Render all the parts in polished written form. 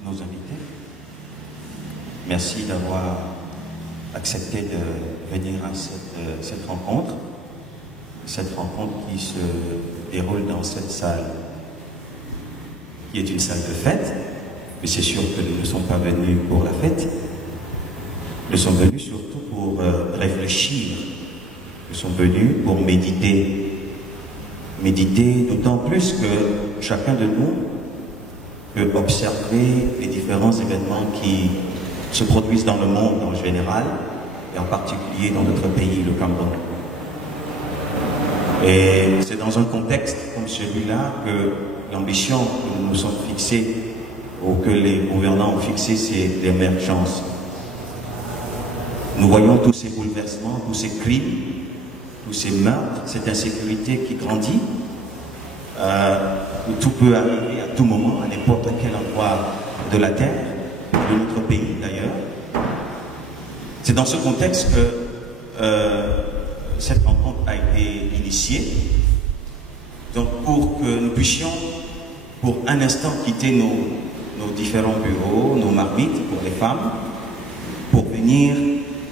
tous nos invités. Merci d'avoir accepté de venir à cette rencontre. Cette rencontre qui se déroule dans cette salle, qui est une salle de fête, mais c'est sûr que nous ne sommes pas venus pour la fête. Nous sommes venus surtout pour réfléchir. Nous sommes venus pour méditer. Méditer d'autant plus que chacun de nous peut observer les différents événements qui se produisent dans le monde en général, et en particulier dans notre pays, le Cameroun. Et c'est dans un contexte comme celui-là que l'ambition que nous nous sommes fixés, ou que les gouvernants ont fixé, c'est l'émergence. Nous voyons tous ces bouleversements, tous ces crimes, tous ces meurtres, cette insécurité qui grandit, où tout peut arriver à tout moment, à n'importe quel endroit de la terre, de notre pays d'ailleurs. C'est dans ce contexte que cette rencontre a été initiée. Donc pour que nous puissions, pour un instant, quitter nos différents bureaux, nos marmites pour les femmes, pour venir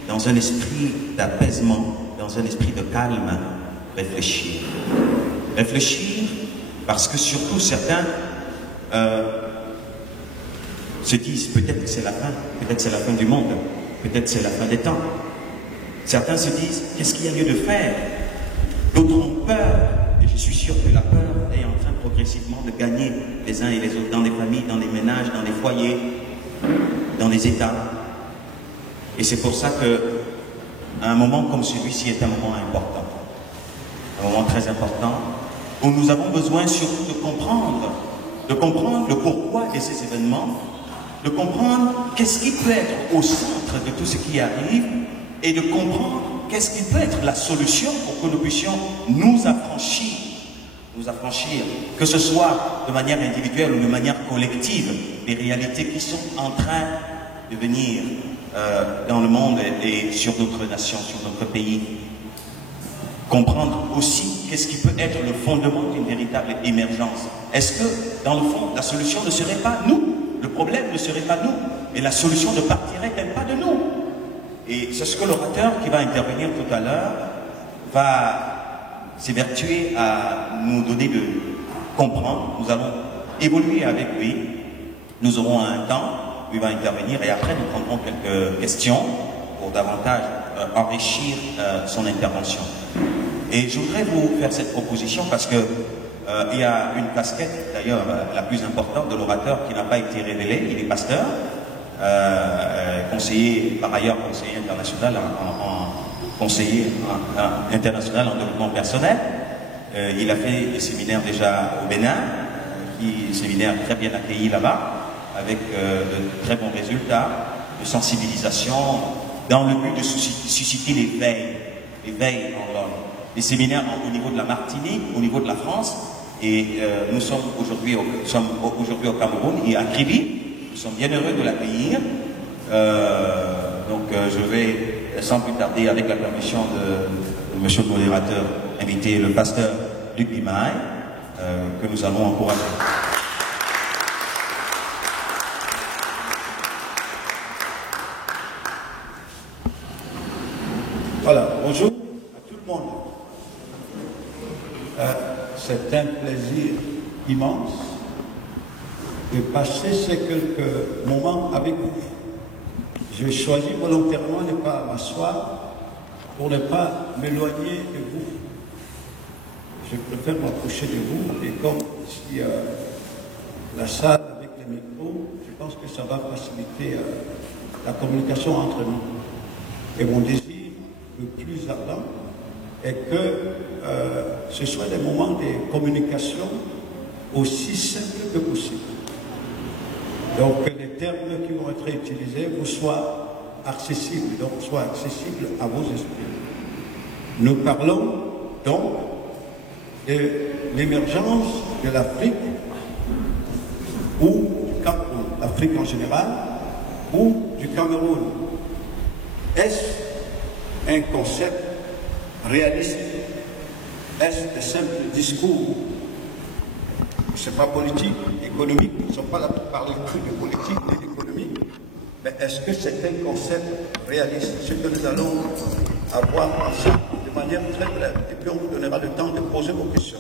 dans un esprit d'apaisement, dans un esprit de calme, réfléchir. Réfléchir parce que surtout certains se disent peut-être que c'est la fin, peut-être c'est la fin du monde, peut-être c'est la fin des temps. Certains se disent qu'est-ce qu'il y a lieu de faire? D'autres ont peur, et je suis sûr que la peur est en train progressivement de gagner les uns et les autres dans les familles, dans les ménages, dans les foyers, dans les États. Et c'est pour ça que un moment comme celui-ci est un moment important, un moment très important, où nous avons besoin surtout de comprendre le pourquoi de ces événements, de comprendre qu'est-ce qui peut être au centre de tout ce qui arrive, et de comprendre qu'est-ce qui peut être la solution pour que nous puissions nous affranchir, que ce soit de manière individuelle ou de manière collective, des réalités qui sont en train de venir dans le monde et sur notre nation, sur notre pays. Comprendre aussi qu'est-ce qui peut être le fondement d'une véritable émergence. Est-ce que, dans le fond, la solution ne serait pas nous? Le problème ne serait pas nous, mais la solution ne partirait-elle pas de nous? Et c'est ce que l'orateur qui va intervenir tout à l'heure va s'évertuer à nous donner de comprendre. Nous allons évoluer avec lui. Nous aurons un temps où il va intervenir et après nous prendrons quelques questions pour davantage enrichir son intervention. Et je voudrais vous faire cette proposition parce que il y a une casquette, d'ailleurs la plus importante de l'orateur qui n'a pas été révélée. Il est pasteur, conseiller, par ailleurs conseiller international conseiller international en développement personnel. Il a fait des séminaires déjà au Bénin, séminaires très bien accueillis là-bas, avec de très bons résultats, de sensibilisation, dans le but de susciter l'éveil en l'homme. Des séminaires au niveau de la Martinique, au niveau de la France, et nous sommes aujourd'hui au Cameroun et à Kribi. Nous sommes bien heureux de l'accueillir. Donc je vais, sans plus tarder, avec la permission de monsieur le modérateur, inviter le pasteur Luc Bimaï, que nous allons encourager. Voilà, bonjour à tout le monde. C'est un plaisir immense de passer ces quelques moments avec vous. J'ai choisi volontairement de ne pas m'asseoir pour ne pas m'éloigner de vous. Je préfère m'approcher de vous et comme ici la salle avec les micros, je pense que ça va faciliter la communication entre nous. Et mon désir le plus ardent est que ce soit des moments de communication aussi simples que possible. Donc que les termes qui vont être utilisés vous soient accessibles, donc soient accessibles à vos esprits. Nous parlons donc de l'émergence de l'Afrique ou du Cameroun, l'Afrique en général, ou du Cameroun. Est-ce un concept réaliste? Est-ce de simples discours? c'est pas politique, économique, nous ne sommes pas là pour parler que de politique et d'économie, mais est-ce que c'est un concept réaliste, ce que nous allons avoir ensemble de manière très brève, et puis on vous donnera le temps de poser vos questions.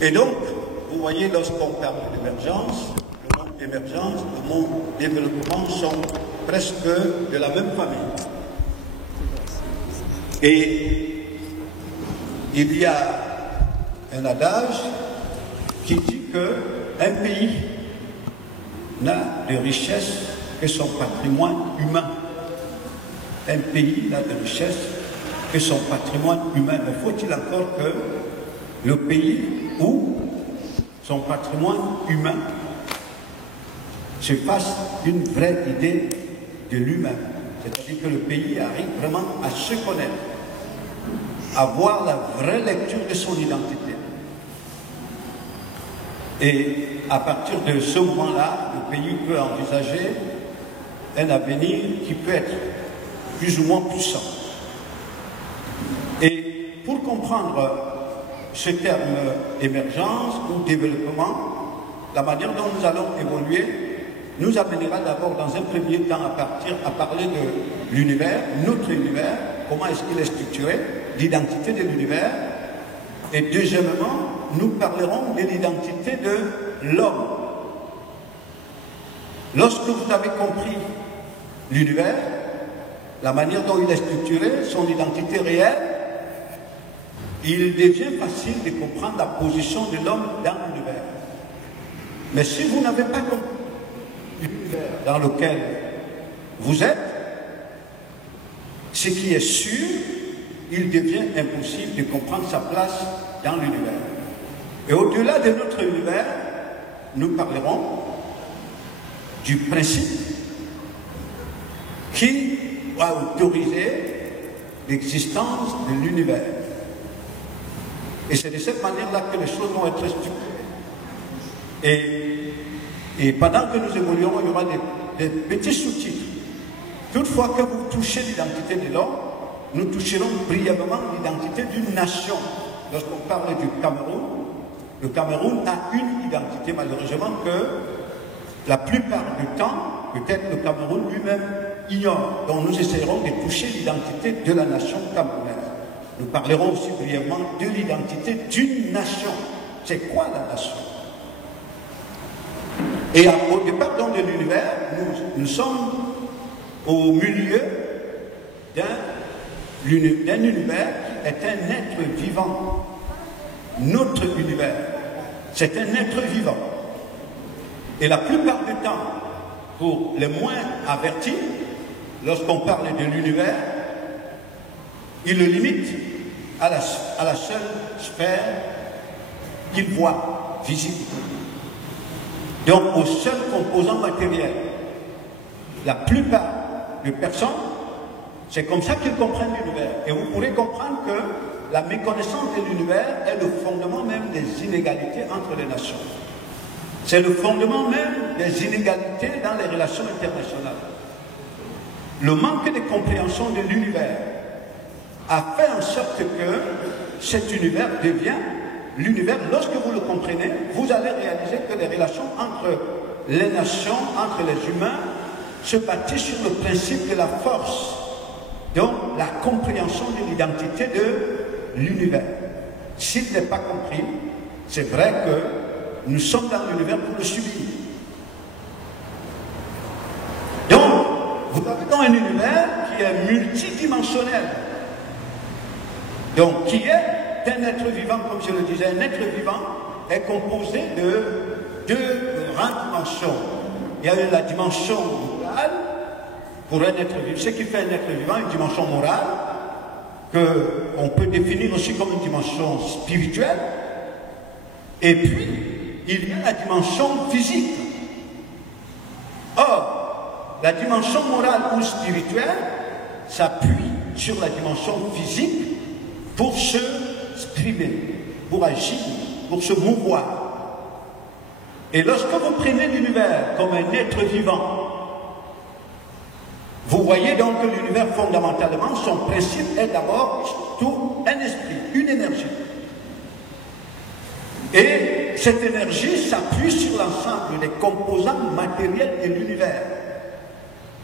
Et donc, vous voyez, lorsqu'on parle d'émergence, le mot émergence, le mot développement sont presque de la même famille. Et il y a un adage qui dit qu'un pays n'a de richesse que son patrimoine humain. Un pays n'a de richesse que son patrimoine humain. Mais faut-il encore que le pays où son patrimoine humain se fasse une vraie idée de l'humain. C'est-à-dire que le pays arrive vraiment à se connaître, à voir la vraie lecture de son identité. Et à partir de ce moment-là, le pays peut envisager un avenir qui peut être plus ou moins puissant. Et pour comprendre ce terme émergence ou développement, la manière dont nous allons évoluer nous amènera d'abord dans un premier temps à parler de l'univers, notre univers, comment est-ce qu'il est structuré, l'identité de l'univers. Et deuxièmement, nous parlerons de l'identité de l'homme. Lorsque vous avez compris l'univers, la manière dont il est structuré, son identité réelle, il devient facile de comprendre la position de l'homme dans l'univers. Mais si vous n'avez pas compris l'univers dans lequel vous êtes, ce qui est sûr, il devient impossible de comprendre sa place dans l'univers. Et au-delà de notre univers, nous parlerons du principe qui a autorisé l'existence de l'univers. Et c'est de cette manière-là que les choses vont être structurées. Et pendant que nous évoluerons, il y aura des petits sous-titres. Toutefois que vous touchez l'identité de l'homme, nous toucherons brièvement l'identité d'une nation. Lorsqu'on parle du Cameroun, le Cameroun a une identité, malheureusement, que la plupart du temps, peut-être le Cameroun lui-même ignore. Donc nous essayerons de toucher l'identité de la nation camerounaise. Nous parlerons aussi brièvement de l'identité d'une nation. C'est quoi la nation? Et au départ donc de l'univers, nous sommes au milieu d'un univers qui est un être vivant. Notre univers, c'est un être vivant. Et la plupart du temps, pour les moins avertis, lorsqu'on parle de l'univers, ils le limitent à la seule sphère qu'ils voient visible. Donc au seul composant matériel. La plupart des personnes, c'est comme ça qu'ils comprennent l'univers. Et vous pourrez comprendre que la méconnaissance de l'univers est le fondement même des inégalités entre les nations. C'est le fondement même des inégalités dans les relations internationales. Le manque de compréhension de l'univers a fait en sorte que cet univers devient l'univers. Lorsque vous le comprenez, vous allez réaliser que les relations entre les nations, entre les humains, se bâtissent sur le principe de la force. Donc, la compréhension de l'identité de l'univers. S'il n'est pas compris, c'est vrai que nous sommes dans l'univers pour le subir. Donc, vous avez dans un univers qui est multidimensionnel. Donc, qui est un être vivant, comme je le disais, un être vivant est composé de deux grandes dimensions. Il y a la dimension morale pour un être vivant. Ce qui fait un être vivant, une dimension morale, qu'on peut définir aussi comme une dimension spirituelle. Et puis, il y a la dimension physique. Or, la dimension morale ou spirituelle s'appuie sur la dimension physique pour se exprimer, pour agir, pour se mouvoir. Et lorsque vous prenez l'univers comme un être vivant, vous voyez donc que l'univers, fondamentalement, son principe est d'abord surtout un esprit, une énergie. Et cette énergie s'appuie sur l'ensemble des composants matériels de l'univers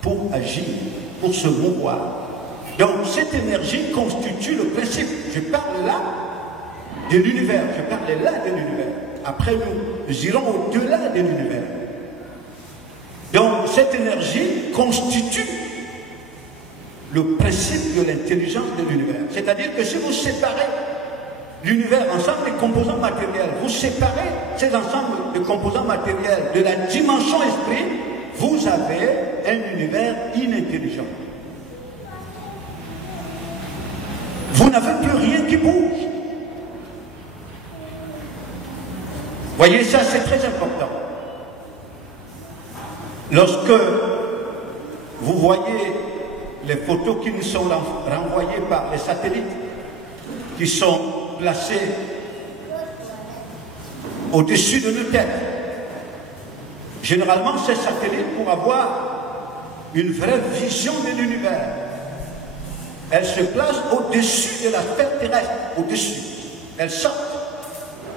pour agir, pour se mouvoir. Donc cette énergie constitue le principe. Je parle là de l'univers, je parle là de l'univers. Après nous irons au-delà de l'univers. Donc cette énergie constitue le principe de l'intelligence de l'univers. C'est-à-dire que si vous séparez l'univers, ensemble des composants matériels, vous séparez ces ensembles de composants matériels de la dimension esprit, vous avez un univers inintelligent. Vous n'avez plus rien qui bouge. Voyez, ça c'est très important. Lorsque vous voyez les photos qui nous sont renvoyées par les satellites qui sont placés au-dessus de nos têtes, généralement ces satellites, pour avoir une vraie vision de l'univers, elles se placent au-dessus de la sphère terrestre, au-dessus. Elles sortent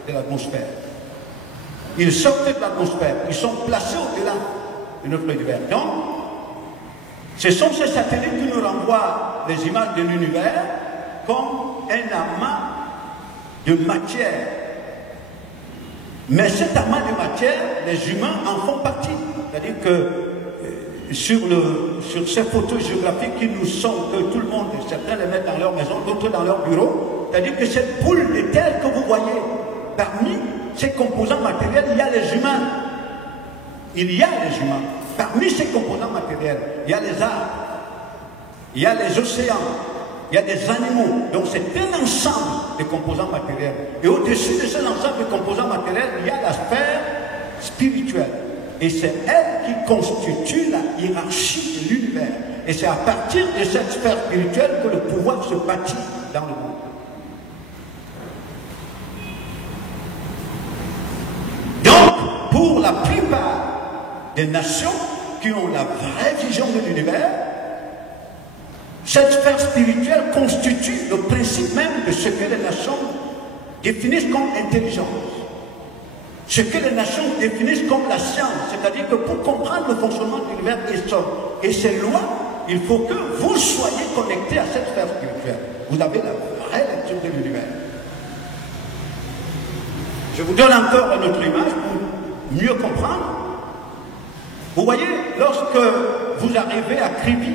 de l'atmosphère. Ils sortent de l'atmosphère, ils sont placés au-delà de notre univers. Donc, ce sont ces satellites qui nous renvoient les images de l'univers comme un amas de matière. Mais cet amas de matière, les humains en font partie. C'est-à-dire que sur ces photos géographiques qui nous sont, que tout le monde, certains les mettent dans leur maison, d'autres dans leur bureau, c'est-à-dire que cette boule de terre que vous voyez, parmi ces composants matériels, il y a les humains. Il y a les humains. Parmi ces composants matériels, il y a les arbres, il y a les océans, il y a des animaux. Donc c'est un ensemble de composants matériels. Et au-dessus de cet ensemble de composants matériels, il y a la sphère spirituelle. Et c'est elle qui constitue la hiérarchie de l'univers. Et c'est à partir de cette sphère spirituelle que le pouvoir se bâtit dans le monde. Donc, pour la plupart des nations qui ont la vraie vision de l'univers, cette sphère spirituelle constitue le principe même de ce que les nations définissent comme intelligence. Ce que les nations définissent comme la science, c'est-à-dire que pour comprendre le fonctionnement de l'univers et ses lois, il faut que vous soyez connectés à cette sphère spirituelle. Vous avez la vraie lecture de l'univers. Je vous donne encore une autre image pour mieux comprendre. Vous voyez, lorsque vous arrivez à Kribi,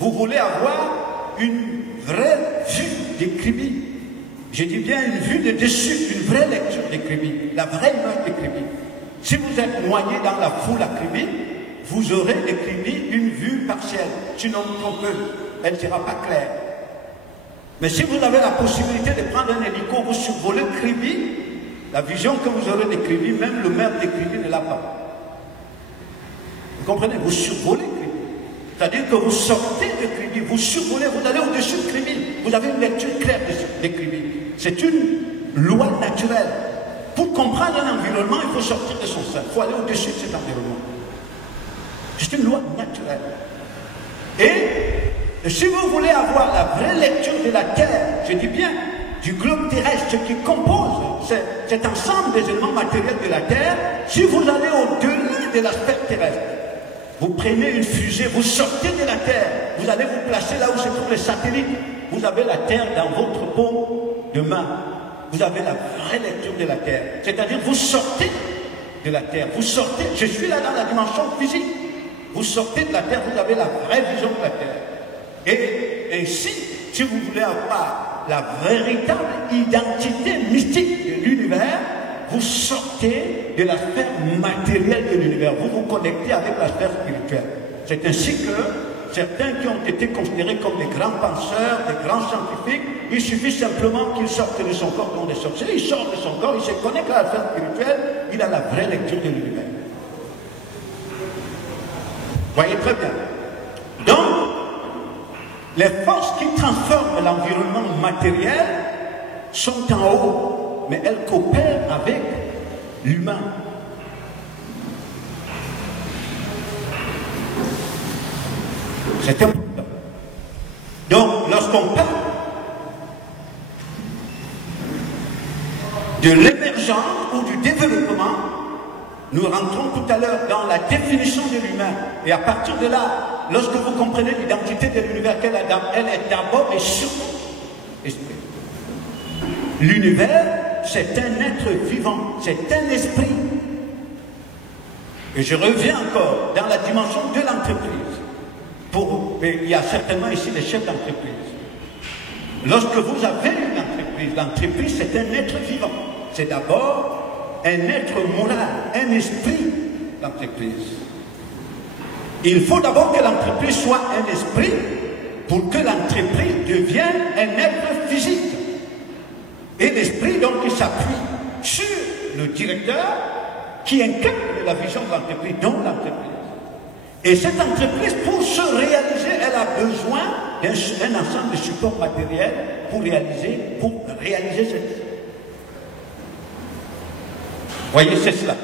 vous voulez avoir une vraie vue des Kribi. Je dis bien une vue de dessus, une vraie lecture des Kribi, la vraie image des Kribi. Si vous êtes noyé dans la foule à Kribi, vous aurez des Kribi une vue partielle, sinon trop peu, elle ne sera pas claire. Mais si vous avez la possibilité de prendre un hélico, vous survolez Kribi, la vision que vous aurez des Kribi, même le maire des Kribi ne l'a pas. Vous comprenez? Vous survolez Kribi. C'est-à-dire que vous sortez de Kribi, vous survolez, vous allez au-dessus de Kribi. Vous avez une lecture claire de Kribi. C'est une loi naturelle. Pour comprendre un environnement, il faut sortir de son sein. Il faut aller au-dessus de cet environnement. C'est une loi naturelle. Et si vous voulez avoir la vraie lecture de la Terre, je dis bien du globe terrestre, ce qui compose cet ensemble des éléments matériels de la Terre, si vous allez au-delà de la sphère terrestre, vous prenez une fusée, vous sortez de la Terre, vous allez vous placer là où se trouvent les satellites, vous avez la Terre dans votre paume de main, vous avez la vraie lecture de la Terre, c'est-à-dire vous sortez de la Terre, vous sortez, je suis là dans la dimension physique, vous sortez de la Terre, vous avez la vraie vision de la Terre. Et ainsi, si vous voulez avoir la véritable identité mystique de l'univers, vous sortez de la sphère matérielle de l'univers, vous vous connectez avec la sphère spirituelle. C'est ainsi que certains qui ont été considérés comme des grands penseurs, des grands scientifiques, il suffit simplement qu'ils sortent de son corps comme des sorciers, il sort de son corps, il se connecte à la sphère spirituelle, il a la vraie lecture de l'univers. Voyez très bien. Donc, les forces qui transforment l'environnement matériel sont en haut, mais elles coopèrent avec l'humain. C'est important. Donc, lorsqu'on parle de l'émergence ou du développement, nous rentrons tout à l'heure dans la définition de l'humain. Et à partir de là, lorsque vous comprenez l'identité de l'univers, elle est d'abord et surtout esprit. L'univers, c'est un être vivant, c'est un esprit. Et je reviens encore dans la dimension de l'entreprise. Il y a certainement ici des chefs d'entreprise. Lorsque vous avez une entreprise, l'entreprise c'est un être vivant. C'est d'abord un être moral, un esprit d'entreprise. Il faut d'abord que l'entreprise soit un esprit pour que l'entreprise devienne un être physique. Et l'esprit, donc, il s'appuie sur le directeur qui incarne la vision de l'entreprise, donc l'entreprise. Et cette entreprise, pour se réaliser, elle a besoin d'un ensemble de supports matériels pour réaliser cette... Voyez, c'est cela.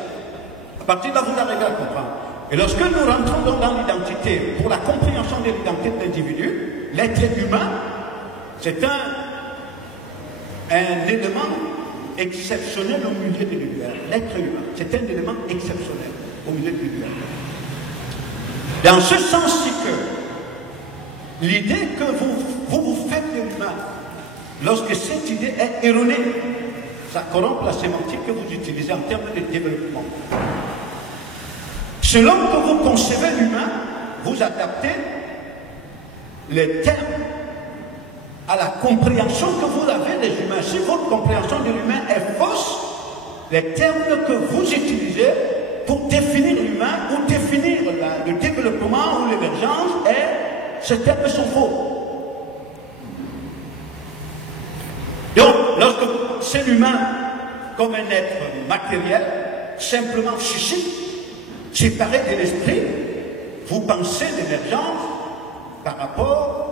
À partir de là, vous arrivez à comprendre. Et lorsque nous rentrons donc dans l'identité, pour la compréhension de l'identité de l'individu, l'être humain, c'est un élément exceptionnel au milieu de l'univers. L'être humain, c'est un élément exceptionnel au milieu de l'univers. Dans ce sens-ci que l'idée que vous faites de l'humain, lorsque cette idée est erronée, ça corrompt la sémantique que vous utilisez en termes de développement. Selon que vous concevez l'humain, vous adaptez les termes à la compréhension que vous avez des humains. Si votre compréhension de l'humain est fausse, les termes que vous utilisez pour définir l'humain ou définir le développement ou l'émergence, ces termes sont faux. Donc, lorsque c'est l'humain comme un être matériel, simplement physique, séparé de l'esprit, vous pensez l'émergence par rapport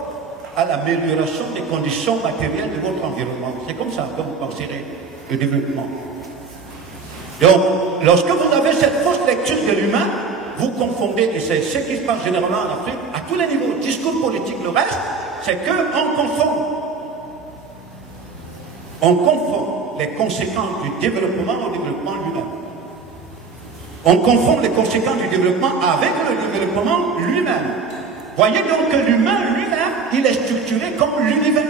à l'amélioration des conditions matérielles de votre environnement. C'est comme ça que vous penserez le développement. Donc, lorsque vous avez cette fausse lecture de l'humain, vous confondez, et c'est ce qui se passe généralement en Afrique, à tous les niveaux, discours politique, le reste, c'est qu'on confond. On confond les conséquences du développement au développement lui-même. On confond les conséquences du développement avec le développement lui-même. Voyez donc que l'humain lui-même, il est structuré comme l'univers.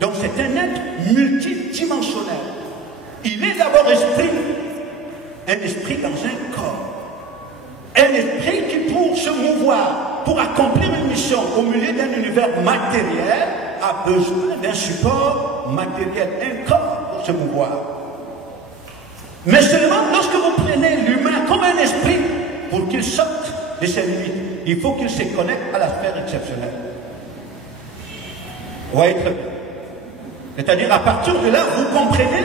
Donc c'est un être multidimensionnel. Il est d'abord esprit, un esprit dans un corps. Un esprit qui, pour se mouvoir, pour accomplir une mission au milieu d'un univers matériel, a besoin d'un support matériel, un corps pour se mouvoir. Mais seulement lorsque vous prenez l'humain comme un esprit, pour qu'il sorte de ses limites, il faut qu'il se connecte à la sphère exceptionnelle. Vous voyez très bien. C'est-à-dire, à partir de là, vous comprenez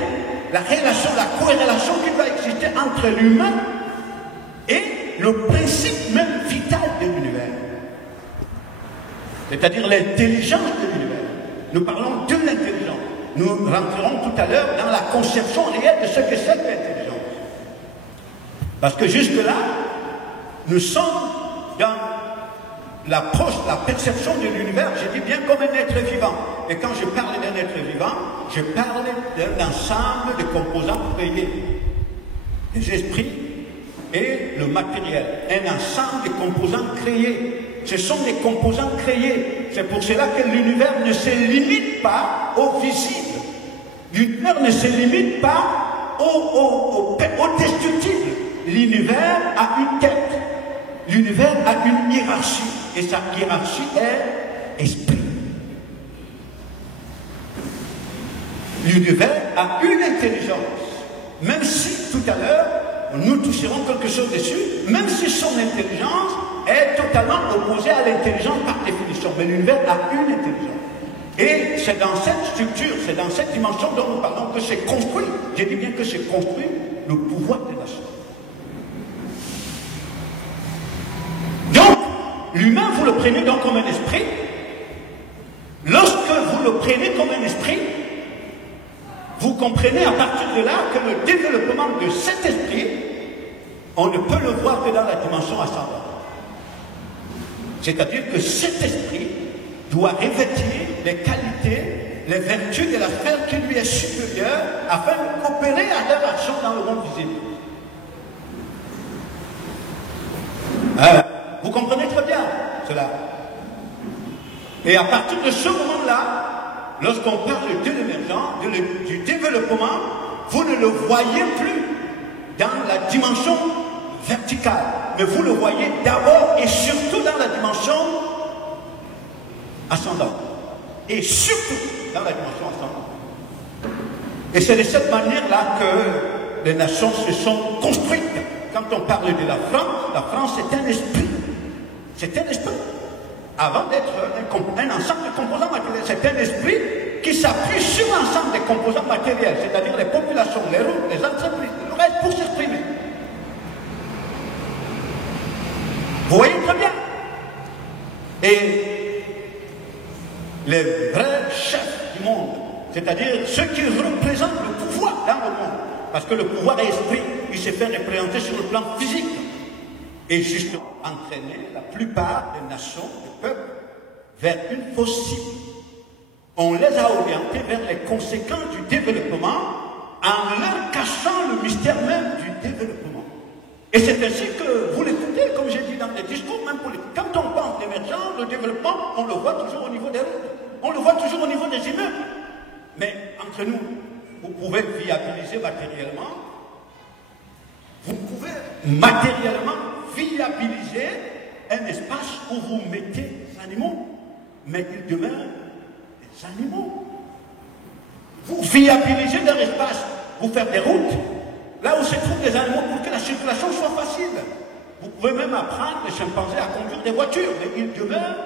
la relation, la corrélation qui va exister entre l'humain et le principe même vital de l'univers. C'est-à-dire l'intelligence de l'univers. Nous parlons de l'intelligence. Nous rentrerons tout à l'heure dans la conception réelle de ce que c'est que l'intelligence. Parce que jusque-là, nous sommes dans l'approche, la perception de l'univers, je dis bien comme un être vivant. Et quand je parle d'un être vivant, je parle d'un ensemble de composants créés. Les esprits et le matériel. Un ensemble de composants créés. Ce sont des composants créés. C'est pour cela que l'univers ne se limite pas au visible. L'univers ne se limite pas au destructible. L'univers a une tête. L'univers a une hiérarchie. Et sa hiérarchie est esprit. L'univers a une intelligence. Même si, tout à l'heure, nous toucherons quelque chose dessus, même si son intelligence est totalement opposée à l'intelligence par définition. Mais l'univers a une intelligence. Et c'est dans cette structure, c'est dans cette dimension dont nous parlons que c'est construit, je dis bien que c'est construit le pouvoir des nations. Donc, l'humain, vous le prenez donc comme un esprit. Lorsque vous le prenez comme un esprit, vous comprenez à partir de là que le développement de cet esprit, on ne peut le voir que dans la dimension ascendante. C'est-à-dire que cet esprit doit revêtir les qualités les vertus de la sphère qui lui est supérieure afin de coopérer à leur action dans le monde visible. Vous comprenez très bien cela. Et à partir de ce moment-là, lorsqu'on parle de l'émergence, du développement, vous ne le voyez plus dans la dimension verticale, mais vous le voyez d'abord et surtout dans la dimension ascendante. Et surtout dans la dimension ascendante. Et c'est de cette manière-là que les nations se sont construites. Quand on parle de la France c'est un esprit. C'est un esprit. Avant d'être un ensemble de composants matériels, c'est un esprit qui s'appuie sur l'ensemble des composants matériels, c'est-à-dire les populations, les routes, les entreprises, le reste pour s'exprimer. Vous voyez très bien. Et les vrais chefs du monde, c'est-à-dire ceux qui représentent le pouvoir dans le monde, parce que le pouvoir est esprit, il s'est fait représenter sur le plan physique, et justement entraîner la plupart des nations, des peuples, vers une fausse cible. On les a orientés vers les conséquences du développement en leur cachant le mystère même du développement. Et c'est ainsi que vous l'écoutez, comme j'ai dit dans les discours, même politiques. Quand on pense d'émergence, de développement, on le voit toujours au niveau des routes, on le voit toujours au niveau des immeubles. Mais entre nous, vous pouvez viabiliser matériellement, vous pouvez matériellement viabiliser un espace où vous mettez des animaux, mais il demeure des animaux. Vous viabilisez leur espace, vous faites des routes, là où se trouvent des animaux pour que la circulation soit facile. Vous pouvez même apprendre les chimpanzés à conduire des voitures, mais ils demeurent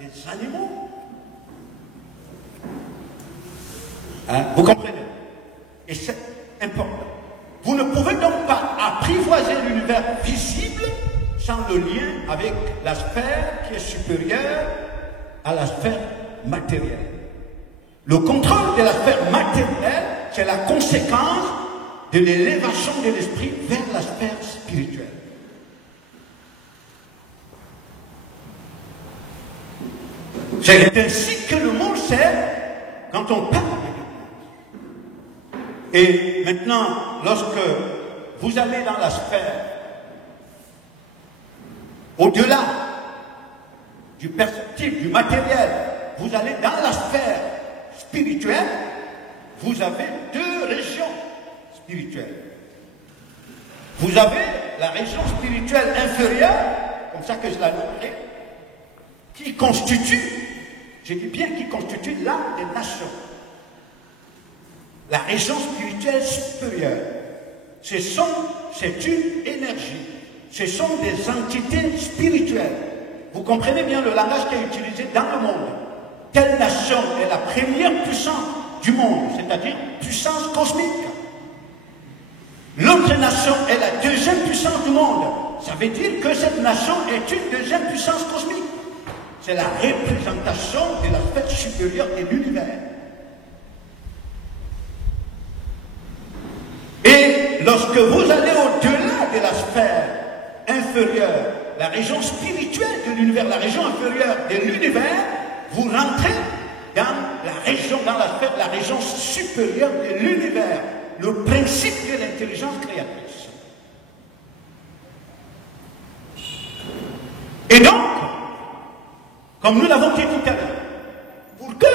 des animaux. Vous comprenez? Et c'est important. Vous ne pouvez donc pas apprivoiser l'univers visible sans le lien avec la sphère qui est supérieure à la sphère matérielle. Le contrôle de la sphère matérielle, c'est la conséquence de l'élévation de l'esprit vers la sphère spirituelle. C'est ainsi que le monde sert quand on parle. Et maintenant, lorsque vous allez dans la sphère, au-delà du perceptible, du matériel, vous allez dans la sphère spirituelle, vous avez deux régions spirituelles. Vous avez la région spirituelle inférieure, comme ça que je la nommerai, qui constitue, je dis bien qui constitue l'âme des nations. La région spirituelle supérieure, c'est une énergie, ce sont des entités spirituelles. Vous comprenez bien le langage qui est utilisé dans le monde. Telle nation est la première puissance du monde, c'est-à-dire puissance cosmique. L'autre nation est la deuxième puissance du monde. Ça veut dire que cette nation est une deuxième puissance cosmique. C'est la représentation de la sphère supérieure de l'univers. Et lorsque vous allez au-delà de la sphère inférieure, la région spirituelle de l'univers, la région inférieure de l'univers, vous rentrez dans la sphère, la région supérieure de l'univers, le principe de l'intelligence créatrice. Et donc, comme nous l'avons dit tout à l'heure, pour que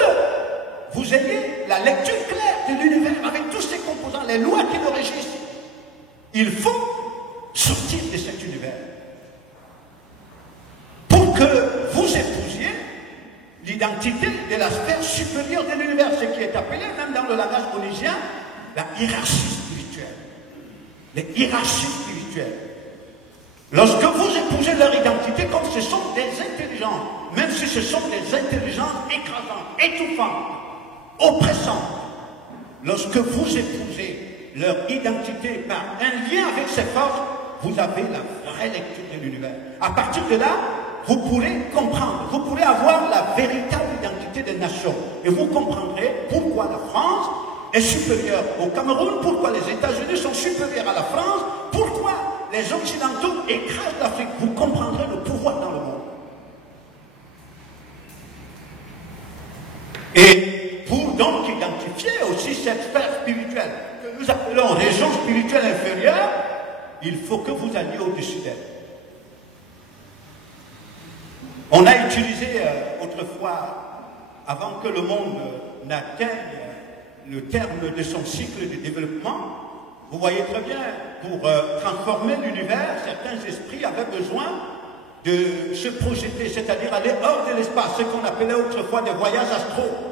vous ayez la lecture claire de l'univers avec tous ses composants, les lois qui le régissent, il faut sortir de cet univers pour que vous épousiez l'identité de la sphère supérieure de l'univers, ce qui est appelé, même dans le langage onésien, la hiérarchie spirituelle. Les hiérarchies spirituelles. Lorsque vous épousez leur identité, comme ce sont des intelligences, même si ce sont des intelligences écrasantes, étouffantes, oppressantes, lorsque vous épousez leur identité par un lien avec ces forces, vous avez la vraie lecture de l'univers. À partir de là, vous pourrez comprendre, vous pourrez avoir la véritable identité des nations. Et vous comprendrez pourquoi la France est supérieure au Cameroun, pourquoi les États-Unis sont supérieurs à la France, pourquoi les Occidentaux écrasent l'Afrique. Vous comprendrez le pouvoir dans le monde. Et pour donc identifier aussi cette sphère spirituelle que nous appelons région spirituelle inférieure, il faut que vous alliez au-dessus d'elle. On a utilisé autrefois, avant que le monde n'atteigne le terme de son cycle de développement, vous voyez très bien, pour transformer l'univers, certains esprits avaient besoin de se projeter, c'est-à-dire aller hors de l'espace, ce qu'on appelait autrefois des voyages astraux.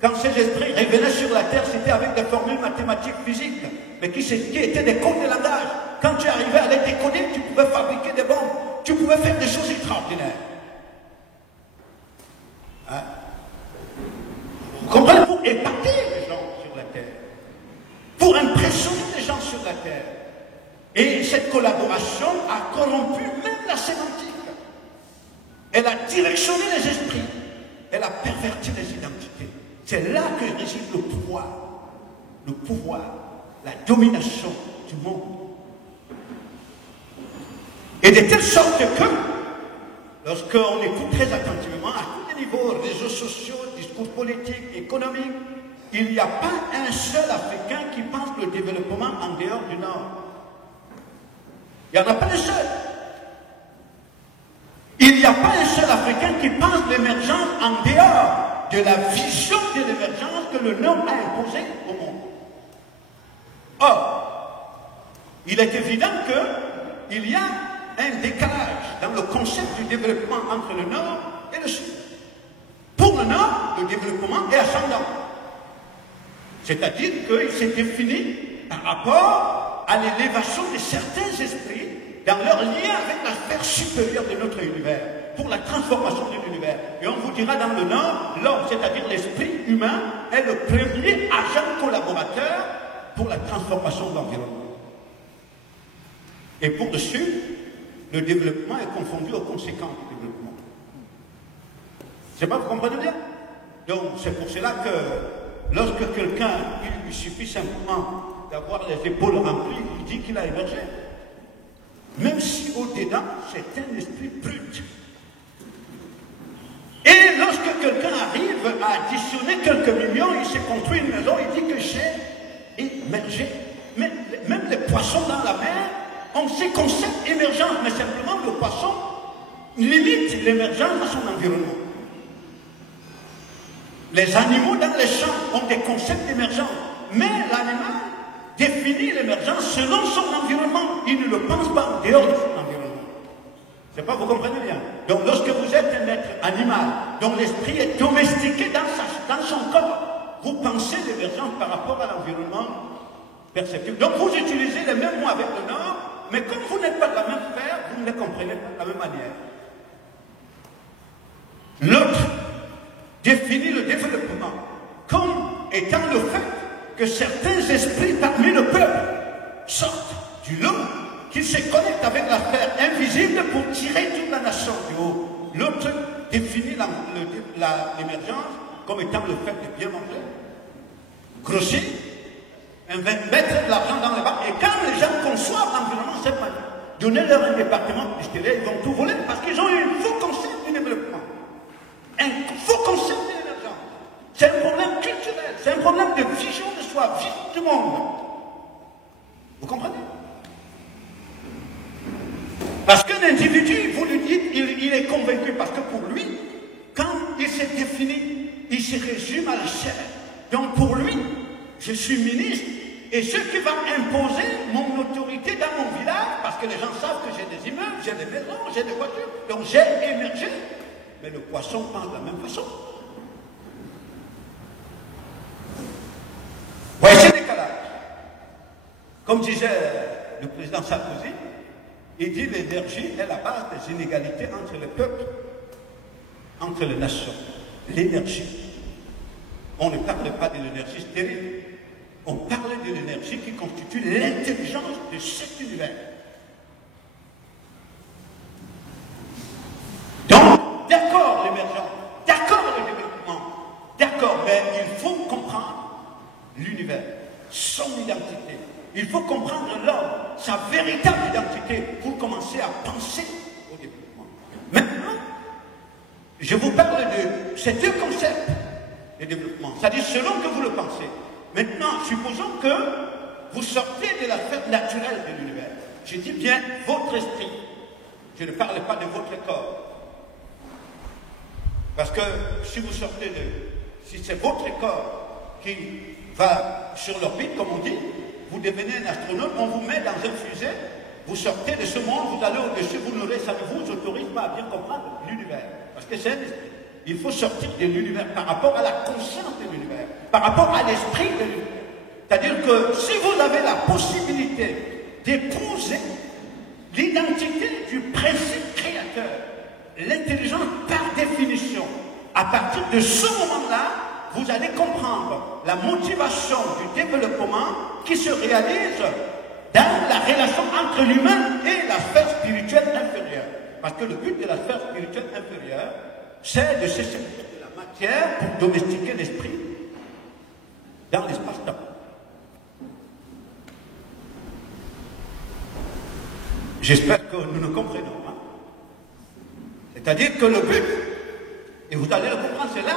Quand ces esprits revenaient sur la Terre, c'était avec des formules mathématiques, physiques, mais qui étaient des codes de langage. Quand tu arrivais à les décoder, tu pouvais fabriquer des bombes, tu pouvais faire des choses extraordinaires. Hein? Vous comprenez? Pour épater les gens sur la Terre, pour impressionner les gens sur la Terre. Et cette collaboration a corrompu même la sémantique. Elle a directionné les esprits. Elle a perverti les identités. C'est là que réside le pouvoir, la domination du monde. Et de telle sorte que, lorsqu'on écoute très attentivement, à tous les niveaux, réseaux sociaux, discours politiques, économiques, il n'y a pas un seul Africain qui pense le développement en dehors du Nord. Il n'y en a pas un seul. Il n'y a pas un seul Africain qui pense l'émergence en dehors de la vision de l'émergence que le Nord a imposée au monde. Or, il est évident qu'il y a un décalage dans le concept du développement entre le Nord et le Sud. Pour le Nord, le développement est ascendant. C'est-à-dire qu'il s'est défini par rapport à l'élévation de certains esprits dans leur lien avec la sphère supérieure de notre univers, pour la transformation de l'univers. Et on vous dira dans le Nord, l'homme, c'est-à-dire l'esprit humain, est le premier agent collaborateur pour la transformation de l'environnement. Et pour le Sud, le développement est confondu aux conséquences du développement. Je sais pas, vous comprenez bien? Donc c'est pour cela que lorsque quelqu'un, il lui suffit simplement d'avoir les épaules remplies, il dit qu'il a émergé. Même si au-dedans, c'est un esprit brut. Et lorsque quelqu'un arrive à additionner quelques millions, il s'est construit une maison, il dit que j'ai émergé. Mais même les poissons dans la mer ont ces concepts émergents, mais simplement le poisson limite l'émergence dans son environnement. Les animaux dans les champs ont des concepts émergents, mais l'animal définit l'émergence selon son environnement. Il ne le pense pas en dehors de son environnement. C'est pas, vous comprenez bien. Donc lorsque vous êtes un être animal, dont l'esprit est domestiqué dans son corps, vous pensez l'émergence par rapport à l'environnement perceptible. Donc vous utilisez les mêmes mots avec le Nord, mais comme vous n'êtes pas de la même sphère, vous ne les comprenez pas de la même manière. L'autre définit le développement comme étant le fait que certains esprits parmi le peuple sortent du lot, qu'ils se connectent avec la sphère invisible pour tirer toute la nation du haut. L'autre définit l'émergence comme étant le fait de bien manger, grossir, mettre de l'argent dans les banques, et quand les gens conçoivent l'environnement, c'est pas donner leur un département industriel, ils vont tout voler parce qu'ils ont eu un faux concept du développement. Un faux concept de l'émergence. C'est un problème culturel, c'est un problème de vision de soi, vision du monde. Vous comprenez? Parce qu'un individu, vous lui dites, il est convaincu, parce que pour lui, quand il s'est défini, il se résume à la chair. Donc pour lui, je suis ministre, et ce qui va imposer mon autorité dans mon village, parce que les gens savent que j'ai des immeubles, j'ai des maisons, j'ai des voitures, donc j'ai émergé. Mais le poisson pense de la même façon. Voyez ce décalage. Comme disait le président Sarkozy, il dit l'énergie est la base des inégalités entre les peuples, entre les nations. L'énergie. On ne parle pas de l'énergie stérile. On parle de l'énergie qui constitue l'intelligence de cet univers. Donc, d'accord l'émergence, d'accord le développement, d'accord, mais il faut comprendre l'univers, son identité. Il faut comprendre l'homme, sa véritable identité, pour commencer à penser au développement. Maintenant, je vous parle de ces deux concepts. de développement. C'est-à-dire selon que vous le pensez. Maintenant, supposons que vous sortez de la sphère naturelle de l'univers. Je dis bien votre esprit. Je ne parle pas de votre corps. Parce que si vous sortez si c'est votre corps qui va sur l'orbite, comme on dit, vous devenez un astronaute, on vous met dans un fusée, vous sortez de ce monde, vous allez au-dessus, vous n'aurez, ça ne vous autorise pas à bien comprendre l'univers. Parce que c'est un esprit. Il faut sortir de l'univers par rapport à la conscience de l'univers, par rapport à l'esprit de l'univers. C'est-à-dire que si vous avez la possibilité d'épouser l'identité du principe créateur, l'intelligence par définition, à partir de ce moment-là, vous allez comprendre la motivation du développement qui se réalise dans la relation entre l'humain et la sphère spirituelle inférieure. Parce que le but de la sphère spirituelle inférieure, c'est de se servir de la matière pour domestiquer l'esprit dans l'espace-temps. J'espère que nous nous comprenons. Hein? C'est-à-dire que le but, et vous allez le comprendre, c'est là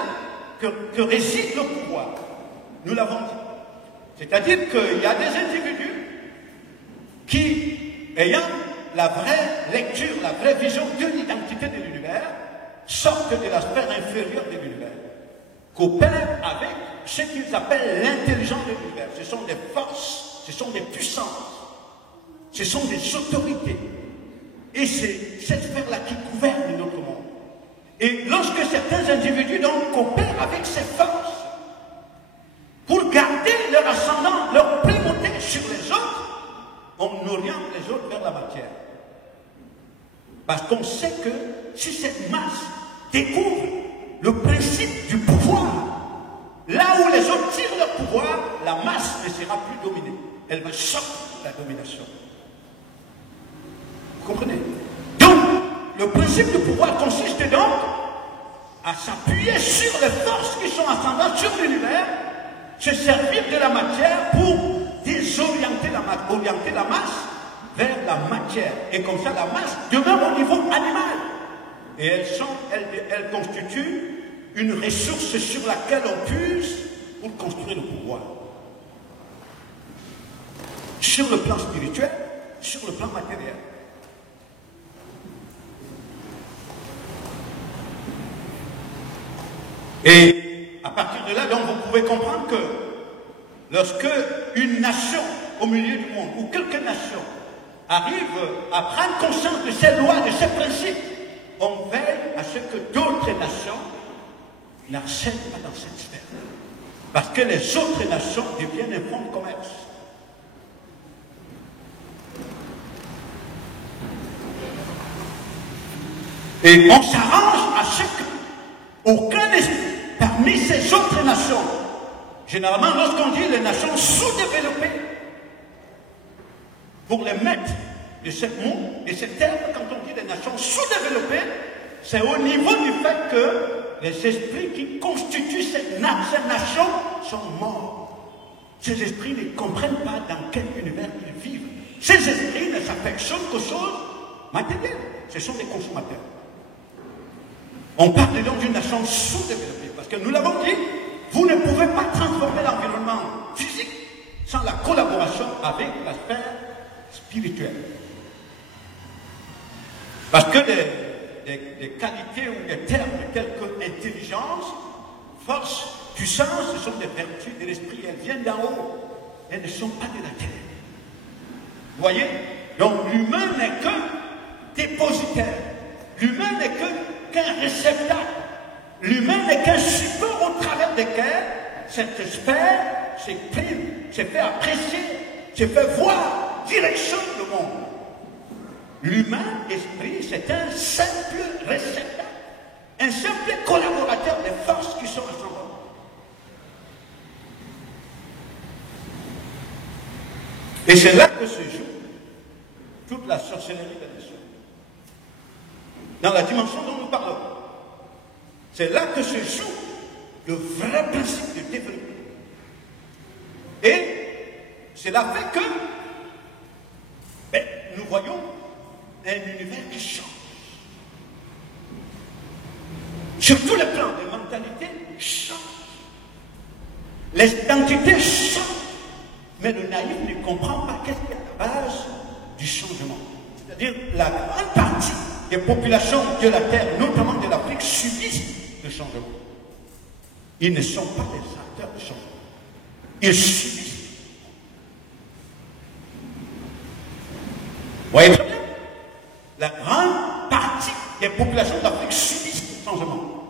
que réside le pouvoir. Nous l'avons dit. C'est-à-dire qu'il y a des individus qui, ayant la vraie lecture, la vraie vision de l'identité de l'univers, sortent de la sphère inférieure de l'univers, coopèrent avec ce qu'ils appellent l'intelligence de l'univers. Ce sont des forces, ce sont des puissances, ce sont des autorités. Et c'est cette sphère-là qui gouverne notre monde. Et lorsque certains individus donc coopèrent avec ces forces pour garder leur ascendant, leur primauté sur les autres, on oriente les autres vers la matière. Parce qu'on sait que si cette masse découvre le principe du pouvoir, là où les autres tirent leur pouvoir, la masse ne sera plus dominée. Elle va sortir de la domination. Vous comprenez? Donc, le principe du pouvoir consiste donc à s'appuyer sur les forces qui sont ascendantes sur l'univers, se servir de la matière pour désorienter orienter la masse vers la matière. Et comme ça, la masse demeure au niveau animal. Et elles constituent une ressource sur laquelle on puise pour construire le pouvoir. Sur le plan spirituel, sur le plan matériel. Et à partir de là, donc, vous pouvez comprendre que lorsque une nation au milieu du monde, ou quelques nations, arrivent à prendre conscience de ces lois, de ces principes, on veille à ce que d'autres nations n'accèdent pas dans cette sphère. Parce que les autres nations deviennent un fonds de commerce. Et on s'arrange à ce qu'aucun esprit parmi ces autres nations, généralement lorsqu'on dit les nations sous-développées, pour les mettre de ce monde, de cette terre, quand on dit les nations sous-développées, c'est au niveau du fait que les esprits qui constituent ces nations sont morts. Ces esprits ne comprennent pas dans quel univers ils vivent. Ces esprits ne s'affectionnent qu'aux choses matérielles. Ce sont des consommateurs. On parle donc d'une nation sous-développée, parce que nous l'avons dit, vous ne pouvez pas transformer l'environnement physique sans la collaboration avec la sphère spirituelle. Parce que des qualités ou des termes tels que intelligence, force, puissance, ce sont des vertus de l'esprit, elles viennent d'en haut, elles ne sont pas de la terre. Vous voyez? Donc l'humain n'est que dépositaire, l'humain n'est qu'un réceptacle. L'humain n'est qu'un support au travers desquels cette sphère s'exprime, se fait apprécier, se fait voir, directionne le monde. L'humain, esprit, c'est un simple réceptacle, un simple collaborateur des forces qui sont ascendantes. Et c'est là que se joue toute la sorcellerie de la nation. Dans la dimension dont nous parlons. C'est là que se joue le vrai principe de développement. Et cela fait que nous voyons un univers qui change. Sur tous les plans, les mentalités changent. L'identité change, mais le naïf ne comprend pas qu'est-ce qui est à la base du changement. C'est-à-dire la grande partie des populations de la Terre, notamment de l'Afrique, subissent le changement. Ils ne sont pas des acteurs du changement. Ils subissent. Vous voyez très bien? La grande partie des populations d'Afrique subissent le changement.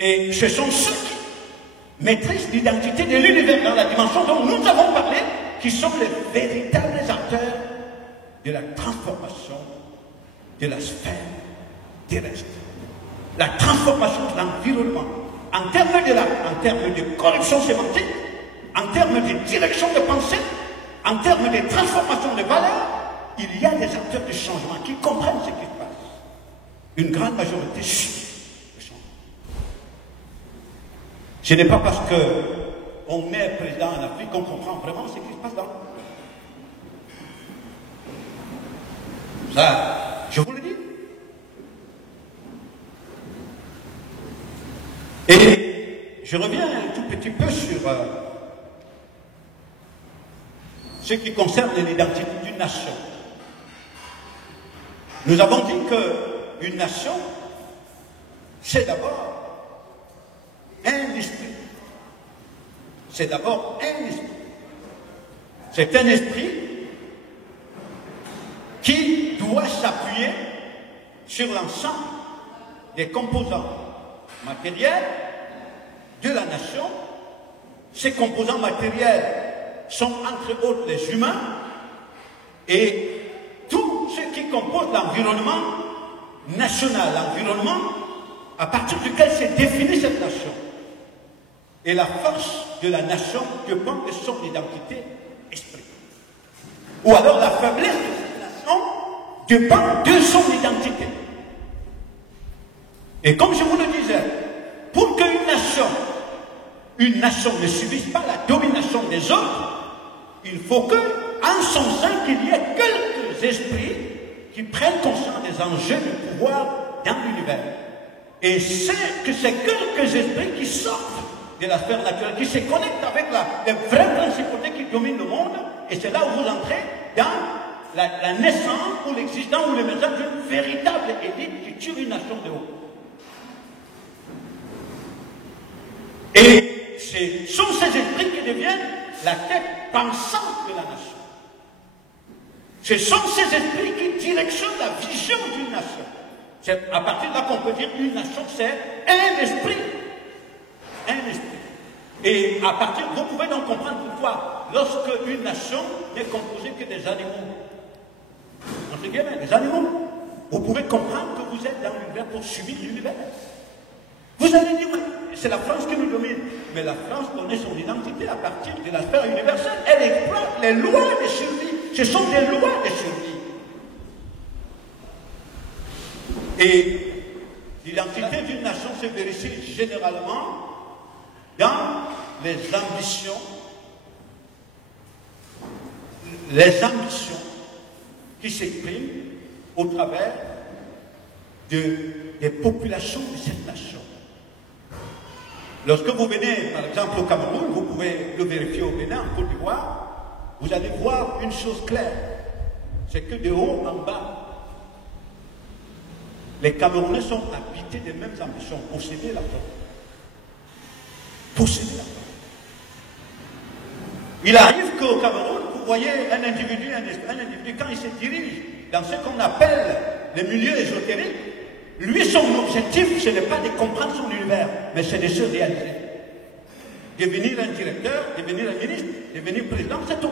Et ce sont ceux qui maîtrisent l'identité de l'univers dans la dimension dont nous avons parlé, qui sont les véritables acteurs de la transformation de la sphère terrestre. La transformation de l'environnement, en termes de corruption sémantique, en termes de direction de pensée, en termes de transformation de valeurs, il y a des acteurs de changement qui comprennent ce qui se passe. Une grande majorité subit le changement. Ce n'est pas parce qu'on est président en Afrique qu'on comprend vraiment ce qui se passe dans le monde. Ça, je vous le dis. Et je reviens un tout petit peu sur ce qui concerne l'identité d'une nation. Nous avons dit qu'une nation, c'est d'abord un esprit. C'est d'abord un esprit. C'est un esprit qui doit s'appuyer sur l'ensemble des composants matériels de la nation. Ces composants matériels sont entre autres les humains et tout ce qui compose l'environnement national, l'environnement à partir duquel s'est définie cette nation. Et la force de la nation dépend de son identité esprit. Ou alors la faiblesse de cette nation dépend de son identité. Et comme je vous le disais, pour qu'une nation ne subisse pas la domination des autres, il faut qu'en son sein qu'il y ait quelques esprits qui prennent conscience des enjeux du pouvoir dans l'univers. Et c'est que ces quelques esprits qui sortent de la sphère naturelle, qui se connectent avec les vraies principautés qui dominent le monde, et c'est là où vous entrez dans la naissance ou l'existence ou l'émergence d'une véritable élite qui tue une nation de haut. Et ce sont ces esprits qui deviennent la tête pensante de la nation. Ce sont ces esprits qui directionnent la vision d'une nation. C'est à partir de là qu'on peut dire qu'une nation, c'est un esprit. Un esprit. Et à partir, vous pouvez donc comprendre pourquoi, lorsque une nation n'est composée que des animaux, entre guillemets, des animaux, vous pouvez comprendre que vous êtes dans l'univers pour subir l'univers. Vous allez dire, oui, c'est la France qui nous domine. Mais la France connaît son identité à partir de la sphère universelle. Elle exploite les lois de survie. Ce sont des lois de survie. Et l'identité d'une nation se vérifie généralement dans les ambitions qui s'expriment au travers des populations de cette nation. Lorsque vous venez, par exemple, au Cameroun, vous pouvez le vérifier au Bénin, en Côte d'Ivoire, vous allez voir une chose claire, c'est que de haut en bas, les Camerounais sont habités des mêmes ambitions, posséder la force. Posséder la force. Il arrive qu'au Cameroun, vous voyez un individu, quand il se dirige dans ce qu'on appelle les milieux ésotériques, lui, son objectif, ce n'est pas de comprendre son univers, mais c'est de se réaliser. Devenir un directeur, devenir un ministre, devenir président, c'est tout.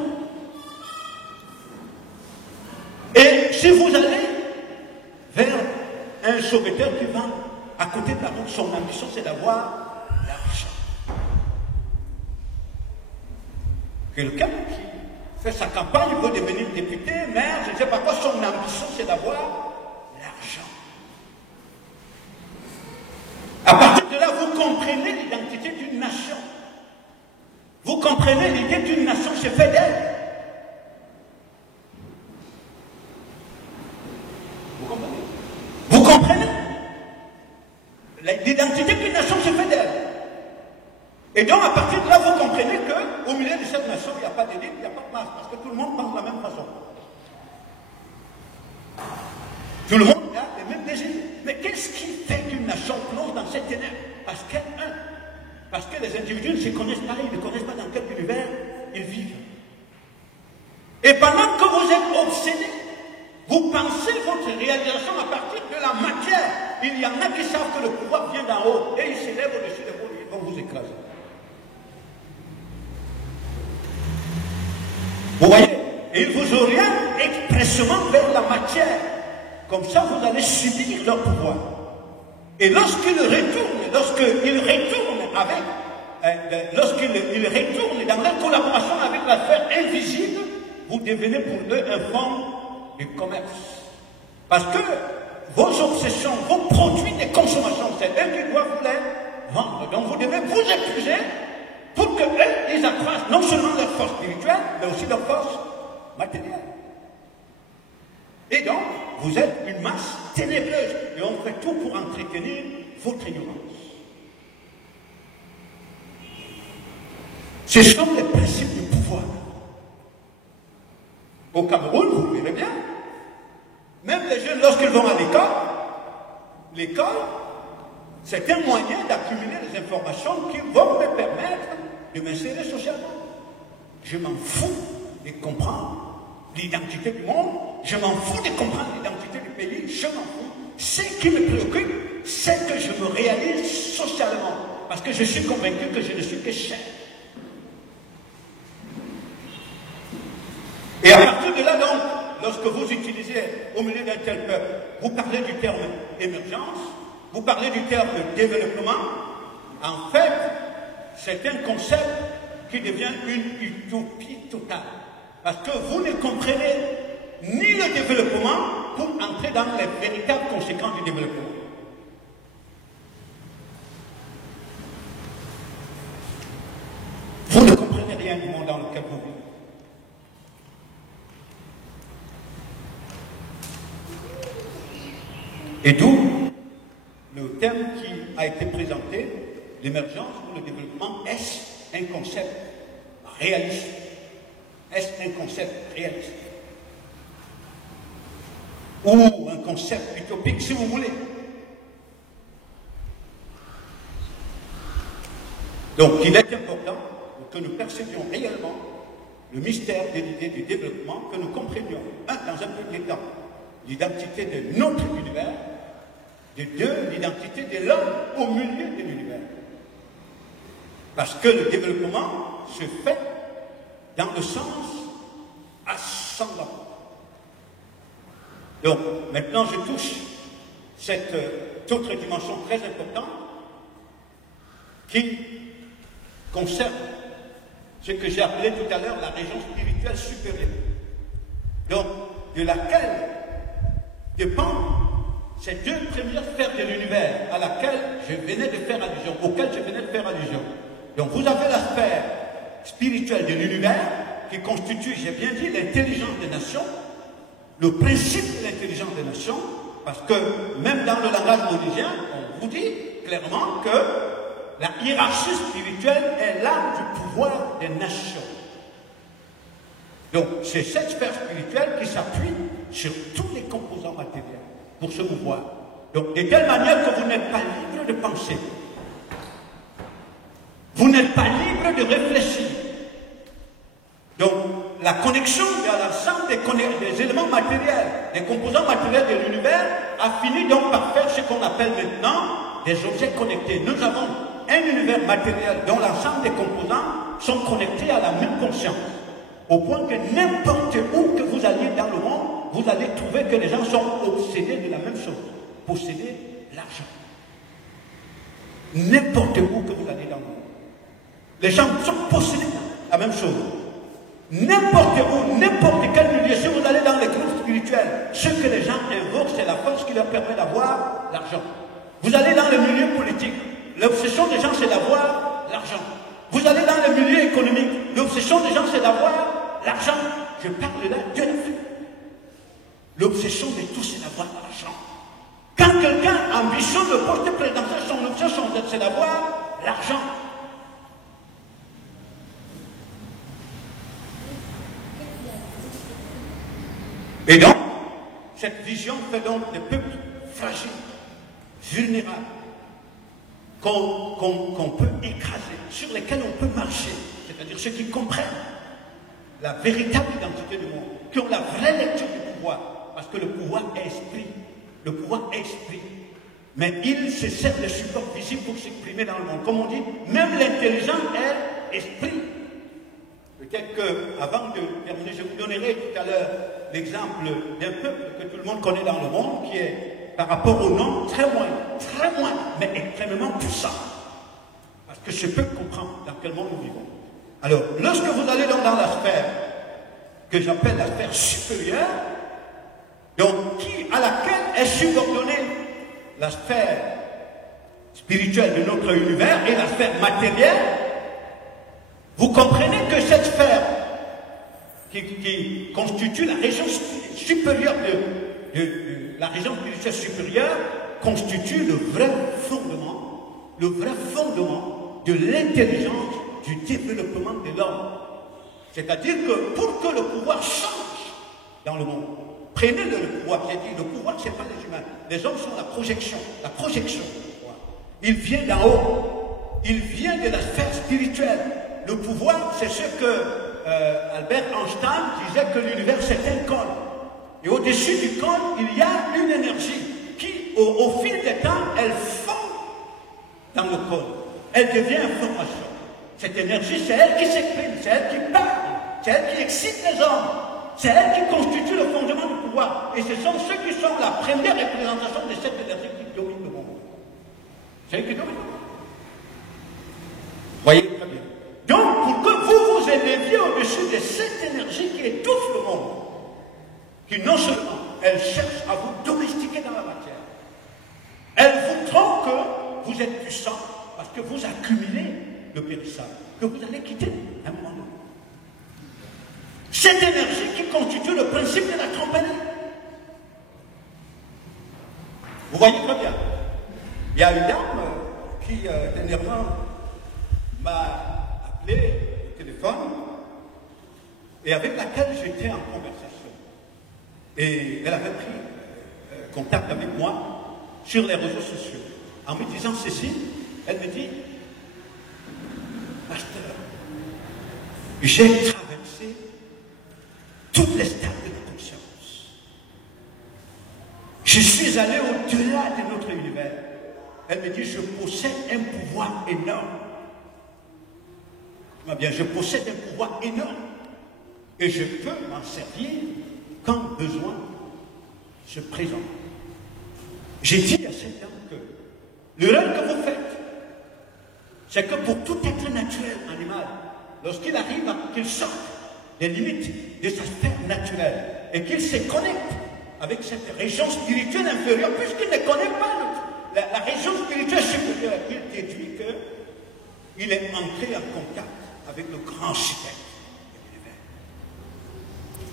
Et si vous allez vers un sauveteur qui va à côté de la route, son ambition, c'est d'avoir l'argent. Quelqu'un qui fait sa campagne, il veut devenir député, maire, je ne sais pas quoi, son ambition, c'est d'avoir l'argent. À partir de là, vous comprenez l'identité d'une nation. Vous comprenez l'idée d'une nation se fait d'elle. Vous comprenez? Vous comprenez l'identité d'une nation se fait d'elle. Et donc, à partir de là, vous comprenez qu'au milieu de cette nation, il n'y a pas d'élite, il n'y a pas de masse, parce que tout le monde pense de la même façon. Tout le monde a les mêmes désirs. Mais qu'est-ce qui fait qu'une nation plonge dans cette ténèbres? Parce que les individus ne se connaissent pas, ils ne connaissent pas dans quel univers ils vivent. Et pendant que vous êtes obsédés, vous pensez votre réalisation à partir de la matière. Il y en a qui savent que le pouvoir vient d'en haut et ils s'élèvent au-dessus de vous, ils vont vous écraser. Vous voyez? Et ils vous orientent expressément vers la matière. Comme ça, vous allez subir leur pouvoir. Et lorsqu'ils retournent dans leur collaboration avec la sphère invisible, vous devenez pour eux un fonds de commerce. Parce que vos obsessions, vos produits de consommation, c'est eux qui doivent vous les vendre. Donc vous devez vous épuiser pour que eux, ils accroissent non seulement leur force spirituelle, mais aussi leur force matérielle. Et donc, vous êtes une masse ténébreuse et on fait tout pour entretenir votre ignorance. Ce sont les principes du pouvoir. Au Cameroun, vous verrez bien, même les jeunes, lorsqu'ils vont à l'école, c'est un moyen d'accumuler des informations qui vont me permettre de m'insérer socialement. Je m'en fous de comprendre l'identité du monde, je m'en fous de comprendre l'identité du pays, je m'en fous. Ce qui me préoccupe, c'est que je me réalise socialement, parce que je suis convaincu que je ne suis que chef. Et à partir de là, donc, lorsque vous utilisez au milieu d'un tel peuple, vous parlez du terme émergence, vous parlez du terme développement, en fait, c'est un concept qui devient une utopie totale. Parce que vous ne comprenez ni le développement pour entrer dans les véritables conséquences du développement. Vous ne comprenez rien du monde dans lequel vous vivez. Et d'où le terme qui a été présenté, l'émergence ou le développement, est-ce un concept réaliste? Est-ce un concept réaliste? Ou un concept utopique, si vous voulez? Donc, il est important que nous percevions réellement le mystère de l'idée du développement, que nous comprenions, un, dans un premier temps, l'identité de notre univers, de deux, l'identité de l'homme au milieu de l'univers. Parce que le développement se fait dans le sens ascendant. Donc, maintenant, je touche cette autre dimension très importante qui concerne ce que j'ai appelé tout à l'heure la région spirituelle supérieure. Donc, de laquelle dépendent ces deux premières sphères de l'univers à laquelle je venais de faire allusion, auxquelles je venais de faire allusion. Donc, vous avez la sphère spirituelle de l'univers qui constitue, j'ai bien dit, l'intelligence des nations, le principe de l'intelligence des nations, parce que même dans le langage onésien, on vous dit clairement que la hiérarchie spirituelle est l'arme du pouvoir des nations. Donc, c'est cette sphère spirituelle qui s'appuie sur tous les composants matériels pour se mouvoir. Donc, de telle manière que vous n'êtes pas libre de penser. Vous n'êtes pas libre de réfléchir. Donc, la connexion vers l'ensemble des éléments matériels, des composants matériels de l'univers, a fini donc par faire ce qu'on appelle maintenant des objets connectés. Nous avons un univers matériel dont l'ensemble des composants sont connectés à la même conscience. Au point que n'importe où que vous alliez dans le monde, vous allez trouver que les gens sont obsédés de la même chose. Posséder l'argent. N'importe où que vous allez dans le monde. Les gens sont possédés de la même chose. N'importe où, n'importe quel milieu, si vous allez dans les groupes spirituels, ce que les gens invoquent, c'est la force qui leur permet d'avoir l'argent. Vous allez dans le milieu politique, l'obsession des gens, c'est d'avoir l'argent. Vous allez dans le milieu économique, l'obsession des gens, c'est d'avoir l'argent. Je parle là de la vie. L'obsession de tous, c'est d'avoir l'argent. Quand quelqu'un ambitionne le poste présidentiel, son obsession, c'est d'avoir l'argent. Et donc, cette vision fait donc des peuples fragiles, vulnérables, qu'on peut écraser, sur lesquels on peut marcher, c'est-à-dire ceux qui comprennent la véritable identité du monde, qui ont la vraie lecture du pouvoir, parce que le pouvoir est esprit, le pouvoir est esprit, mais il se sert de support visible pour s'exprimer dans le monde. Comme on dit, même l'intelligence est esprit. Peut-être que, avant de terminer, je vous donnerai tout à l'heure l'exemple d'un peuple que tout le monde connaît dans le monde, qui est, par rapport au nom, très moins, mais extrêmement puissant. Parce que ce peuple comprend dans quel monde nous vivons. Alors, lorsque vous allez donc dans la sphère que j'appelle la sphère supérieure, donc à laquelle est subordonnée la sphère spirituelle de notre univers et la sphère matérielle, vous comprenez que cette sphère qui constitue la région supérieure la région spirituelle supérieure constitue le vrai fondement de l'intelligence du développement de l'homme. C'est-à-dire que pour que le pouvoir change dans le monde, prenez le pouvoir, j'ai dit, le pouvoir, ce n'est pas les humains. Les hommes sont la projection du pouvoir. Il vient d'en haut, il vient de la sphère spirituelle. Le pouvoir, c'est ce que Albert Einstein disait que l'univers, c'est un cône. Et au-dessus du cône, il y a une énergie qui, au fil des temps, elle fond dans le cône. Elle devient information. Cette énergie, c'est elle qui s'exprime, c'est elle qui parle, c'est elle qui excite les hommes, c'est elle qui constitue le fondement du pouvoir. Et ce sont ceux qui sont la première représentation de cette énergie qui domine le monde. C'est elle qui domine le monde. Voyez très bien. Donc, pour que vous vous éleviez au-dessus de cette énergie qui étouffe le monde, qui non seulement elle cherche à vous domestiquer dans la matière, elle vous trompe que vous êtes puissant parce que vous accumulez le périssable, que vous allez quitter un moment donné. Cette énergie qui constitue le principe de la tromperie. Vous voyez très bien. Il y a une dame qui, dernièrement, m'a appelé au téléphone et avec laquelle j'étais en conversation. Et elle avait pris contact avec moi sur les réseaux sociaux. En me disant ceci, elle me dit, pasteur, j'ai traversé toutes les stades de la conscience. Je suis allé au-delà de notre univers. Elle me dit, je possède un pouvoir énorme. Bien, je possède un pouvoir énorme. Et je peux m'en servir quand besoin se présente. J'ai dit à cette dame que l'erreur que vous faites, c'est que pour tout être naturel, animal, lorsqu'il arrive qu'il sorte des limites de sa sphère naturelle et qu'il se connecte avec cette région spirituelle inférieure, puisqu'il ne connaît pas la région spirituelle supérieure, il déduit qu'il est entré en contact avec le grand architecte de l'univers.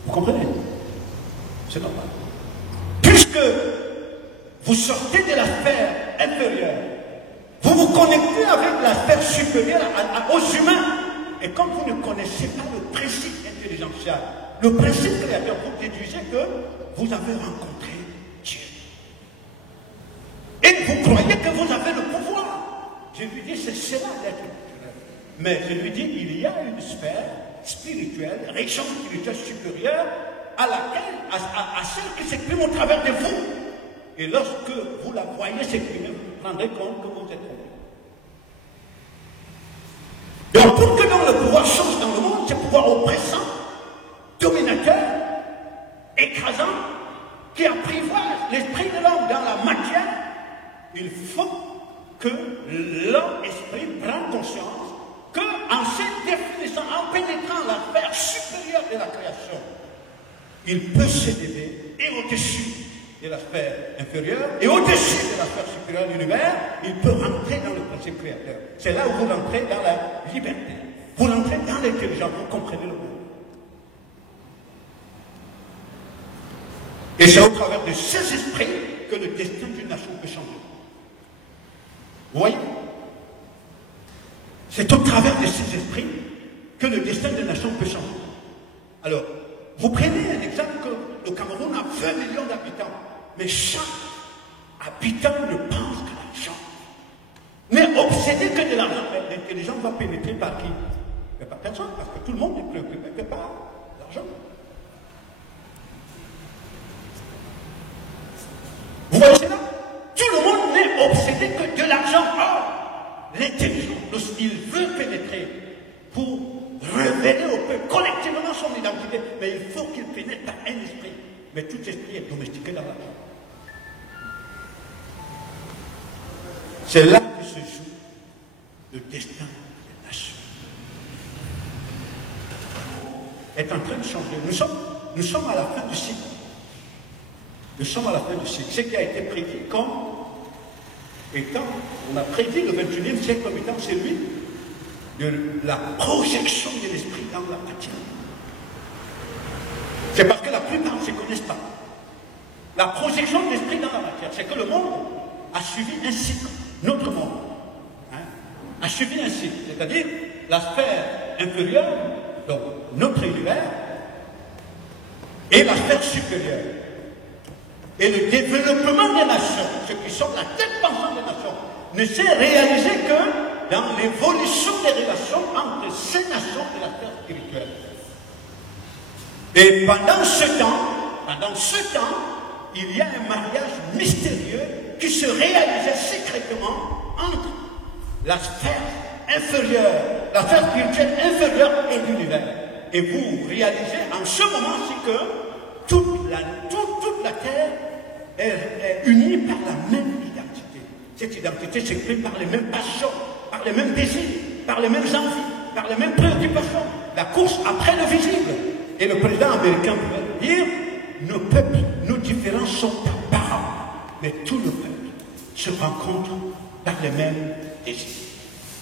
Vous comprenez? C'est normal. Puisque vous sortez de la sphère inférieure, vous vous connectez avec la sphère supérieure aux humains. Et comme vous ne connaissez pas le principe intelligentiel, le principe créateur, vous déduisez que vous avez rencontré Dieu. Et vous croyez que vous avez le pouvoir. Je lui dis, c'est cela d'être naturel. Mais je lui dis, il y a une sphère spirituelle, région spirituelle supérieure, à laquelle, à celle qui s'exprime au travers de vous. Et lorsque vous la voyez s'exprimer, vous vous rendrez compte que vous êtes trompé. Donc, pour que donc le pouvoir change dans le monde, c'est pouvoir oppressant, dominateur, écrasant, qui apprivoise l'esprit de l'homme dans la matière, il faut que l'homme-esprit prenne conscience qu'en se définissant, en pénétrant la sphère supérieure de la création, il peut s'élever et au-dessus de la sphère inférieure et au-dessus de la sphère supérieure de l'univers, il peut rentrer dans le principe créateur. C'est là où vous rentrez dans la liberté. Vous rentrez dans l'intelligence, vous comprenez le monde. Et c'est au travers de ces esprits que le destin d'une nation peut changer. Vous voyez? C'est au travers de ces esprits que le destin d'une nation peut changer. Alors, Vous prenez un exemple que le Cameroun a 20 millions d'habitants, mais chaque habitant ne pense qu'à l'argent. Mais obsédé que de l'argent, l'intelligence va pénétrer par qui? Mais par personne, parce que tout le monde est préoccupé que par l'argent. Vous voyez cela? Tout le monde n'est obsédé que de l'argent. Or, l'intelligence, il veut pénétrer pour révéler au peuple collectivement son identité, mais il faut qu'il pénètre par un esprit. Mais tout esprit est domestiqué dans l'argent. C'est là que se joue le destin des nations. Est en train de changer. Nous sommes à la fin du cycle. Nous sommes à la fin du cycle. Ce qui a été prédit comme étant, on a prédit le 21e siècle comme étant celui de la projection de l'esprit dans la matière. C'est parce que la plupart ne se connaissent pas. La projection de l'esprit dans la matière, c'est que le monde a suivi un cycle. Notre monde a suivi un cycle, c'est-à-dire la sphère inférieure, donc notre univers, et la sphère supérieure. Et le développement des nations, ceux qui sont la tête pensante des nations, ne s'est réalisé que dans l'évolution des relations entre ces nations et la sphère spirituelle. Et pendant ce temps, il y a un mariage mystérieux qui se réalisait secrètement entre la sphère inférieure, la sphère spirituelle inférieure et l'univers. Et vous réalisez en ce moment-ci que toute la terre est unie par la même identité. Cette identité s'exprime par les mêmes passions, par les mêmes désirs, par les mêmes envies, par les mêmes préoccupations. La course après le visible. Et le président américain pouvait dire, nos peuples, nos différences sont apparents, mais tout le peuple se rencontre par les mêmes désirs.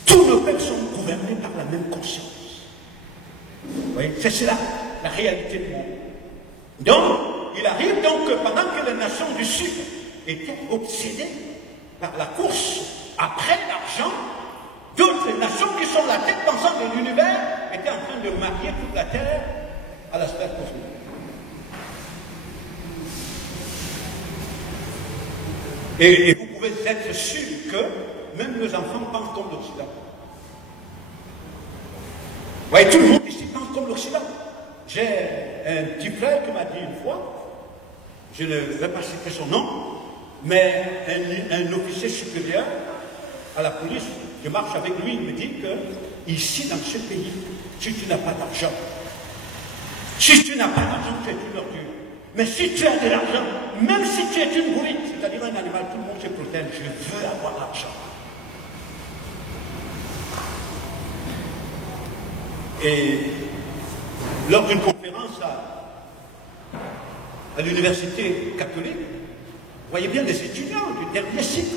Tous nos peuples sont gouvernés par la même conscience. Vous voyez, c'est cela, la réalité du monde. Donc, il arrive donc que pendant que les nations du Sud étaient obsédées par la course après l'argent, d'autres nations qui sont la tête pensante de l'univers étaient en train de marier toute la terre à la sphère cosmique. Et vous pouvez être sûr que même nos enfants pensent comme l'Occident. Vous voyez, tout le monde ici pense comme l'Occident. J'ai un petit frère qui m'a dit une fois, je ne vais pas citer son nom, mais un officier supérieur à la police, je marche avec lui, il me dit que ici, dans ce pays, si tu n'as pas d'argent, tu es une ordure. Mais si tu as de l'argent, même si tu es une brute, c'est-à-dire un animal, tout le monde se protège, je veux avoir l'argent. Et lors d'une conférence à l'université catholique, vous voyez bien des étudiants du dernier cycle,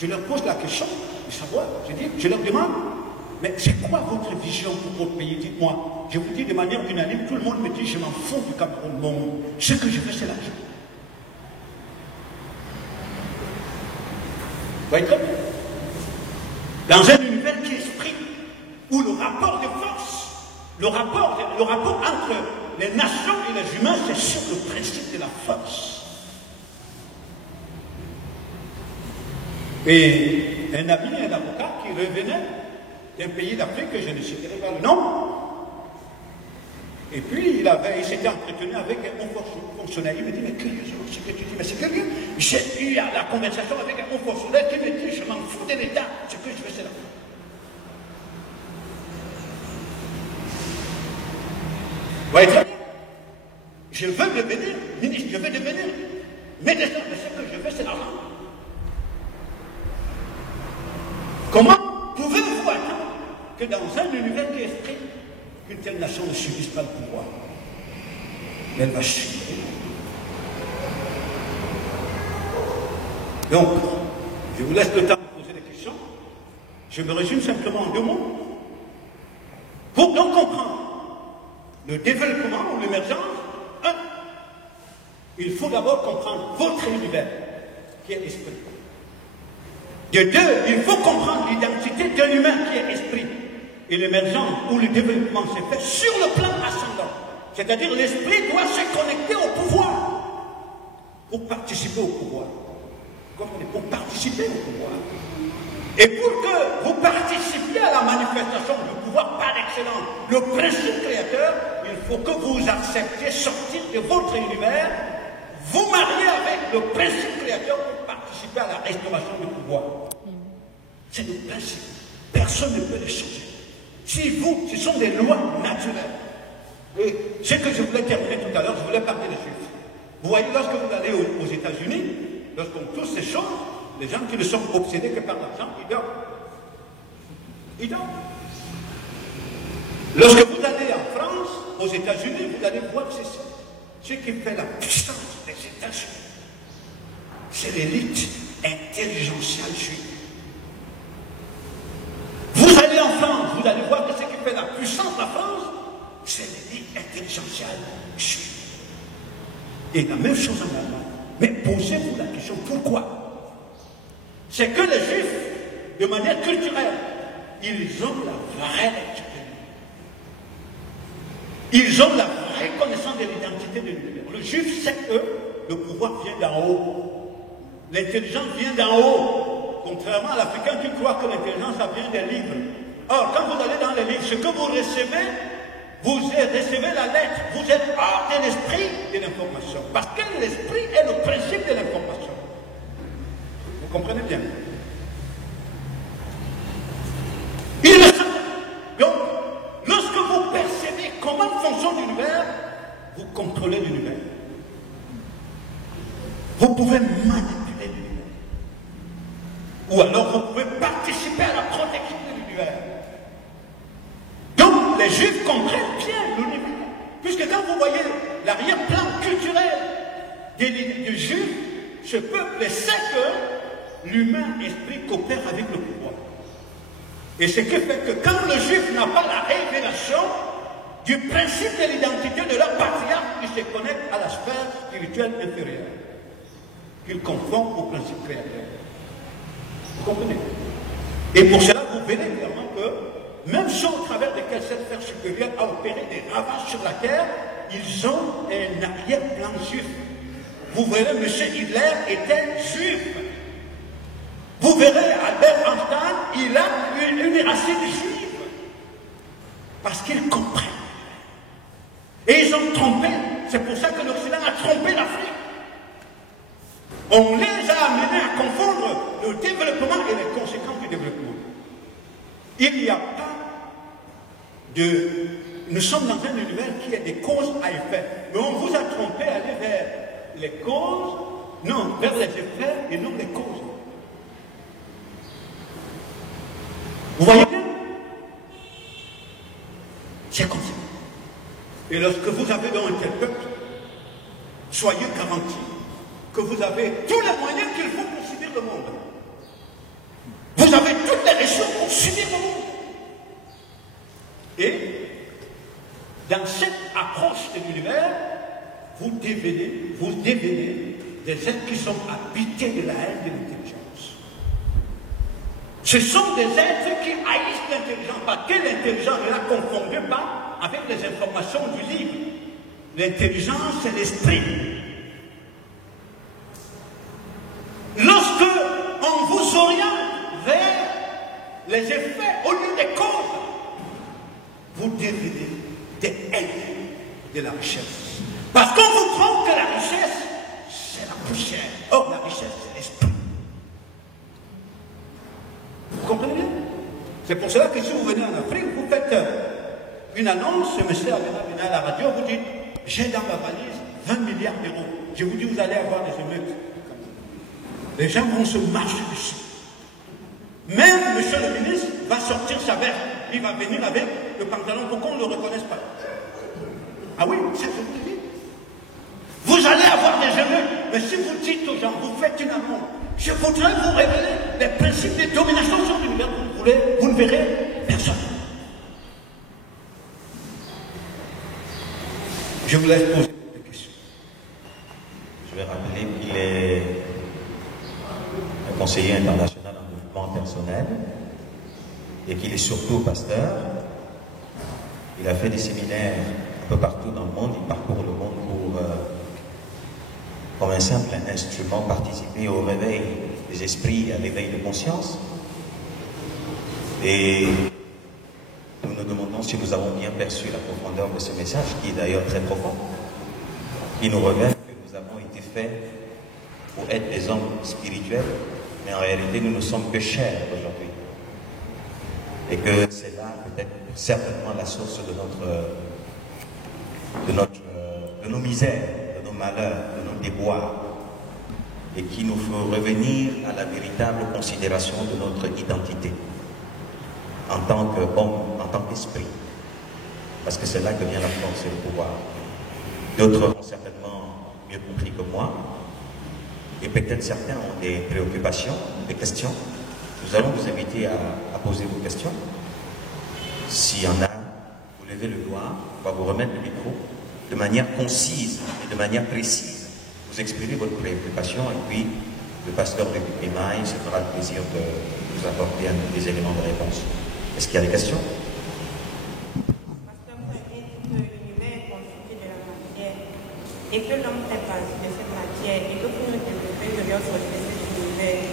je leur pose la question de savoir, je leur demande, mais c'est quoi votre vision pour votre pays? Dites-moi. Je vous dis de manière unanime, tout le monde me dit, je m'en fous du Cameroun. Ce que je veux, c'est l'argent. Vous voyez comme dans un univers qui est esprit, où le rapport de force, le rapport entre les nations et les humains, c'est sur le principe de la force. Et un ami, un avocat qui revenait d'un pays d'Afrique, que je ne citerai pas le nom, et puis il s'était entretenu avec un haut fonctionnaire. Il me dit, mais curieusement, ce que tu dis, mais c'est curieux. J'ai eu la conversation avec un haut fonctionnaire qui me dit, je m'en fous de l'État, ce que je veux, c'est là. Vous voyez très bien. Je veux devenir ministre, je veux devenir médecin, mais ce que je veux, c'est l'argent. Comment pouvez-vous attendre que dans un univers qui est esprit, qu'une telle nation ne subisse pas le pouvoir? Elle va suivre. Donc, je vous laisse le temps de poser des questions. Je me résume simplement en 2 mots. Pour donc comprendre le développement ou l'émergence, 1, il faut d'abord comprendre votre univers, qui est esprit. De 2, il faut comprendre l'identité d'un humain qui est esprit. Et l'émergence ou le développement s'est fait sur le plan ascendant. C'est-à-dire l'esprit doit se connecter au pouvoir pour participer au pouvoir. Comprenez? Pour participer au pouvoir. Et pour que vous participiez à la manifestation du pouvoir par excellence, le principe créateur, il faut que vous acceptiez sortir de votre univers, vous marier avec le principe créateur pour participer à la restauration du pouvoir. C'est le principe. Personne ne peut le changer. Si vous, ce sont des lois naturelles. Et ce que je voulais terminer tout à l'heure, je voulais parler des Juifs. Vous voyez, lorsque vous allez aux États-Unis, lorsqu'on touche ces choses, les gens qui ne sont obsédés que par l'argent, ils dorment. Ils dorment. Lorsque vous allez en France, aux États-Unis, vous allez voir ceci. Ce qui fait la puissance des États-Unis, c'est l'élite intelligentielle juive. Vous allez en France, vous allez voir que ce qui fait la puissance de la France, c'est l'élite intelligentielle juive. Et la même chose en Allemagne. Mais posez-vous la question, pourquoi? C'est que les Juifs, de manière culturelle, ils ont la vraie lecture de l'univers. Ils ont la vraie connaissance de l'identité de l'univers. Le Juif sait que le pouvoir vient d'en haut. L'intelligence vient d'en haut. Contrairement à l'Africain qui croit que l'intelligence, ça vient des livres. Or, quand vous allez dans les livres, ce que vous recevez la lettre, vous êtes hors de l'esprit de l'information. Parce que l'esprit est le principe de l'information. Vous comprenez bien? Il le sait. Donc, lorsque vous percevez comment fonctionne l'univers, vous contrôlez l'univers. Vous pouvez manipuler l'univers. Ou alors vous pouvez participer à la protection de l'univers. Donc, les Juifs comprennent bien l'univers. Puisque quand vous voyez l'arrière-plan culturel des Juifs, ce peuple sait que l'humain-esprit coopère avec le pouvoir. Et ce qui fait que quand le Juif n'a pas la révélation du principe de l'identité de leur patriarche, il se connecte à la sphère spirituelle inférieure, qu'il confond au principe créateur. Vous comprenez? Et pour cela, vous verrez clairement que même ceux au travers desquels cette sphère supérieure a opéré des ravages sur la terre, ils ont un arrière-plan juif. Vous verrez, M. Hitler était juif. Vous verrez, Albert Einstein, il a une racine juive. Parce qu'ils comprennent. Et ils ont trompé. C'est pour ça que l'Occident a trompé l'Afrique. On les a amenés à confondre le développement et les conséquences du développement. Il n'y a pas de... Nous sommes dans un univers qui a des causes à effet. Mais on vous a trompé à aller vers les causes, non, vers les effets et non les causes. Vous voyez bien? C'est comme ça. Et lorsque vous avez dans un tel peuple, soyez garantis que vous avez tous les moyens qu'il faut pour subir le monde. Vous avez toutes les ressources pour subir le monde. Et dans cette approche de l'univers, vous devenez des êtres qui sont habités de la haine de l'intelligence. Ce sont des êtres qui haïssent l'intelligence, parce que l'intelligence, ne la confondez pas avec les informations du livre. L'intelligence, c'est l'esprit. Lorsque on vous oriente vers les effets au lieu des causes, vous devenez des ennemis de la richesse. Parce qu'on vous trompe que la richesse, c'est la poussière. Or, la richesse, c'est l'esprit. Vous comprenez bien? C'est pour cela que si vous venez en Afrique, vous faites une annonce, ce monsieur venu à la radio, vous dites, j'ai dans ma valise 20 milliards d'euros. Je vous dis, vous allez avoir des émeutes. Les gens vont se marcher dessus. Même monsieur le ministre va sortir sa veste. Il va venir avec le pantalon pour qu'on ne le reconnaisse pas. Ah oui, c'est ce que je vous dis. Vous allez avoir des émeutes. Mais si vous dites aux gens, vous faites une annonce, je voudrais vous révéler les principes de domination sur l'univers, vous ne verrez personne. Je vous laisse poser des questions. Je vais rappeler qu'il est un conseiller international en développement personnel et qu'il est surtout pasteur. Il a fait des séminaires peu partout dans le monde, il parcourt le monde pour, comme un simple instrument, participer au réveil des esprits, à l'éveil de conscience. Et nous nous demandons si nous avons bien perçu la profondeur de ce message, qui est d'ailleurs très profond, qui nous révèle que nous avons été faits pour être des hommes spirituels, mais en réalité nous ne sommes que chairs aujourd'hui. Et que c'est là peut-être certainement la source de nos misères, de nos malheurs, de nos déboires, et qui nous faut revenir à la véritable considération de notre identité en tant qu'homme, en tant qu'esprit, parce que c'est là que vient la force et le pouvoir. D'autres ont certainement mieux compris que moi, et peut-être certains ont des préoccupations, des questions. Nous allons vous inviter à poser vos questions. S'il y en a, vous levez le doigt, on va vous remettre le micro de manière concise et de manière précise. Vous exprimez votre préoccupation et puis le pasteur de Émail se fera le plaisir de vous apporter des éléments de réponse. Est-ce qu'il y a des questions? Pasteur, vous avez dit que l'univers est constitué de la matière et que l'homme fait partie de cette matière et que pour nous développer, nous devons sortir de cet univers.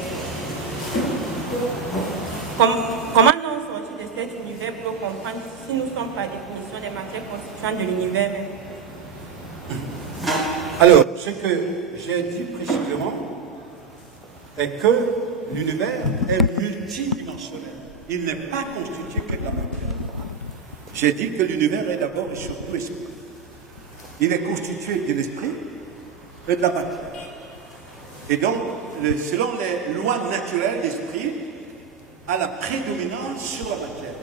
Comment nous sortir de cet univers pour comprendre si nous sommes par définition des matières constituantes de l'univers même? Alors, ce que j'ai dit précisément est que l'univers est multidimensionnel. Il n'est pas constitué que de la matière. J'ai dit que l'univers est d'abord et surtout l'esprit. Il est constitué de l'esprit et de la matière. Et donc, selon les lois naturelles, l'esprit a la prédominance sur la matière.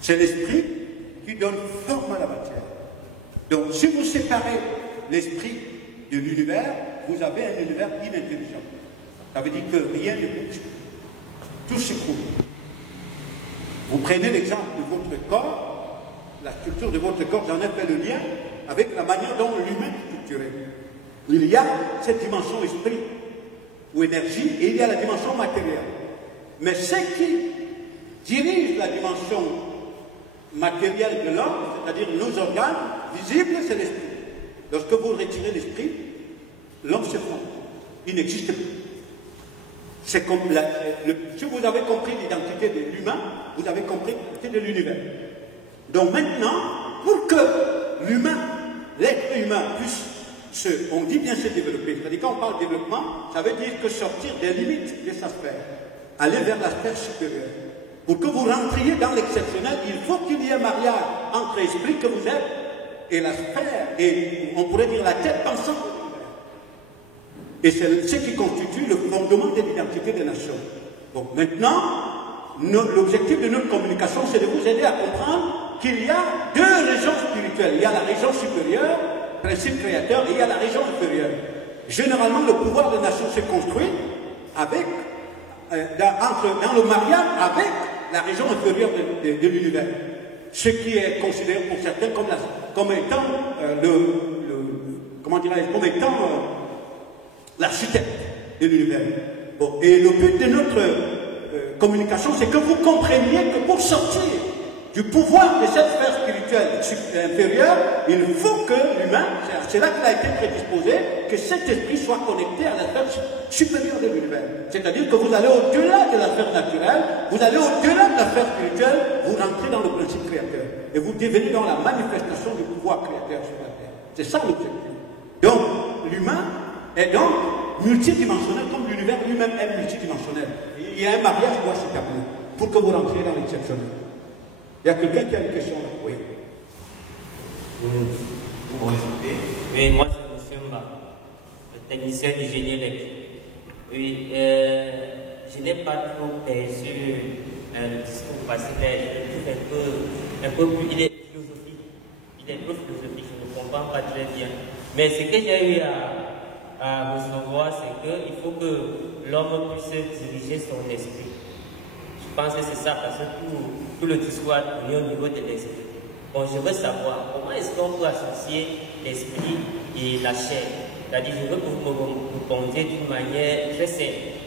C'est l'esprit qui donne forme à la matière. Donc, si vous séparez l'esprit de l'univers, vous avez un univers inintelligent. Ça veut dire que rien ne bouge. Tout s'écroule. Vous prenez l'exemple de votre corps, la structure de votre corps, j'en ai fait le lien avec la manière dont l'humain est structuré. Il y a cette dimension esprit ou énergie et il y a la dimension matérielle. Mais ce qui dirige la dimension matérielle de l'homme, c'est-à-dire nos organes visibles, c'est l'esprit. Lorsque vous retirez l'esprit, l'homme s'effondre. Il n'existe plus. C'est comme si vous avez compris l'identité de l'humain, vous avez compris l'identité de l'univers. Donc maintenant, pour que l'humain, l'être humain puisse on dit bien se développer, c'est-à-dire quand on parle de développement, ça veut dire que sortir des limites de sa sphère, aller vers la sphère supérieure. Pour que vous rentriez dans l'exceptionnel, il faut qu'il y ait un mariage entre l'esprit que vous êtes et la sphère, et on pourrait dire la tête pensante. Et c'est ce qui constitue le fondement de l'identité des nations. Donc maintenant, l'objectif de notre communication, c'est de vous aider à comprendre qu'il y a deux régions spirituelles. Il y a la région supérieure, principe créateur, et il y a la région inférieure. Généralement, le pouvoir des nations se construit avec, dans le mariage avec la région inférieure de l'univers. Ce qui est considéré pour certains comme étant l'architecte de l'univers. Bon, et le but de notre communication, c'est que vous compreniez que pour sortir du pouvoir de cette sphère spirituelle inférieure, il faut que l'humain, c'est là qu'il a été prédisposé, que cet esprit soit connecté à la sphère supérieure de l'univers. C'est-à-dire que vous allez au-delà de la sphère naturelle, vous allez au-delà de la sphère spirituelle, vous rentrez dans le principe créateur. Et vous devenez dans la manifestation du pouvoir créateur sur la terre. C'est ça l'objectif. Donc, l'humain est donc multidimensionnel, comme l'univers lui-même est multidimensionnel. Il y a un mariage qui doit s'établir pour que vous rentriez dans l'exceptionnel. Il y a quelqu'un qui a une question là? Oui. Oui, moi c'est M. Mba, le technicien du génie électrique. Oui, je n'ai pas trop perçu un discours parce que je le trouve un peu plus. Il est philosophique. Il est un peu philosophique, je ne comprends pas très bien. Mais ce que j'ai eu à recevoir, c'est qu'il faut que l'homme puisse diriger son esprit. Je pense que c'est ça, parce que tout le discours est au niveau de l'esprit. Bon, je veux savoir comment est-ce qu'on peut associer l'esprit et la chair. C'est-à-dire, je veux que vous me répondiez d'une manière très simple,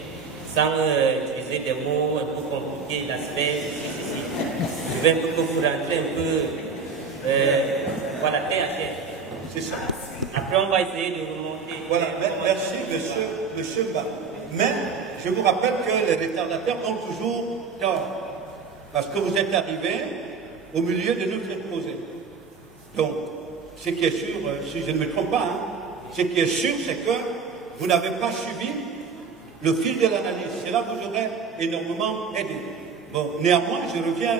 sans utiliser des mots un peu compliqués, l'aspect, ceci. Je veux un peu que vous rentrez un peu Voilà, terre à terre. C'est ça. Après, on va essayer de remonter. Voilà, merci monsieur Ba. Mais je vous rappelle que les retardataires ont toujours tort. Parce que vous êtes arrivés au milieu de notre exposé. Donc, ce qui est sûr, si je ne me trompe pas, hein, ce qui est sûr, c'est que vous n'avez pas suivi le fil de l'analyse. Cela vous aurait énormément aidé. Bon, néanmoins, je reviens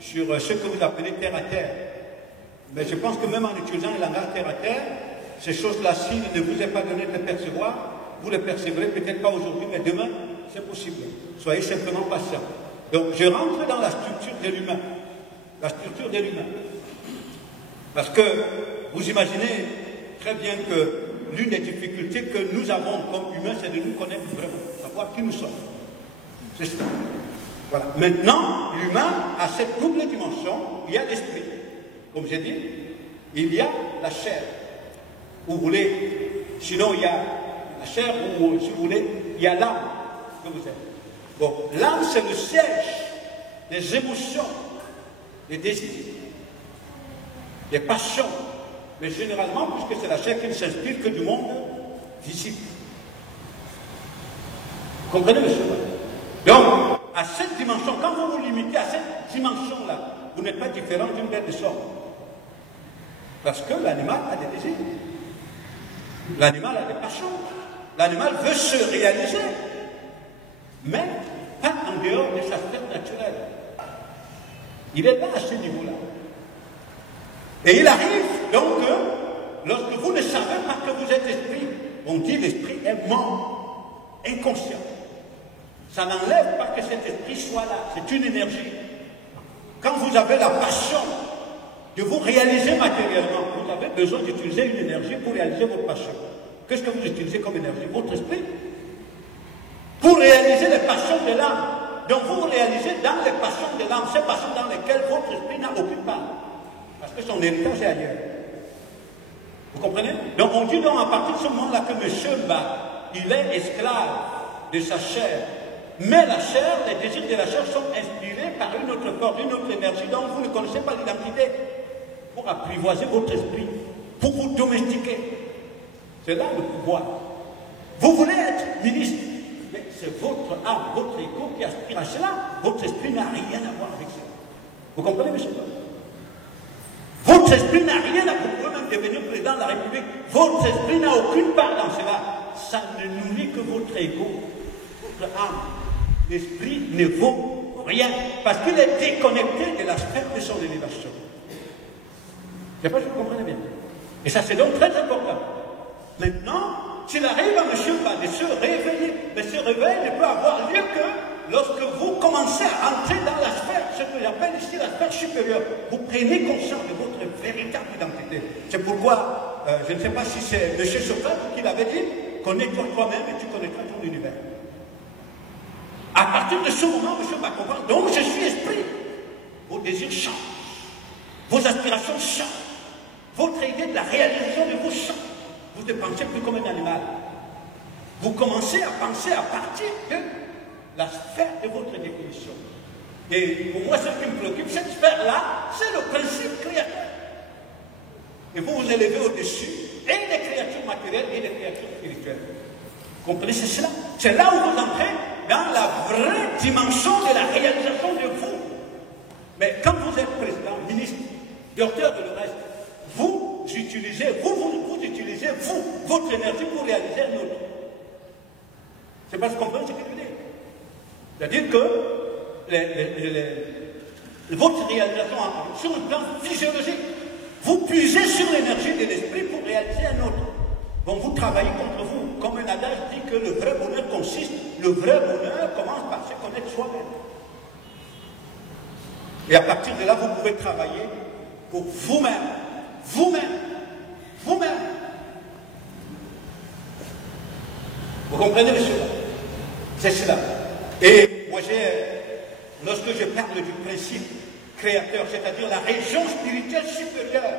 sur ce que vous appelez terre à terre. Mais je pense que même en utilisant le langage terre à terre, ces choses-là, s'il ne vous est pas donné de les percevoir, vous les percevrez peut-être pas aujourd'hui, mais demain, c'est possible. Soyez simplement patient. Donc, je rentre dans la structure de l'humain. La structure de l'humain. Parce que vous imaginez très bien que l'une des difficultés que nous avons comme humains, c'est de nous connaître vraiment, savoir qui nous sommes. C'est ça. Voilà. Maintenant, l'humain a cette double dimension. Il y a l'esprit. Comme j'ai dit, il y a la chair. Vous voulez, sinon il y a la chair, ou si vous voulez, il y a l'âme que vous êtes. Bon, l'âme, c'est le siège des émotions, des désirs, des passions. Mais généralement, puisque c'est la chair qui ne s'inspire que du monde visible. Vous comprenez, monsieur? Donc, à cette dimension, quand vous vous limitez à cette dimension-là, vous n'êtes pas différent d'une bête de somme. Parce que l'animal a des désirs. L'animal a des passions. L'animal veut se réaliser. Mais pas en dehors de sa sphère naturelle. Il est là à ce niveau-là. Et il arrive donc que, lorsque vous ne savez pas que vous êtes esprit, on dit l'esprit est mort, inconscient. Ça n'enlève pas que cet esprit soit là. C'est une énergie. Quand vous avez la passion de vous réaliser matériellement, vous avez besoin d'utiliser une énergie pour réaliser votre passion. Qu'est-ce que vous utilisez comme énergie? Votre esprit. Pour réaliser les passions de l'âme. Donc vous réalisez dans les passions de l'âme, ces passions dans lesquelles votre esprit n'a aucune part. Parce que son héritage est ailleurs. Vous comprenez? Donc on dit donc à partir de ce moment-là que M. Ba, il est esclave de sa chair. Mais la chair, les désirs de la chair sont inspirés par une autre force, une autre énergie dont vous ne connaissez pas l'identité. Pour apprivoiser votre esprit, pour vous domestiquer. C'est là le pouvoir. Vous voulez être ministre, mais c'est votre âme, votre ego qui aspire à cela. Votre esprit n'a rien à voir avec ça. Vous comprenez, monsieur? Votre esprit n'a rien à voir. Vous pouvez même devenir président de la République. Votre esprit n'a aucune part dans cela. Ça ne nourrit que votre ego, votre âme. L'esprit ne vaut rien parce qu'il est déconnecté de la sphère de son élévation. Je ne sais pas si vous comprenez bien. Et ça, c'est donc très important. Maintenant, s'il arrive à M. Ba de se réveiller, mais ce réveil ne peut avoir lieu que lorsque vous commencez à entrer dans la sphère, ce que j'appelle ici la sphère supérieure. Vous prenez conscience de votre véritable identité. C'est pourquoi, je ne sais pas si c'est M. Socrate qui l'avait dit, connais-toi toi-même et tu connaîtras ton univers. À partir de ce moment, M. Ba comprend, donc je suis esprit. Vos désirs changent. Vos aspirations changent. Votre idée de la réalisation de vous change. Vous ne pensez plus comme un animal. Vous commencez à penser à partir de la sphère de votre définition. Et pour moi, ce qui me préoccupe, cette sphère-là, c'est le principe créateur. Et vous vous élevez au-dessus, et des créatures matérielles et des créatures spirituelles. Vous comprenez, c'est cela. C'est là où vous entrez dans la vraie dimension de la réalisation de vous. Mais quand vous êtes président, ministre, docteur de le reste, vous utilisez, vous utilisez, votre énergie pour réaliser un autre. C'est pas ce qu'on comprend ce que je veux dire. C'est-à-dire que votre réalisation sur le plan physiologique, vous puisez sur l'énergie de l'esprit pour réaliser un autre. Bon, vous travaillez contre vous. Comme un adage dit que le vrai bonheur commence par se connaître soi-même. Et à partir de là, vous pouvez travailler pour vous-même. Vous-même. Vous comprenez, monsieur? C'est cela. Et moi, lorsque je parle du principe créateur, c'est-à-dire la région spirituelle supérieure,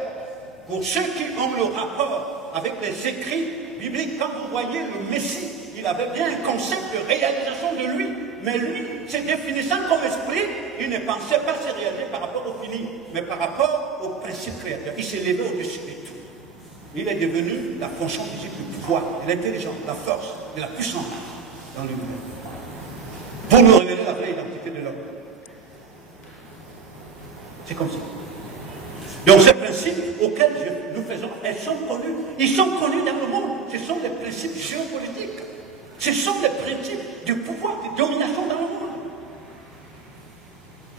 pour ceux qui ont le rapport avec les écrits bibliques, quand vous voyez le Messie, il avait bien un concept de réalisation de lui, mais lui, se définissant comme esprit, il ne pensait pas se réaliser par rapport au fini, mais par rapport au principe créateur. Il s'est levé au-dessus de tout. Il est devenu la fonction physique du pouvoir, de l'intelligence, de la force, de la puissance dans l'univers. Pour nous révéler la vraie identité de l'homme. C'est comme ça. Donc ces principes auxquels nous faisons, ils sont connus dans le monde. Ce sont des principes géopolitiques. Ce sont des principes du pouvoir, de domination dans le monde.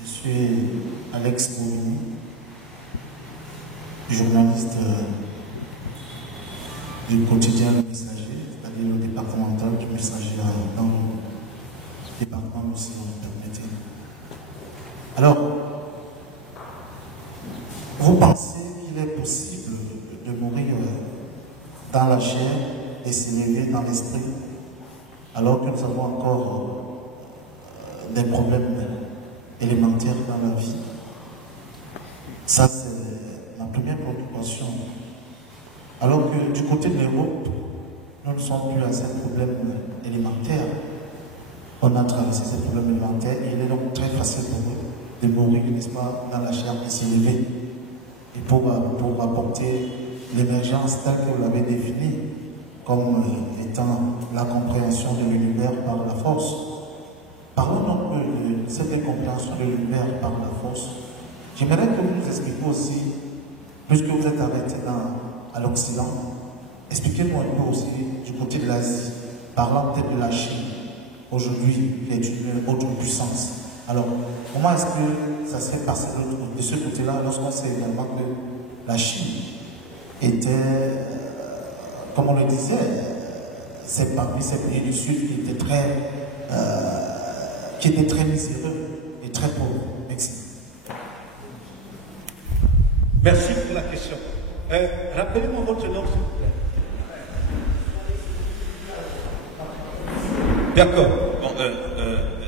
Je suis Alex Bouni, journaliste du quotidien Le Messager, c'est-à-dire le départemental du Messager dans le département aussi, si vous me permettez. Alors, vous pensez qu'il est possible de mourir dans la chair et s'élever dans l'esprit, alors que nous avons encore des problèmes élémentaires dans la vie? Ça, c'est ma première préoccupation. Alors que du côté de l'Europe, nous ne sommes plus à ces problèmes élémentaires. On a traversé ces problèmes élémentaires et il est donc très facile pour eux de mourir, n'est-ce pas, dans la chair et s'élever. Et pour apporter l'émergence telle que vous l'avez définie, comme étant la compréhension de l'univers par la force. Parlons donc de cette compréhension de l'univers par la force. J'aimerais que vous nous expliquiez aussi, puisque vous êtes arrêté à l'Occident, expliquez-nous un peu aussi du côté de l'Asie, parlant peut-être de la Chine, aujourd'hui, qui est une autre puissance. Alors, comment est-ce que ça s'est passé de ce côté-là, lorsqu'on sait également que la Chine était, comme on le disait, c'est parmi ces pays du Sud qui étaient très miséreux et très pauvres. Merci. Merci pour la question. Rappelez-moi votre nom, s'il vous plaît. D'accord. Bon,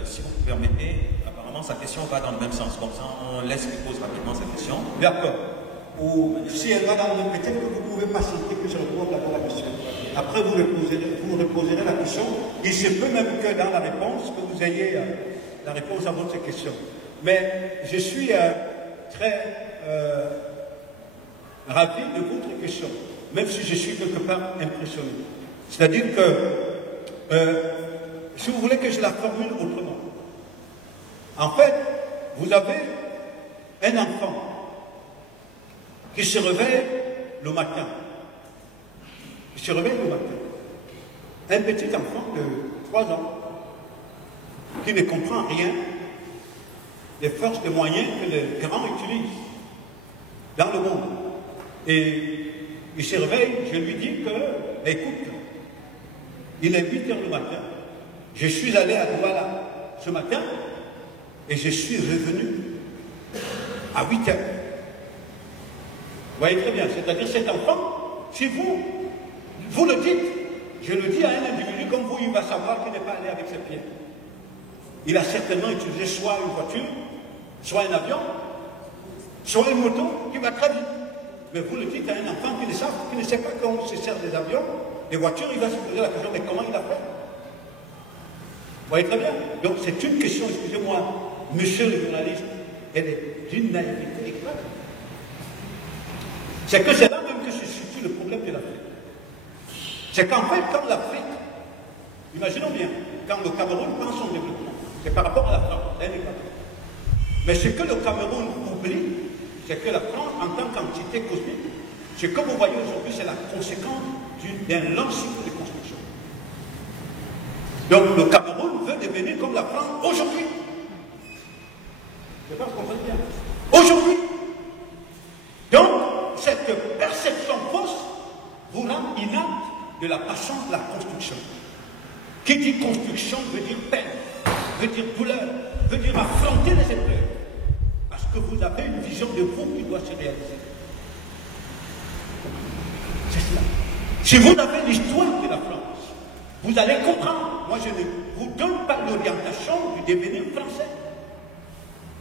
si vous me permettez, apparemment sa question va dans le même sens. Comme ça, on laisse qu'il pose rapidement sa question. D'accord. Ou si elle va dans le même, peut-être que vous ne pouvez pas citer que je réponds d'abord la question. Après, vous reposerez la question. Il se peut même que dans la réponse, que vous ayez la réponse à votre question. Mais je suis très ravi de votre question, même si je suis quelque part impressionné. C'est-à-dire que, si vous voulez que je la formule autrement, en fait, vous avez un enfant qui se réveille le matin. Il se réveille le matin. Un petit enfant de 3 ans qui ne comprend rien des forces, des moyens que les grands utilisent dans le monde. Et il se réveille, je lui dis que, écoute, il est 8 heures du matin. Je suis allé à Douala ce matin et je suis revenu à 8 heures. Vous voyez très bien, c'est-à-dire cet enfant, si vous le dites, je le dis à un individu comme vous, il va savoir qu'il n'est pas allé avec ses pieds. Il a certainement utilisé soit une voiture, soit un avion, soit une moto qui va très vite. Mais vous le dites à un enfant qui ne sait pas comment se sert des avions, des voitures, il va se poser la question, mais comment il a fait? Vous voyez très bien. Donc c'est une question, excusez-moi, monsieur le journaliste, elle est d'une naïveté extrême. C'est que c'est là même que se situe le problème de l'Afrique. C'est qu'en fait, quand l'Afrique, imaginons bien, quand le Cameroun prend son développement, c'est par rapport à la France, c'est un exemple. Mais ce que le Cameroun oublie, c'est que la France, en tant qu'entité cosmique, ce que vous voyez aujourd'hui, c'est la conséquence d'un long cycle de construction. Donc le Cameroun veut devenir comme la France aujourd'hui. Je pense qu'on comprend bien. Aujourd'hui. Donc, cette perception fausse vous rend inapte de la passion de la construction. Qui dit construction veut dire peine, veut dire douleur, veut dire affronter les épreuves. Parce que vous avez une vision de vous qui doit se réaliser. C'est cela. Si vous avez l'histoire de la France, vous allez comprendre. Moi, je ne vous donne pas l'orientation du devenir français.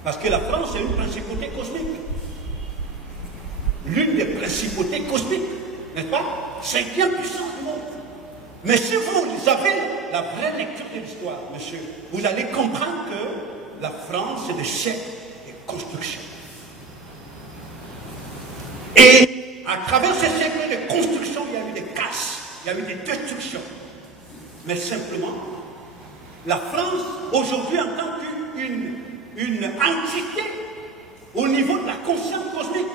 Parce que la France est une principauté cosmique. L'une des principautés cosmiques, n'est-ce pas? 5e puissance du monde. Mais si vous avez la vraie lecture de l'histoire, monsieur, vous allez comprendre que la France, c'est des siècles de construction. Et à travers ces siècles de construction, il y a eu des casses, il y a eu des destructions. Mais simplement, la France, aujourd'hui, en tant qu'une entité au niveau de la conscience cosmique,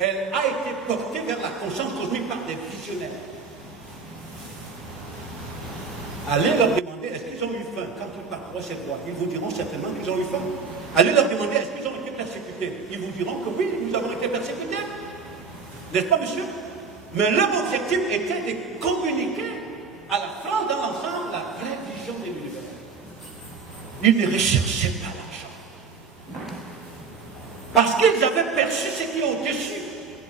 elle a été portée vers la conscience cosmique par des visionnaires. Allez leur demander, est-ce qu'ils ont eu faim quand ils parcourent cette voie? Ils vous diront certainement qu'ils ont eu faim. Allez leur demander, est-ce qu'ils ont été persécutés? Ils vous diront que oui, nous avons été persécutés. N'est-ce pas, monsieur? Mais leur objectif était de communiquer à la France dans l'ensemble la vraie vision de l'univers. Ils ne recherchaient pas l'argent. Parce qu'ils avaient perçu ce qui est au-dessus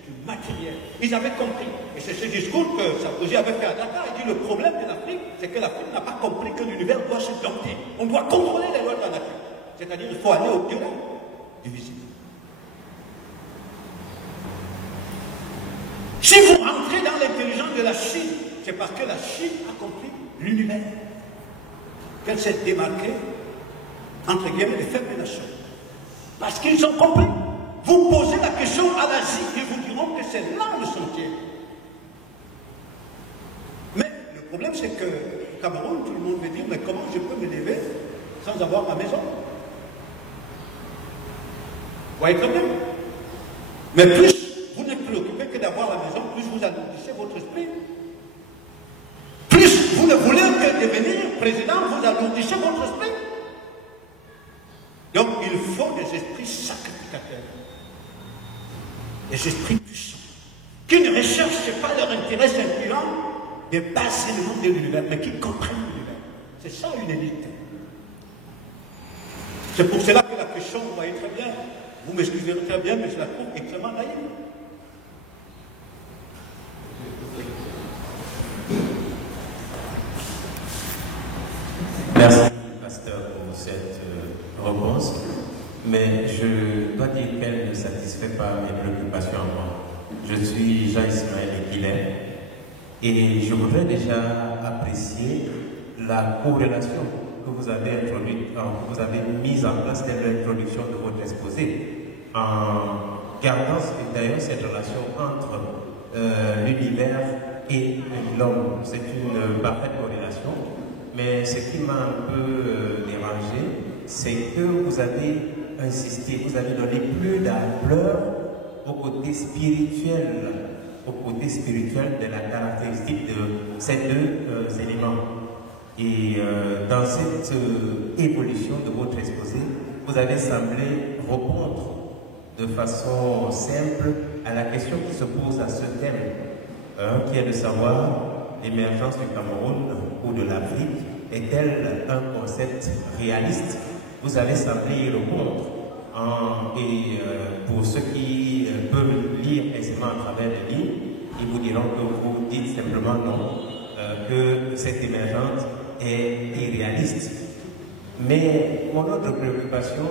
du matériel. Ils avaient compris. Et c'est ce discours que Sarkozy avait fait à Dakar. Il dit le problème de l'Afrique, c'est que l'Afrique n'a pas compris que l'univers doit se dompter. On doit contrôler les lois de la nature. C'est-à-dire qu'il faut aller au-delà du visible. Si vous rentrez dans l'intelligence de la Chine, c'est parce que la Chine a compris l'univers. Qu'elle s'est démarquée, entre guillemets, des faibles nations. Parce qu'ils ont compris. Vous posez la question à l'Asie, ils vous diront que c'est là le sentier. Mais le problème, c'est que au Cameroun, tout le monde veut dire, mais comment je peux me lever sans avoir ma maison? Vous voyez très bien. Mais plus vous n'êtes préoccupé que d'avoir la maison, plus vous alourdissez votre esprit. Plus vous ne voulez que devenir président, vous alourdissez votre esprit. Donc il faut des esprits sacrificateurs, des esprits puissants, qui ne recherchent pas leur intérêt simplement des bas éléments de l'univers, mais qui comprennent l'univers. C'est ça une élite. C'est pour cela que la question, vous voyez très bien, vous m'excuserez très bien, mais je la trouve extrêmement naïve. Merci, pasteur, pour cette réponse. Mais je dois dire qu'elle ne satisfait pas mes préoccupations à moi. Je suis Jean-Ismaël Equilet et je voudrais déjà apprécier la corrélation que vous avez introduite, que vous avez mise en place dès l'introduction de votre exposé, en gardant d'ailleurs cette relation entre l'univers et l'homme. C'est une parfaite corrélation. Mais ce qui m'a un peu dérangé, c'est que vous avez insisté, vous avez donné plus d'ampleur au côté spirituel de la caractéristique de ces deux éléments. Et dans cette évolution de votre exposé, vous avez semblé répondre de façon simple à la question qui se pose à ce thème, qui est de savoir l'émergence du Cameroun ou de l'Afrique est-elle un concept réaliste? Vous avez semblé y répondre. Et pour ceux qui peuvent lire aisément à travers les lignes, ils vous diront que vous dites simplement non, que cette émergence est irréaliste. Mais mon autre préoccupation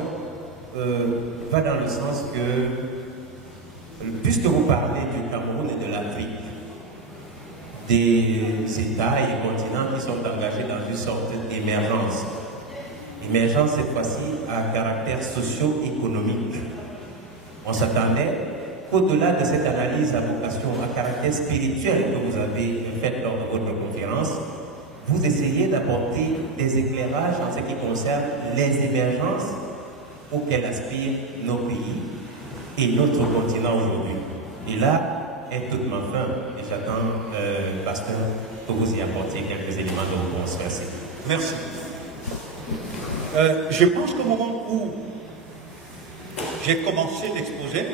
va dans le sens que, puisque vous parlez du Cameroun et de l'Afrique, des États et continents qui sont engagés dans une sorte d'émergence. Émergence, cette fois-ci, à caractère socio-économique. On s'attendait qu'au-delà de cette analyse à vocation à caractère spirituel que vous avez fait lors de votre conférence, vous essayez d'apporter des éclairages en ce qui concerne les émergences auxquelles aspirent nos pays et notre continent aujourd'hui. Et là, est toute ma fin, et j'attends, pasteur, que vous y apportiez quelques éléments de réponse. Merci. Merci. Je pense qu'au moment où j'ai commencé l'exposé,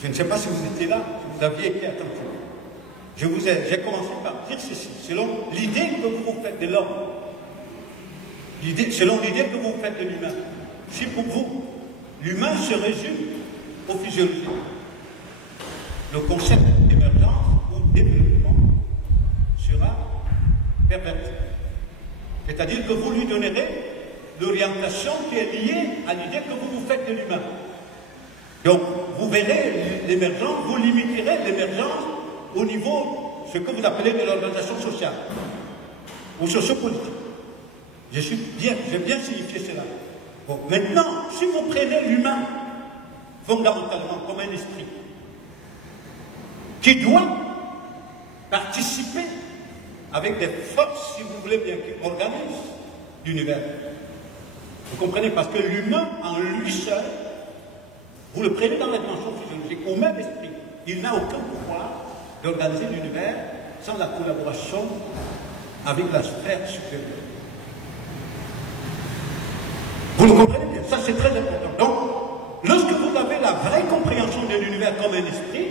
je ne sais pas si vous étiez là, si vous aviez été attentif. J'ai commencé par dire ceci, selon l'idée que vous vous faites de l'homme, selon l'idée que vous faites de l'humain. Si pour vous, l'humain se résume aux physiologies, le concept d'émergence ou développement sera perverti. C'est-à-dire que vous lui donnerez l'orientation qui est liée à l'idée que vous vous faites de l'humain. Donc, vous verrez l'émergence, vous limiterez l'émergence au niveau, ce que vous appelez de l'organisation sociale. ou sociopolitique. J'ai bien signifié cela. Bon, maintenant, si vous prenez l'humain fondamentalement comme un esprit qui doit participer avec des forces, si vous voulez bien, qui organisent l'univers. Vous comprenez? Parce que l'humain, en lui seul, vous le prenez dans la dimension physiologique, au même esprit, il n'a aucun pouvoir d'organiser l'univers sans la collaboration avec la sphère supérieure. Vous le comprenez bien? Ça, c'est très important. Donc, lorsque vous avez la vraie compréhension de l'univers comme un esprit,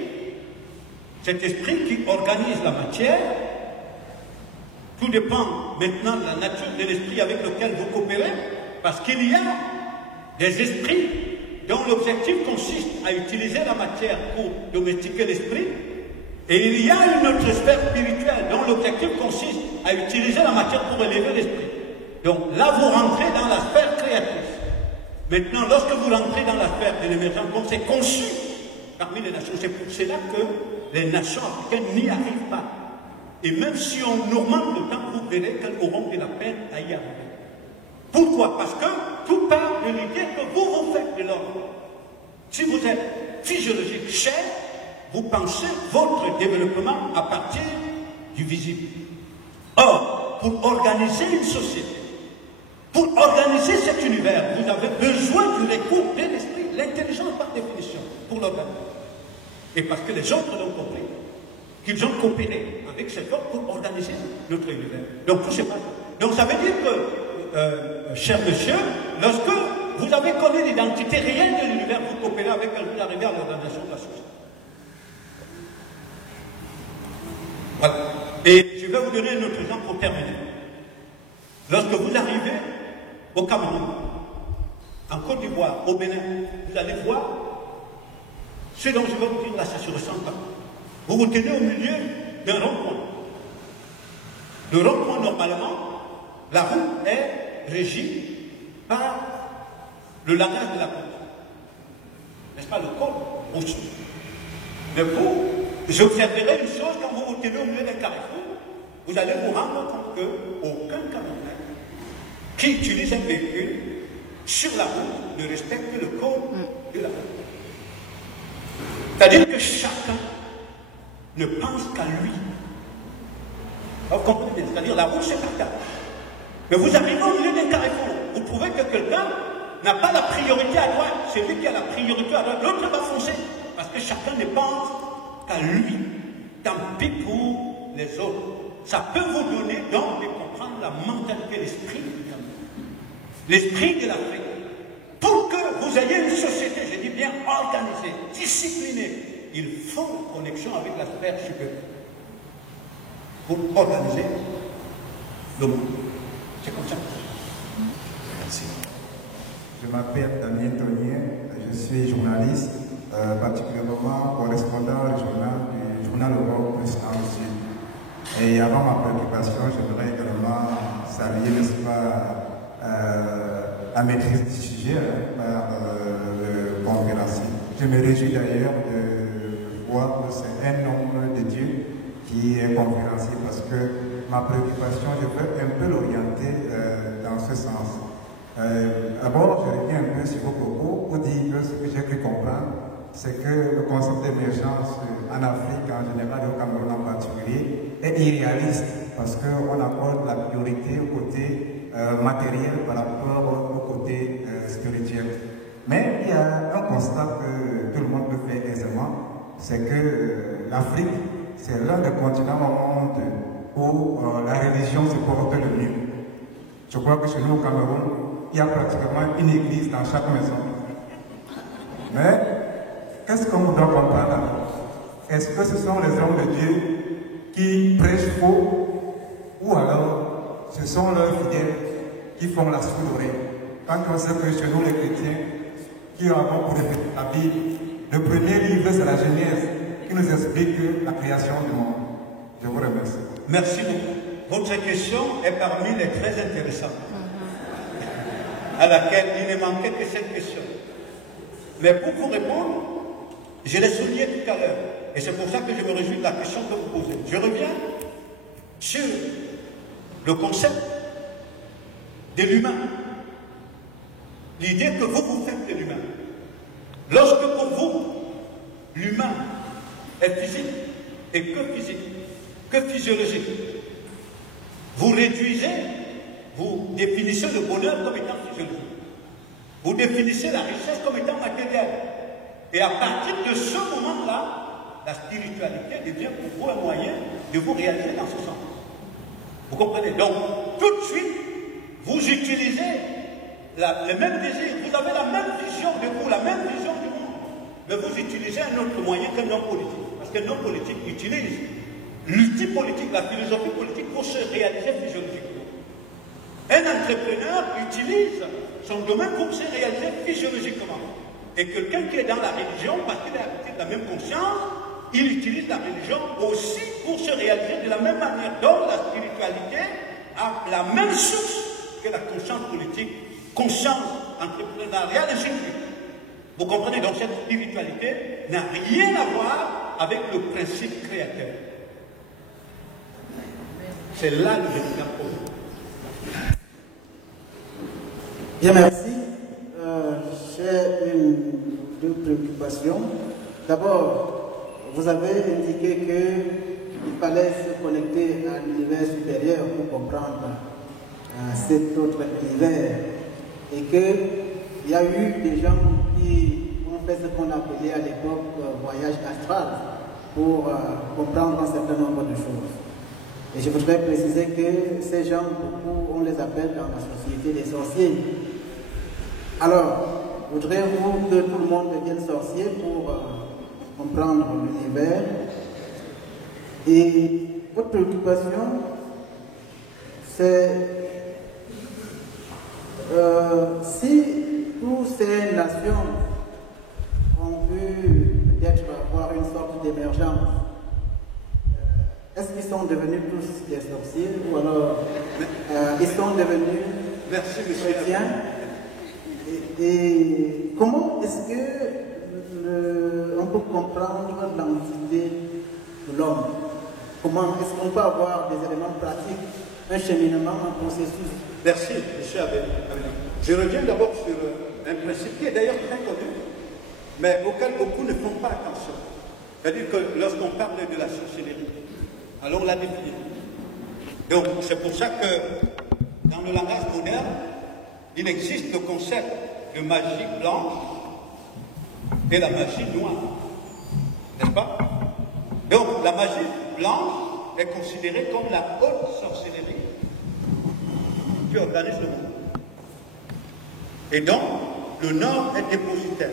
cet esprit qui organise la matière, tout dépend maintenant de la nature de l'esprit avec lequel vous coopérez, parce qu'il y a des esprits dont l'objectif consiste à utiliser la matière pour domestiquer l'esprit, et il y a une autre sphère spirituelle dont l'objectif consiste à utiliser la matière pour élever l'esprit. Donc là, vous rentrez dans la sphère créatrice. Maintenant, lorsque vous rentrez dans la sphère de l'émergence, donc c'est conçu parmi les nations. C'est pour cela que les nations africaines n'y arrivent pas. Et même si on augmente le temps, vous verrez qu'elles auront de la peine à y arriver. Pourquoi? Parce que tout part de l'idée que vous faites de l'ordre. Si vous êtes physiologique, chair, vous pensez votre développement à partir du visible. Or, pour organiser une société, pour organiser cet univers, vous avez besoin du recours de l'esprit, l'intelligence par définition, pour l'organiser. Et parce que les autres l'ont compris, qu'ils ont coopéré avec cet ordre pour organiser notre univers. Donc tout se passe. Donc ça veut dire que, cher monsieur, lorsque vous avez connu l'identité réelle de l'univers, vous coopérez avec elle, vous arrivez à l'organisation de la société. Voilà. Et je vais vous donner un autre exemple pour terminer. Lorsque vous arrivez au Cameroun, en Côte d'Ivoire, au Bénin, vous allez voir ce dont je vais vous dire là, ça se ressent pas. Vous vous tenez au milieu d'un rond-point. Le rond-point, normalement, la route est régie par le langage de la côte. N'est-ce pas, le code routier. Mais vous, j'observerai une chose, quand vous vous tenez au milieu d'un carrefour, vous allez vous rendre compte qu'aucun Camerounais qui utilise un véhicule sur la route ne respecte le code de la route. C'est-à-dire que chacun ne pense qu'à lui. Vous comprenez bien? C'est-à-dire la route c'est partagé. Mais vous arrivez au milieu d'un carrefour, vous trouvez que quelqu'un n'a pas la priorité à droite, c'est lui qui a la priorité à droite, l'autre va foncer, parce que chacun ne pense qu'à lui. Tant pis pour les autres. Ça peut vous donner donc de comprendre la mentalité, l'esprit du Cameroun, l'esprit de l'Afrique. Pour que vous ayez une société, je dis bien organisée, disciplinée, il faut une connexion avec la sphère supérieure pour organiser le monde. C'est comme ça. Merci. Je m'appelle Damien Tonier, je suis journaliste, particulièrement correspondant régional du journal Europe Plus en Sud. Et avant ma préoccupation, j'aimerais également saluer, n'est-ce pas, la maîtrise du sujet par le conférencier. Je me réjouis d'ailleurs de voir que c'est un homme de Dieu qui est conférencier parce que ma préoccupation, je veux un peu l'orienter dans ce sens. D'abord, je reviens un peu sur vos propos pour dire que ce que j'ai cru comprendre, c'est que le concept d'émergence en Afrique en général et au Cameroun en particulier est irréaliste parce qu'on accorde la priorité au côté matériel par rapport au côté spirituel. Mais il y a un constat que tout le monde peut faire aisément, c'est que l'Afrique, c'est l'un des continents au monde où la religion se porte le mieux. Je crois que chez nous au Cameroun, il y a pratiquement une église dans chaque maison. Mais qu'est-ce qu'on doit comprendre? Est-ce que ce sont les hommes de Dieu qui prêchent faux ou alors ce sont leurs fidèles qui font la sourde-oreille? Quand on sait que chez nous les chrétiens qui avons pour la Bible, le premier livre c'est la Genèse qui nous explique la création du monde. Je vous remercie. Merci beaucoup. Votre question est parmi les très intéressantes, à laquelle il ne manquait que cette question. Mais pour vous répondre, je l'ai souligné tout à l'heure, et c'est pour ça que je me réjouis de la question que vous posez. Je reviens sur le concept de l'humain. L'idée que vous faites de l'humain. Lorsque pour vous, l'humain est physique, et que physique, que physiologique, vous réduisez, vous définissez le bonheur comme étant physiologique. Vous définissez la richesse comme étant matérielle. Et à partir de ce moment-là, la spiritualité devient pour vous un moyen de vous réaliser dans ce sens. Vous comprenez? Donc, tout de suite, vous utilisez le même désir, vous avez la même vision de vous, la même vision du monde, mais vous utilisez un autre moyen qu'un homme politique. Parce qu'un homme politique utilise l'outil politique, la philosophie politique pour se réaliser physiologiquement. Un entrepreneur utilise son domaine pour se réaliser physiologiquement. Et quelqu'un qui est dans la religion, parce qu'il est de la même conscience, il utilise la religion aussi pour se réaliser de la même manière. Donc la spiritualité a la même source que la conscience politique, conscience entrepreneuriale, ainsi de suite. Vous comprenez? Donc cette spiritualité n'a rien à voir avec le principe créateur. C'est là le véritable problème. Bien, merci. J'ai deux préoccupations. D'abord, vous avez indiqué qu'il fallait se connecter à l'univers supérieur pour comprendre cet autre univers. Et qu'il y a eu des gens qui ont fait ce qu'on appelait à l'époque voyage astral pour comprendre un certain nombre de choses. Et je voudrais préciser que ces gens, beaucoup, on les appelle dans la société des sorciers. Alors, voudrez-vous que tout le monde devienne sorcier pour comprendre l'univers? Et votre préoccupation, c'est si toutes ces nations ont pu peut-être avoir une sorte d'émergence, est-ce qu'ils sont devenus tous des sorciers ou alors ils sont devenus chrétiens? Et comment est-ce que on peut comprendre l'entité de l'homme? Comment est-ce qu'on peut avoir des éléments pratiques, un cheminement, un processus? Merci, M. Abel. Je reviens d'abord sur un principe qui est d'ailleurs très connu, mais auquel beaucoup ne font pas attention. C'est-à-dire que lorsqu'on parle de la sorcellerie, allons la définir. Donc, c'est pour ça que dans le langage moderne, il existe le concept de magie blanche et la magie noire. N'est-ce pas? Donc, la magie blanche est considérée comme la haute sorcellerie qui organise le monde. Et donc, le Nord est dépositaire.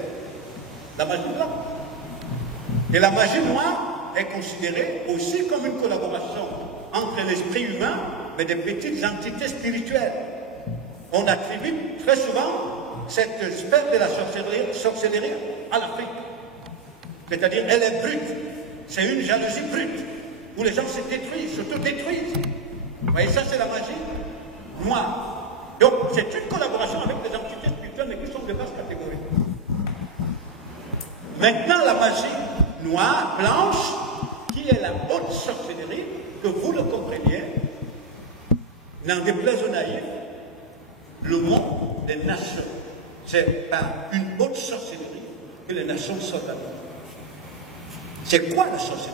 La magie blanche. Et la magie noire est considérée aussi comme une collaboration entre l'esprit humain mais des petites entités spirituelles. On attribue très souvent cette sphère de la sorcellerie à l'Afrique. C'est-à-dire, elle est brute. C'est une jalousie brute, où les gens se détruisent, s'auto-détruisent. Vous voyez, ça c'est la magie noire. Donc, c'est une collaboration avec des entités spirituelles, mais qui sont de basse catégorie. Maintenant, la magie noire, blanche, qui est la haute sorcellerie, que vous le compreniez, n'en déplaise aux naïfs, le monde des nations. C'est par une haute sorcellerie que les nations sont d'abord. C'est quoi la sorcellerie?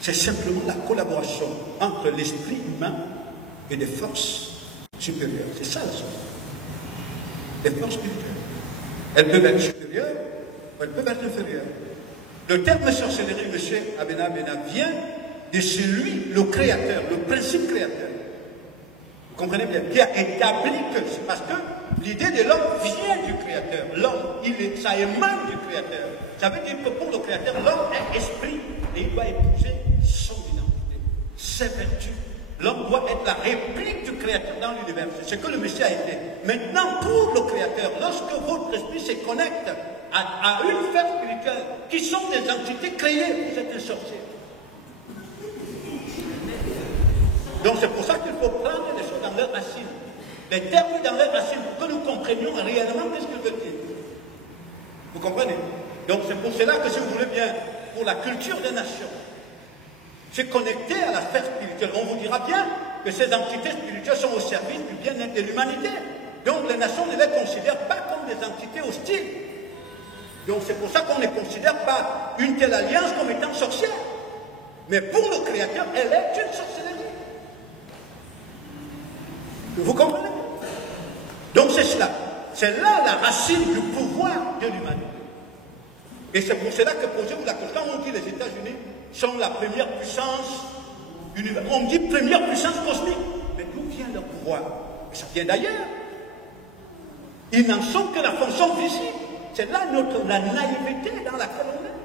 C'est simplement la collaboration entre l'esprit humain et des forces supérieures. C'est ça la sorcellerie. Des forces spirituelles. Elles peuvent être supérieures ou elles peuvent être inférieures. Le terme sorcellerie, M. Abena vient de celui, le créateur, le principe créateur. Vous comprenez bien? Qui a établi que c'est parce que l'idée de l'homme vient du créateur. L'homme, ça émane du créateur. Ça veut dire que pour le créateur, l'homme est esprit et il doit épouser son identité, ses vertus. L'homme doit être la réplique du créateur dans l'univers. C'est ce que le Messie a été. Maintenant, pour le créateur, lorsque votre esprit se connecte à une sphère spirituelle qui sont des entités créées, vous êtes un sorcier. Donc c'est pour ça qu'il faut prendre les choses dans leurs racines. Les termes dans leurs racines pour que nous comprenions réellement ce qu'ils veulent dire. Vous comprenez? Donc c'est pour cela que si vous voulez bien, pour la culture des nations, c'est connecté à la sphère spirituelle. On vous dira bien, que ces entités spirituelles sont au service du bien-être de l'humanité. Donc les nations ne les considèrent pas comme des entités hostiles. Donc c'est pour ça qu'on ne considère pas une telle alliance comme étant sorcière. Mais pour le Créateur, elle est une sorcellerie. Vous comprenez? Donc c'est cela. C'est là la racine du pouvoir de l'humanité. Et c'est pour cela que posez-vous la question, quand on dit les États-Unis sont la première puissance universelle, on dit première puissance cosmique. Mais d'où vient leur pouvoir? Ça vient d'ailleurs. Ils n'en sont que la fonction visible. C'est là la naïveté dans laquelle on est.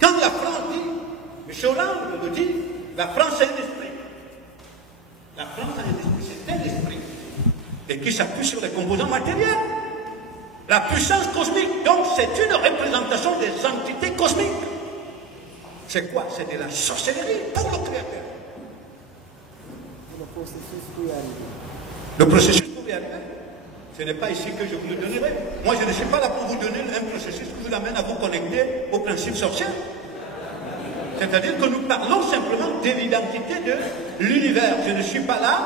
Quand la France dit, M. Hollande le dit, la France est un esprit. La France a un esprit, c'est un esprit. Et qui s'appuie sur les composants matériels. La puissance cosmique, donc c'est une représentation des entités cosmiques. C'est quoi? C'est de la sorcellerie pour le Créateur. Le processus pour y arriver. Ce n'est pas ici que je vous le donnerai. Moi, je ne suis pas là pour vous donner un processus qui vous amène à vous connecter au principe sorcier. C'est-à-dire que nous parlons simplement de l'identité de l'univers. Je ne suis pas là,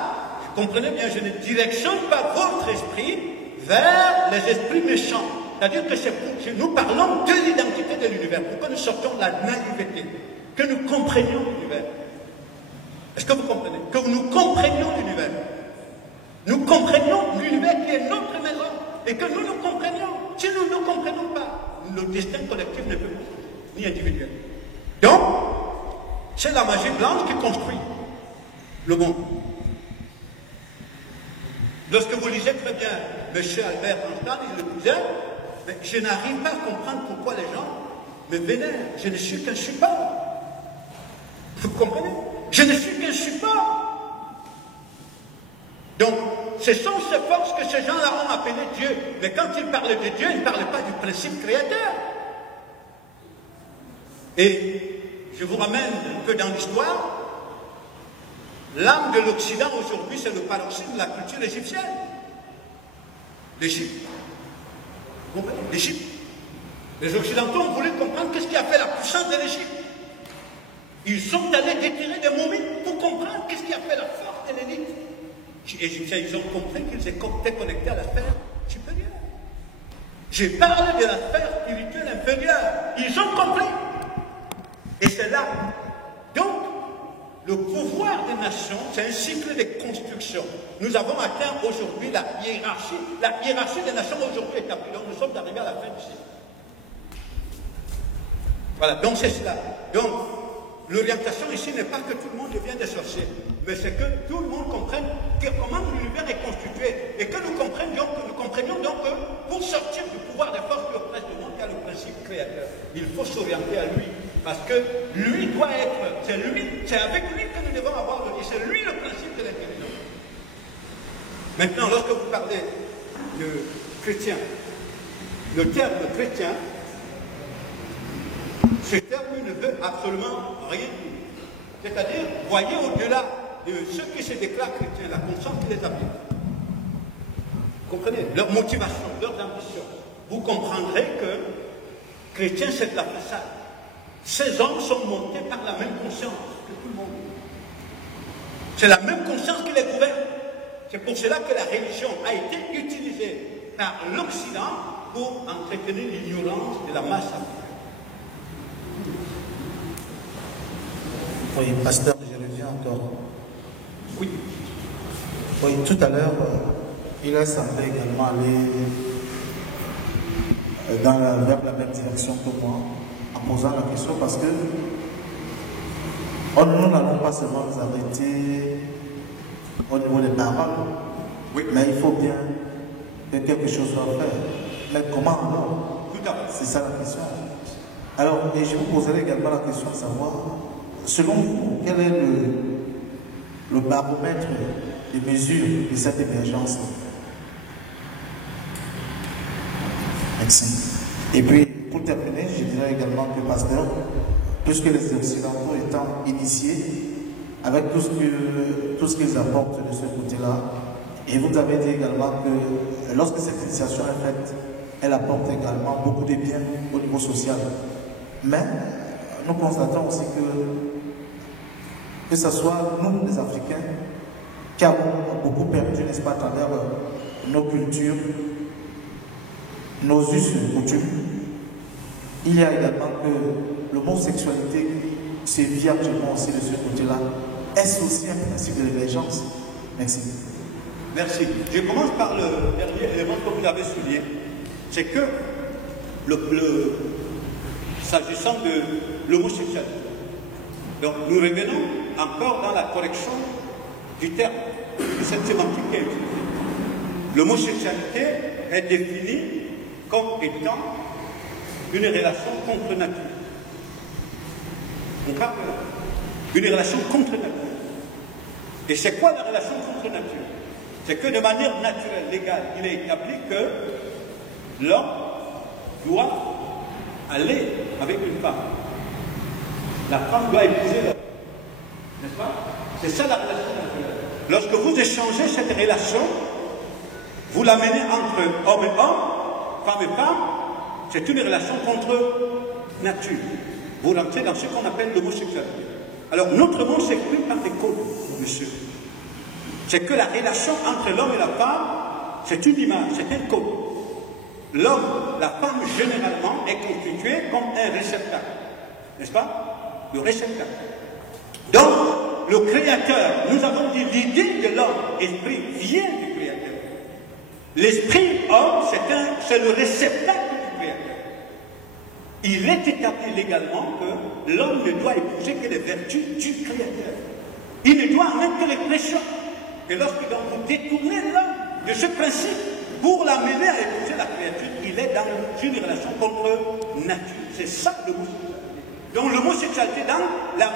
comprenez bien, je ne directionne pas votre esprit vers les esprits méchants. C'est-à-dire que nous parlons de l'identité de l'univers, pour que nous sortions de la naïveté, que nous comprenions l'univers. Est-ce que vous comprenez? Que nous comprenions l'univers. Nous comprenions l'univers qui est notre maison, et que nous nous comprenions. Si nous ne comprenons pas, le destin collectif ne peut pas, ni individuel. Donc, c'est la magie blanche qui construit le monde. Lorsque vous lisez très bien M. Albert Einstein, il le disait, mais je n'arrive pas à comprendre pourquoi les gens me vénèrent. Je ne suis qu'un support. Vous comprenez? Je ne suis qu'un support. Donc, ce sont ces forces que ces gens-là ont appelées Dieu. Mais quand ils parlaient de Dieu, ils ne parlaient pas du principe créateur. Et je vous ramène un peu dans l'histoire. L'âme de l'Occident aujourd'hui, c'est le paroxysme de la culture égyptienne. L'Égypte. L'Égypte. Les Occidentaux ont voulu comprendre qu'est-ce qui a fait la puissance de l'Égypte. Ils sont allés déterrer des momies pour comprendre qu'est-ce qui a fait la force de l'élite. Les Égyptiens, ils ont compris qu'ils étaient connectés à la sphère supérieure. J'ai parlé de la sphère spirituelle inférieure. Ils ont compris. Et c'est là. Donc, le pouvoir des nations, c'est un cycle de construction. Nous avons atteint aujourd'hui la hiérarchie. La hiérarchie des nations aujourd'hui est établie. Donc, nous sommes arrivés à la fin du cycle. Voilà, donc c'est cela. Donc, l'orientation ici n'est pas que tout le monde devienne des sorciers, mais c'est que tout le monde comprenne comment l'univers est constitué et que nous comprenions donc que pour sortir du pouvoir des forces qui oppressent le monde, il y a le principe créateur. Il faut s'orienter à lui. Parce que lui doit être, c'est avec lui que nous devons avoir le lien, c'est lui le principe de l'intelligence. Maintenant, lorsque vous parlez de chrétien, le terme chrétien, ce terme ne veut absolument rien dire. C'est-à-dire, voyez au-delà de ceux qui se déclarent chrétiens, la conscience qui les habite. Comprenez leur motivation, leurs ambitions. Vous comprendrez que chrétien, c'est de la façade. Ces hommes sont montés par la même conscience que tout le monde. C'est la même conscience qui les gouverne. C'est pour cela que la religion a été utilisée par l'Occident pour entretenir l'ignorance de la masse africaine. Oui, pasteur, je reviens encore. Oui. Oui, tout à l'heure, il a semblé également aller vers la même direction que moi, en posant la question, parce que nous n'allons pas seulement nous arrêter au niveau des paroles, oui, mais il faut bien que quelque chose soit fait. Mais comment alors? C'est ça la question. Alors, et je vous poserai également la question de savoir, selon vous, quel est le baromètre des mesures de cette émergence? Merci. Et puis, pour terminer, je dirais également que, pasteur, puisque les Occidentaux étant initiés, avec tout ce qu'ils apportent de ce côté-là, et vous avez dit également que lorsque cette initiation est faite, elle apporte également beaucoup de biens au niveau social. Mais nous constatons aussi que que ce soit nous, les Africains, qui avons beaucoup perdu, n'est-ce pas, à travers nos cultures, nos us et coutumes. Il y a également que l'homosexualité sévit actuellement aussi de ce côté-là. Est-ce aussi un principe de l'émergence? Merci. Merci. Je commence par le dernier élément que vous avez souligné. C'est que, s'agissant de l'homosexualité, donc nous revenons encore dans la correction du terme, de cette sémantique qui est utilisée. L'homosexualité est définie comme étant une relation contre nature. On parle d'une relation contre nature. Et c'est quoi la relation contre nature? C'est que de manière naturelle, légale, il est établi que l'homme doit aller avec une femme. La femme doit épouser l'homme. N'est-ce pas? C'est ça la relation naturelle. Lorsque vous échangez cette relation, vous la menez entre homme et homme, femme et femme, c'est une relation contre nature. Vous rentrez dans ce qu'on appelle l'homosexualité. Alors notre monde s'exprime par des codes, monsieur. C'est que la relation entre l'homme et la femme, c'est une image, c'est un code. L'homme, la femme généralement est constituée comme un réceptacle. N'est-ce pas? Le réceptacle. Donc, le Créateur, nous avons dit l'idée de l'homme, esprit, vient du Créateur. L'esprit homme, c'est le réceptacle du Créateur. Il est établi légalement que l'homme ne doit épouser que les vertus du Créateur. Il ne doit en être que les pressions. Et lorsque donc vous détournez l'homme de ce principe pour l'amener à épouser la créature, il est dans une relation contre nature. C'est ça l'homosexualité. Donc l'homosexualité dans la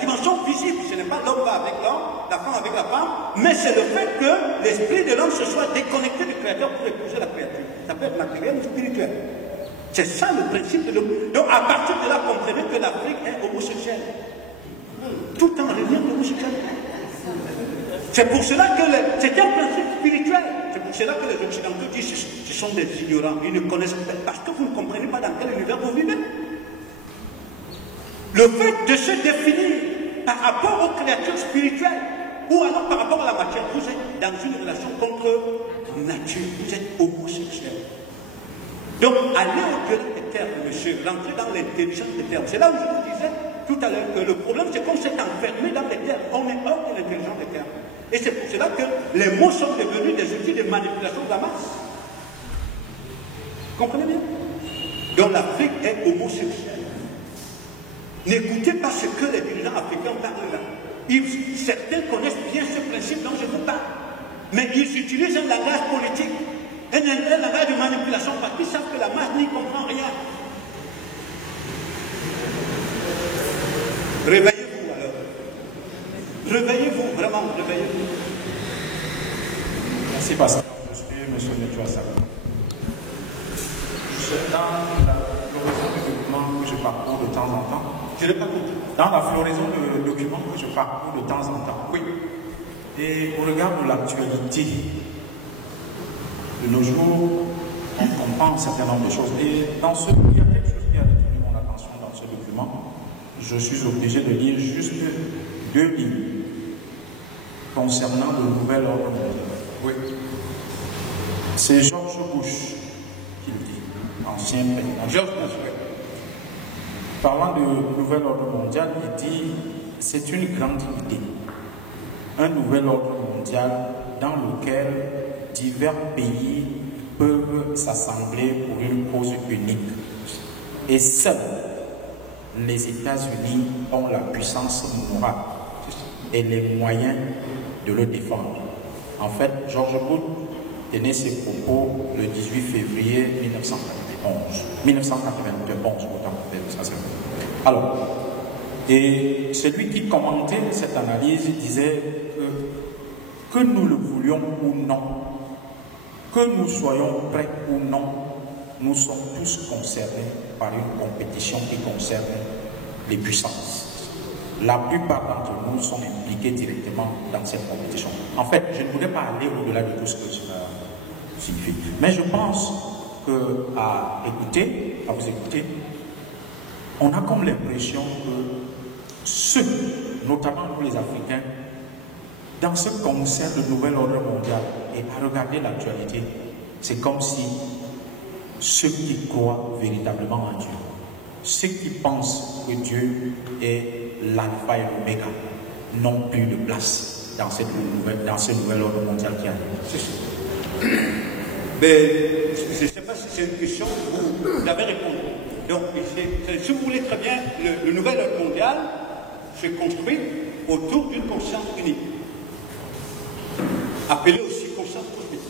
dimension visible, ce n'est pas l'homme va avec l'homme, la femme avec la femme, mais c'est le fait que l'esprit de l'homme se soit déconnecté du créateur pour épouser la créature. Ça peut être matériel ou spirituel. C'est ça le principe de l'homme. Donc à partir de là, comprenez que l'Afrique est homosexuelle. Tout en revient de l'homosexualité. C'est pour cela que c'est un principe spirituel. C'est pour cela que les Occidentaux disent que ce sont des ignorants. Ils ne connaissent pas. Parce que vous ne comprenez pas dans quel univers vous vivez. Le fait de se définir par rapport aux créatures spirituelles ou alors par rapport à la matière, vous êtes dans une relation contre nature. Vous êtes homosexuel. Donc, allez au-delà des termes, monsieur. Rentrez dans l'intelligence des termes. C'est là où je vous disais tout à l'heure que le problème, c'est qu'on s'est enfermé dans les termes. On est hors de l'intelligence des termes. Et c'est pour cela que les mots sont devenus des outils de manipulation de la masse. Comprenez bien? Donc l'Afrique est homosexuelle. N'écoutez pas ce que les dirigeants africains parlent là. Certains connaissent bien ce principe dont je vous parle. Mais ils utilisent un langage politique, un langage de manipulation parce qu'ils savent que la masse n'y comprend rien. Réveillez-vous alors. Réveillez-vous, vraiment, réveillez-vous. Merci, Pasteur. Je suis M. Netuasa. Dans la floraison de documents que je parcours de temps en temps, Je n'ai pas compris. dans la floraison de documents que je parcours de temps en temps, oui. Et au regard de l'actualité, de nos jours, on comprend un certain nombre de choses. Et il y a quelque chose qui a retenu mon attention dans ce document. Je suis obligé de lire juste 2 lignes concernant le nouvel ordre mondial. Oui. C'est George Bush qui le dit, ancien président. George Bush, oui. Parlant de nouvel ordre mondial, il dit c'est une grande idée. Un nouvel ordre mondial dans lequel divers pays peuvent s'assembler pour une cause unique. Et seuls les États-Unis ont la puissance morale et les moyens de le défendre. En fait, George Bush tenait ses propos le 18 février 1991, autant ça c'est vrai. Alors, et celui qui commentait cette analyse disait que nous le voulions ou non, que nous soyons prêts ou non, nous sommes tous concernés par une compétition qui concerne les puissances. La plupart d'entre nous sont impliqués directement dans cette compétition. En fait, je ne voudrais pas aller au-delà de tout ce que cela signifie. Mais je pense qu'à vous écouter, on a comme l'impression que ceux notamment pour les Africains, dans ce qui concerne le nouvel ordre mondial, et à regarder l'actualité, c'est comme si ceux qui croient véritablement en Dieu, ceux qui pensent que Dieu est l'alpha et l'oméga, n'ont plus de place dans ce nouvel ordre mondial qui arrive. C'est ça. Mais je ne sais pas si c'est une question que vous avez répondu. Donc, si vous voulez très bien, le nouvel ordre mondial se construit autour d'une conscience unique, appelée aussi conscience cosmique.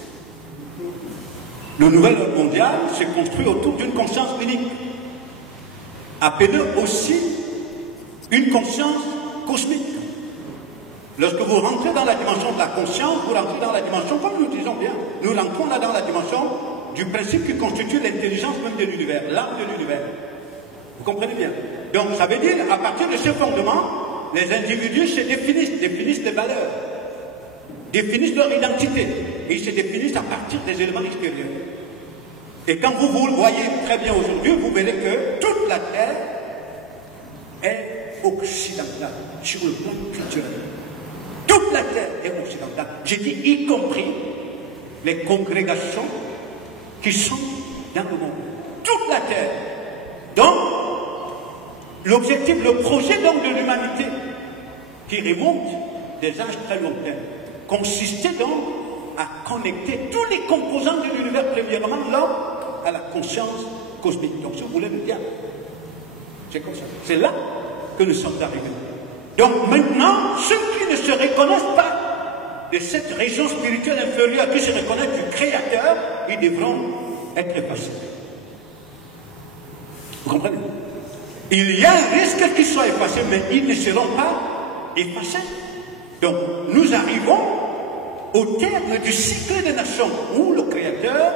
Le nouvel ordre mondial se construit autour d'une conscience unique, appelée aussi une conscience cosmique. Lorsque vous rentrez dans la dimension de la conscience, vous rentrez dans la dimension, comme nous disons bien, nous rentrons là dans la dimension du principe qui constitue l'intelligence même de l'univers, l'âme de l'univers. Vous comprenez bien? Donc ça veut dire, à partir de ce fondement, les individus se définissent des valeurs, définissent leur identité, et ils se définissent à partir des éléments extérieurs. Et quand vous le voyez très bien aujourd'hui, vous verrez que toute la Terre est occidentale, sur le plan culturel. Toute la Terre est occidentale. J'ai dit y compris les congrégations qui sont dans le monde. Toute la Terre. Donc, l'objectif, le projet donc de l'humanité, qui remonte des âges très lointains, consistait donc à connecter tous les composants de l'univers, premièrement l'homme, à la conscience cosmique. Donc, si vous voulez le bien, c'est comme ça. C'est là que nous sommes arrivés. Donc maintenant, ceux qui ne se reconnaissent pas de cette région spirituelle inférieure, qui se reconnaissent du Créateur, ils devront être effacés. Vous comprenez? Il y a un risque qu'ils soient effacés, mais ils ne seront pas effacés. Donc nous arrivons au terme du cycle des nations, où le Créateur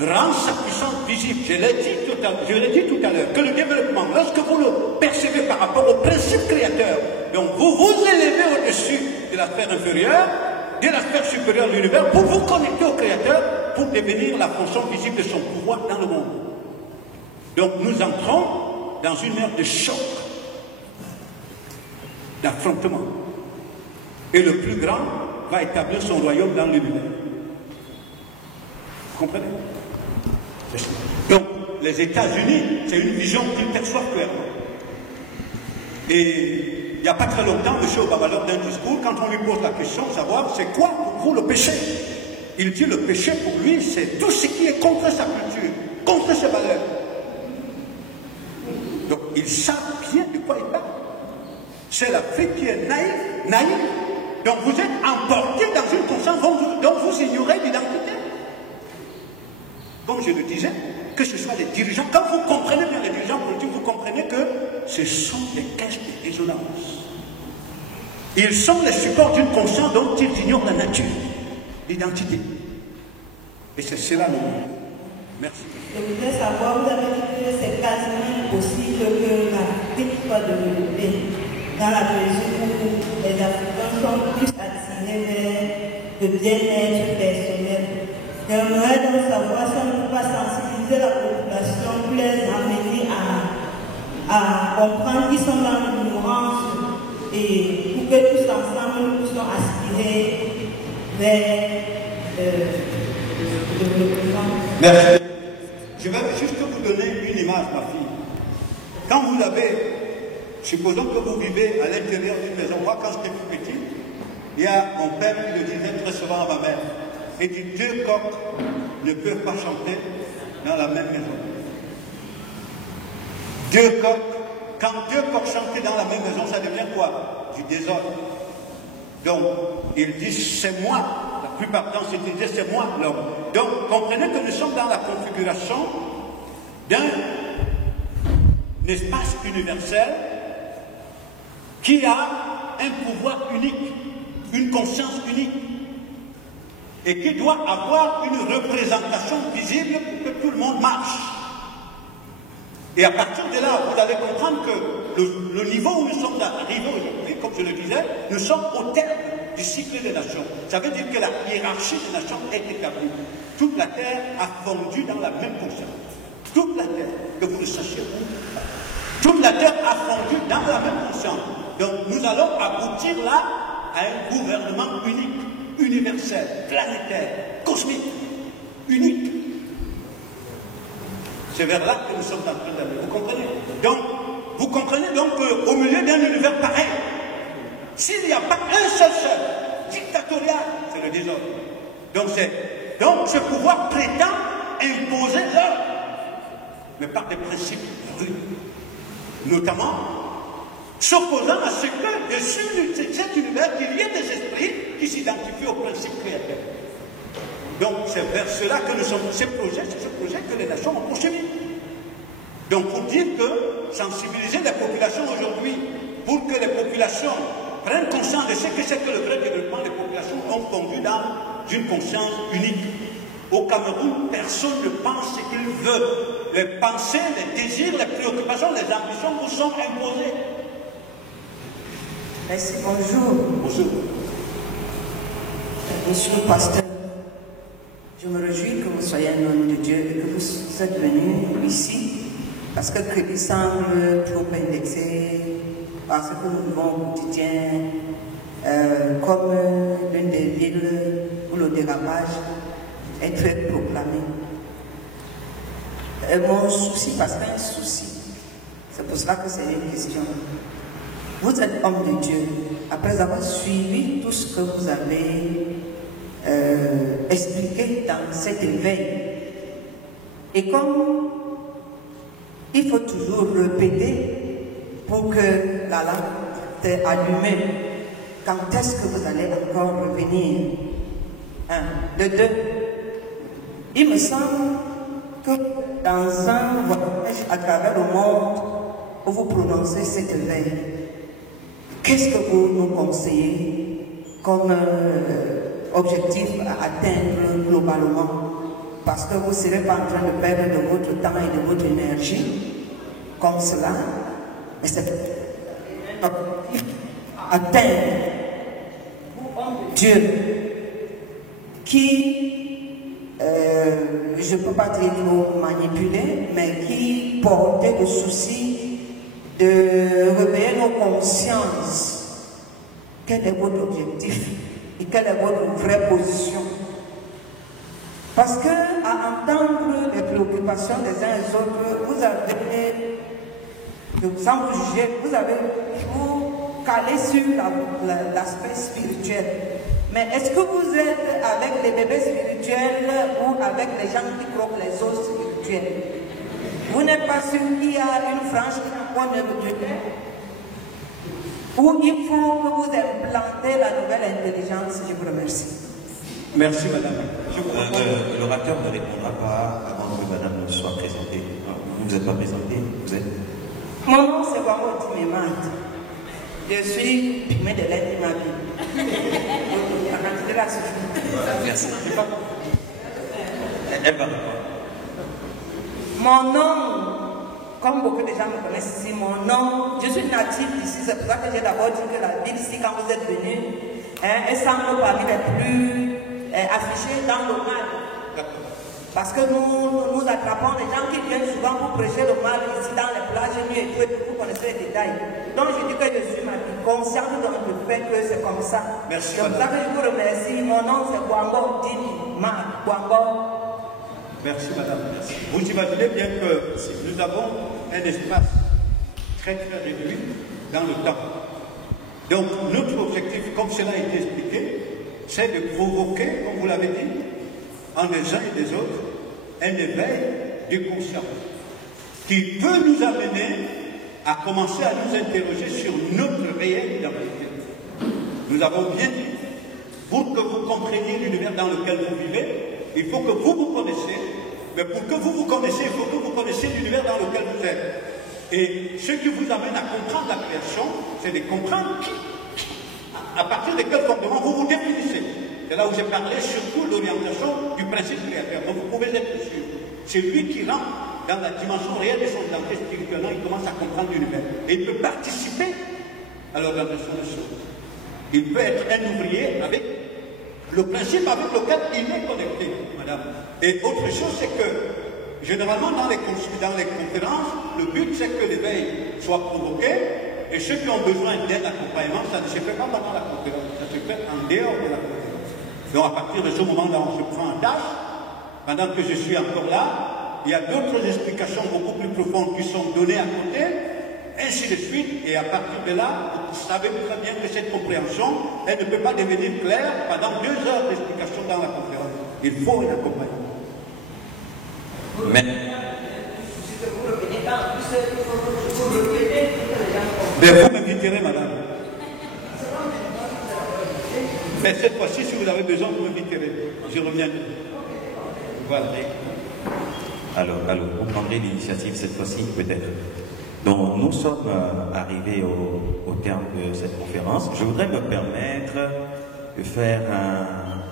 rend sa puissance visible. Je l'ai dit tout à l'heure, que le développement, lorsque vous le percevez par rapport au principe créateur, donc vous vous élevez au-dessus de la sphère inférieure, de la sphère supérieure de l'univers, pour vous connecter au Créateur, pour devenir la fonction visible de son pouvoir dans le monde. Donc nous entrons dans une ère de choc, d'affrontement. Et le plus grand va établir son royaume dans l'univers. Vous comprenez? Donc, les États-Unis, c'est une vision qu'ils perçoivent clairement. Et il n'y a pas très longtemps, M. Obama, lors d'un discours, quand on lui pose la question de savoir c'est quoi pour vous le péché, il dit le péché pour lui, c'est tout ce qui est contre sa culture, contre ses valeurs. Donc, ils savent bien de quoi ils parlent. C'est l'Afrique qui est naïve. Donc, vous êtes emporté dans une conscience dont vous ignorez l'identité. Comme je le disais, que ce soit les dirigeants, quand vous comprenez bien les dirigeants politiques, vous comprenez que ce sont des caisses de résonance. Ils sont les supports d'une conscience dont ils ignorent la nature, l'identité. Et c'est cela le monde. Merci. Je voudrais savoir, vous avez dit que c'est quasiment impossible que l'Afrique soit développée dans la mesure où les Africains sont plus attirés vers le bien-être personnel. J'aimerais donc savoir si on ne peut pas sensibiliser la population pour les amener à comprendre qu'ils sont dans l'ignorance et pour que tous ensemble nous puissions aspirer vers le développement. Merci. Je vais juste vous donner une image, ma fille. Quand vous avez, supposons que vous vivez à l'intérieur d'une maison, moi quand j'étais plus petit, il y a mon père qui le disait très souvent à ma mère. Et dit, deux coqs ne peuvent pas chanter dans la même maison. Deux coqs, quand deux coqs chantaient dans la même maison, ça devient quoi? Du désordre. Donc, ils disent, c'est moi. La plupart du temps, c'est moi l'homme. Donc, comprenez que nous sommes dans la configuration d'un espace universel qui a un pouvoir unique, une conscience unique, et qui doit avoir une représentation visible pour que tout le monde marche. Et à partir de là, vous allez comprendre que le niveau où nous sommes arrivés aujourd'hui, comme je le disais, nous sommes au terme du cycle des nations. Ça veut dire que la hiérarchie des nations est établie. Toute la terre a fondu dans la même conscience. Toute la terre, que vous le sachiez, toute la terre a fondu dans la même conscience. Donc nous allons aboutir là à un gouvernement unique, universel, planétaire, cosmique, unique. C'est vers là que nous sommes en train d'aller. Vous comprenez? Donc, vous comprenez donc qu'au milieu d'un univers pareil, s'il n'y a pas un seul chef dictatorial, c'est le désordre. Donc ce pouvoir prétend imposer l'ordre, mais par des principes rudes, notamment s'opposant à ce que dessus cet univers, il y ait des esprits qui s'identifient aux principes créateurs. Donc c'est vers cela que nous sommes, c'est ce projet que les nations ont poursuivi. Donc pour dire que sensibiliser les populations aujourd'hui, pour que les populations prennent conscience de ce que c'est que le vrai développement, les populations ont conduit dans une conscience unique. Au Cameroun, personne ne pense ce qu'il veut. Les pensées, les désirs, les préoccupations, les ambitions vous sont imposées. Merci, bonjour. Bonjour. Monsieur le pasteur, je me réjouis que vous soyez un homme de Dieu et que vous êtes venu ici parce que le crédit semble trop indexé, parce que nous vivons au quotidien comme l'une des villes où le dérapage est très proclamé. Mon souci, parce qu'il y a un souci, c'est pour cela que c'est une question. Vous êtes homme de Dieu, après avoir suivi tout ce que vous avez expliqué dans cet éveil. Et comme il faut toujours répéter pour que la lampe soit allumée, quand est-ce que vous allez encore revenir? Un, de deux. Il me semble que dans un voyage à travers le monde où vous prononcez cet éveil, qu'est-ce que vous nous conseillez comme objectif à atteindre globalement? Parce que vous ne serez pas en train de perdre de votre temps et de votre énergie comme cela, mais c'est un objectif à atteindre. Vous, homme de Dieu, qui, je ne peux pas dire vous manipuler, mais qui portait le souci de réveiller nos consciences. Quel est votre objectif et quelle est votre vraie position? Parce que, à entendre les préoccupations des uns et des autres, vous avez, sans vous juger, vous calez sur l'aspect spirituel. Mais est-ce que vous êtes avec les bébés spirituels ou avec les gens qui croquent les os spirituels? Vous n'êtes pas sûr qu'il y a une frange qui n'a pas de Dieu? Ou il faut que vous implantez la nouvelle intelligence? Je vous remercie. Merci, madame. L'orateur ne répondra pas avant que madame ne soit présentée. Vous ne vous êtes pas présentée, vous êtes... Mon nom, c'est Wamo Timemat. Je suis pygmée de l'aide de ma vie. Merci. Elle va répondre. Mon nom, comme beaucoup de gens me connaissent ici, mon nom, je suis natif d'ici, c'est pour ça que j'ai d'abord dit que la ville ici, quand vous êtes venus, elle semble parmi les plus affichées dans le mal. Parce que nous attrapons des gens qui viennent souvent pour prêcher le mal ici dans les plages nues et tout, et vous connaissez les détails. Donc je dis que je suis consciente du fait que c'est comme ça. Merci. C'est pour ça que je vous remercie. Mon nom c'est Wambo Dini Ma Wambo. Merci madame. Merci. Vous imaginez bien que nous avons un espace très très réduit dans le temps. Donc notre objectif, comme cela a été expliqué, c'est de provoquer, comme vous l'avez dit, en les uns et les autres, un éveil de conscience qui peut nous amener à commencer à nous interroger sur notre réelle identité. Nous avons bien dit, pour que vous compreniez l'univers dans lequel vous vivez, il faut que vous vous connaissiez, mais pour que vous vous connaissiez, il faut que vous connaissiez l'univers dans lequel vous êtes. Et ce qui vous amène à comprendre la création, c'est de comprendre à partir de quel fondement vous vous définissez. C'est là où j'ai parlé surtout de l'orientation du principe créateur. Donc vous pouvez être sûr. C'est lui qui rentre dans la dimension réelle de son identité spirituellement, il commence à comprendre l'univers. Et il peut participer à l'orientation des choses. Il peut être un ouvrier avec le principe avec lequel il est connecté, madame. Et autre chose, c'est que généralement dans les conférences, le but c'est que l'éveil soit provoqué Et ceux qui ont besoin d'aide, d'accompagnement, ça ne se fait pas pendant la conférence, ça se fait en dehors de la conférence. Donc à partir de ce moment-là, on se prend en tâche. Pendant que je suis encore là, il y a d'autres explications beaucoup plus profondes qui sont données à côté, ainsi de suite. Et à partir de là, vous savez très bien que cette compréhension, elle ne peut pas devenir claire pendant 2 heures d'explication dans la conférence. Il faut un accompagnement. Mais vous m'inviterez, madame. Mais cette fois-ci, si vous avez besoin, vous m'inviterez. Je reviens. Voilà. Alors, vous prendrez l'initiative cette fois-ci, peut-être. Donc, nous sommes arrivés au terme de cette conférence. Je voudrais me permettre de faire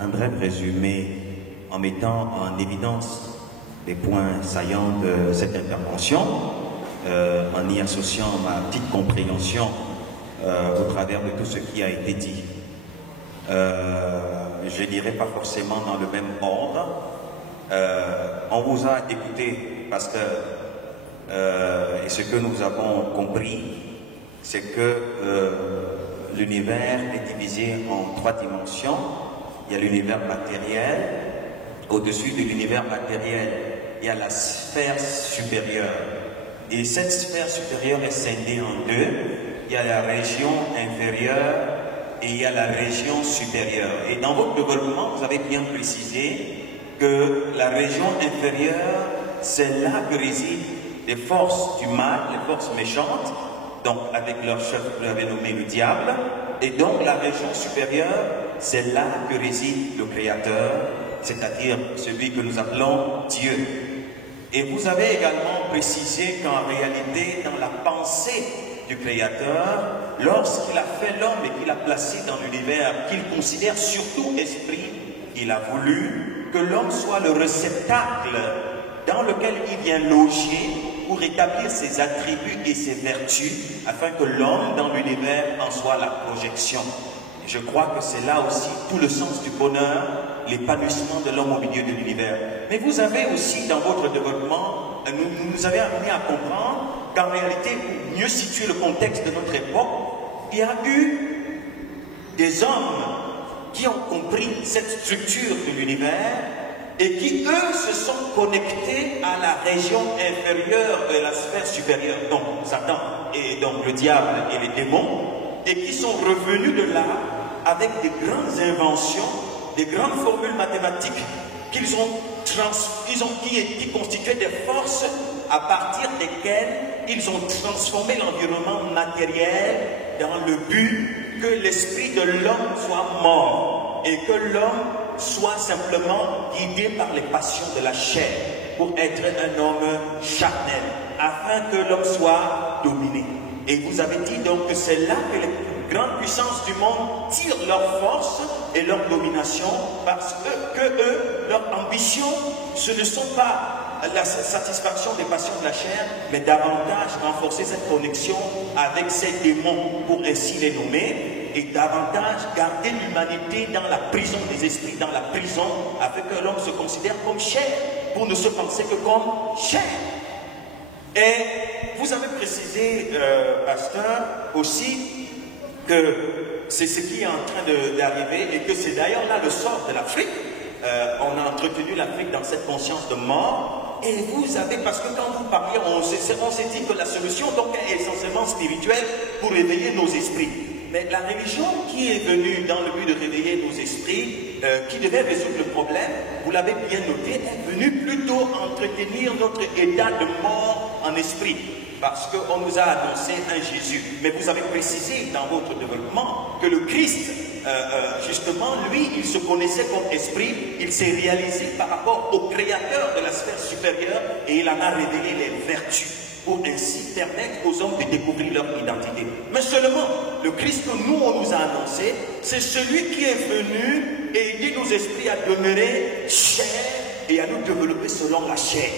un bref résumé en mettant en évidence les points saillants de cette intervention, en y associant ma petite compréhension au travers de tout ce qui a été dit. Je dirais pas forcément dans le même ordre. On vous a écouté parce que et ce que nous avons compris, c'est que l'univers est divisé en 3 dimensions. Il y a l'univers matériel. Au-dessus de l'univers matériel, il y a la sphère supérieure. Et cette sphère supérieure est scindée en 2. Il y a la région inférieure et il y a la région supérieure. Et dans votre développement, vous avez bien précisé que la région inférieure, c'est là que résident les forces du mal, les forces méchantes, donc avec leur chef, vous l'avez nommé le diable. Et donc la région supérieure, c'est là que réside le Créateur, c'est-à-dire celui que nous appelons Dieu. Et vous avez également précisé qu'en réalité, dans la pensée du Créateur, lorsqu'il a fait l'homme et qu'il a placé dans l'univers qu'il considère surtout esprit, il a voulu que l'homme soit le réceptacle dans lequel il vient loger pour rétablir ses attributs et ses vertus, afin que l'homme dans l'univers en soit la projection. Et je crois que c'est là aussi tout le sens du bonheur, l'épanouissement de l'homme au milieu de l'univers. Mais vous avez aussi, dans votre développement, nous avez amené à comprendre qu'en réalité, pour mieux situer le contexte de notre époque, il y a eu des hommes qui ont compris cette structure de l'univers et qui, eux, se sont connectés à la région inférieure de la sphère supérieure, donc Satan et donc le diable et les démons, et qui sont revenus de là avec des grandes inventions, des grandes formules mathématiques qui constituaient des forces à partir desquelles ils ont transformé l'environnement matériel dans le but que l'esprit de l'homme soit mort et que l'homme soit simplement guidé par les passions de la chair pour être un homme charnel, afin que l'homme soit dominé. Et vous avez dit donc que c'est là que les grandes puissances du monde tirent leur force et leur domination, parce que eux, leur ambition, ce ne sont pas la satisfaction des passions de la chair, mais davantage renforcer cette connexion avec ces démons, pour ainsi les nommer, et davantage garder l'humanité dans la prison des esprits, dans la prison, afin que l'homme se considère comme chair, pour ne se penser que comme chair. Et vous avez précisé, pasteur, aussi, que c'est ce qui est en train d'arriver, et que c'est d'ailleurs là le sort de l'Afrique. On a entretenu l'Afrique dans cette conscience de mort. Et vous avez, parce que quand vous parliez, on s'est dit que la solution donc est essentiellement spirituelle pour éveiller nos esprits. Mais la religion qui est venue dans le but de réveiller nos esprits, qui devait résoudre le problème, vous l'avez bien noté, est venue plutôt entretenir notre état de mort en esprit. Parce qu'on nous a annoncé un Jésus. Mais vous avez précisé dans votre développement que le Christ, justement, lui, il se connaissait comme esprit, il s'est réalisé par rapport au Créateur de la sphère supérieure et il en a révélé les vertus pour ainsi permettre aux hommes de découvrir leur identité. Mais seulement, le Christ que nous, on nous a annoncé, c'est celui qui est venu aider nos esprits à demeurer chair et à nous développer selon la chair.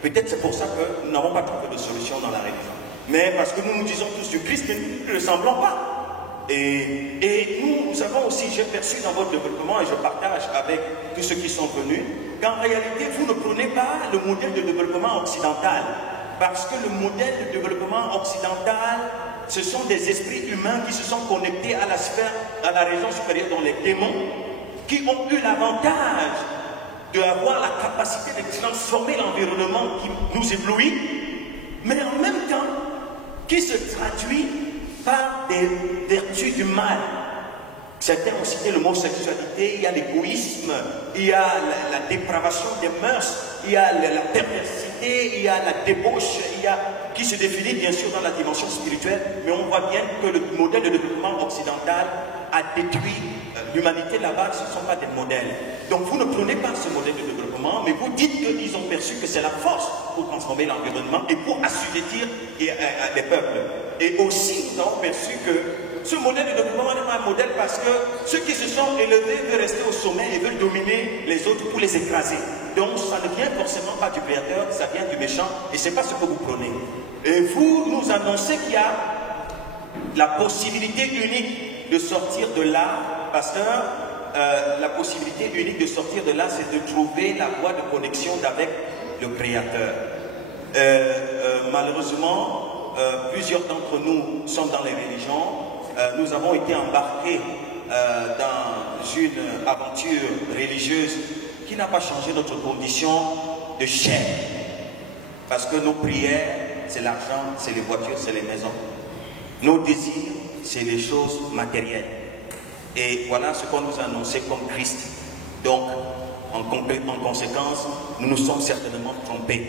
Peut-être c'est pour ça que nous n'avons pas trouvé de solution dans la religion. Mais parce que nous disons tous du Christ, mais nous ne le semblons pas. Et nous avons aussi, j'ai perçu dans votre développement, et je partage avec tous ceux qui sont venus, qu'en réalité, vous ne prenez pas le modèle de développement occidental. Parce que le modèle de développement occidental, ce sont des esprits humains qui se sont connectés à la sphère, à la région supérieure, dans les démons, qui ont eu l'avantage d'avoir la capacité de transformer l'environnement qui nous éblouit, mais en même temps, qui se traduit par des vertus du mal. Certains ont cité le mot sexualité, il y a l'égoïsme, il y a la dépravation des mœurs, il y a la perversité, il y a la débauche, qui se définit bien sûr dans la dimension spirituelle, mais on voit bien que le modèle de développement occidental a détruit l'humanité là-bas, ce ne sont pas des modèles. Donc vous ne prenez pas ce modèle de développement, mais vous dites qu'ils ont perçu que c'est la force pour transformer l'environnement et pour assujettir les peuples. Et aussi, nous avons perçu que ce modèle de développement n'est pas un modèle parce que ceux qui se sont élevés veulent rester au sommet et veulent dominer les autres pour les écraser. Donc ça ne vient forcément pas du créateur, ça vient du méchant et ce n'est pas ce que vous prenez. Et vous nous annoncez qu'il y a la possibilité unique de sortir de là, pasteur, la possibilité unique de sortir de là, c'est de trouver la voie de connexion avec le créateur. Malheureusement, plusieurs d'entre nous sont dans les religions. Nous avons été embarqués dans une aventure religieuse qui n'a pas changé notre condition de chair. Parce que nos prières, c'est l'argent, c'est les voitures, c'est les maisons. Nos désirs, c'est les choses matérielles. Et voilà ce qu'on nous a annoncé comme Christ. Donc, en conséquence, nous nous sommes certainement trompés.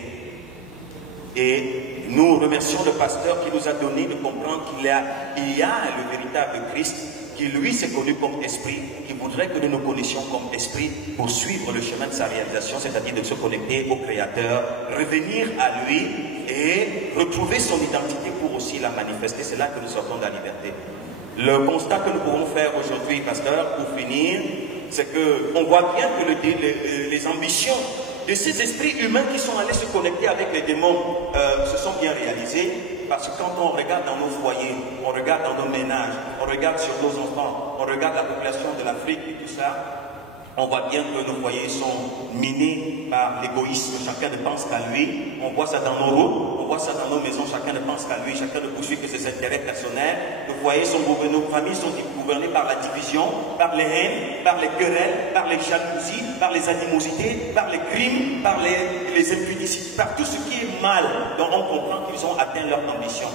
Et nous remercions le pasteur qui nous a donné de comprendre qu'il y a le véritable Christ, qui lui s'est connu comme esprit, qui voudrait que nous nous connaissions comme esprit pour suivre le chemin de sa réalisation, c'est-à-dire de se connecter au Créateur, revenir à lui et retrouver son identité pour aussi la manifester. C'est là que nous sortons de la liberté. Le constat que nous pouvons faire aujourd'hui, pasteur, pour finir, c'est qu'on voit bien que les ambitions de ces esprits humains qui sont allés se connecter avec les démons se sont bien réalisés, parce que quand on regarde dans nos foyers, on regarde dans nos ménages, on regarde sur nos enfants, on regarde la population de l'Afrique et tout ça, on voit bien que nos foyers sont minés par l'égoïsme, chacun ne pense qu'à lui. On voit ça dans nos rues, on voit ça dans nos maisons, chacun ne pense qu'à lui, chacun ne poursuit que ses intérêts personnels. Nos foyers sont gouvernés, nos familles sont gouvernées par la division, par les haines, par les querelles, par les jalousies, par les animosités, par les crimes, par les impudicités, par tout ce qui est mal, dont on comprend qu'ils ont atteint leur ambition.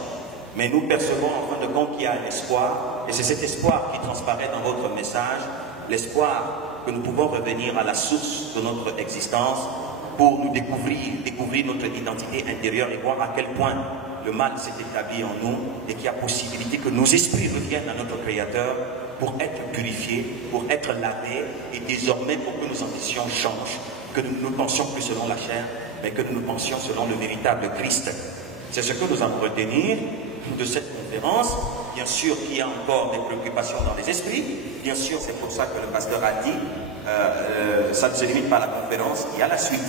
Mais nous percevons en fin de compte qu'il y a un espoir, et c'est cet espoir qui transparaît dans votre message, l'espoir que nous pouvons revenir à la source de notre existence pour nous découvrir notre identité intérieure et voir à quel point le mal s'est établi en nous et qu'il y a possibilité que nos esprits reviennent à notre Créateur pour être purifiés, pour être lavés et désormais pour que nos ambitions changent, que nous ne pensions plus selon la chair, mais que nous pensions selon le véritable Christ. C'est ce que nous allons retenir de cette conférence. Bien sûr qu'il y a encore des préoccupations dans les esprits. Bien sûr, c'est pour ça que le pasteur a dit, ça ne se limite pas à la conférence, il y a la suite.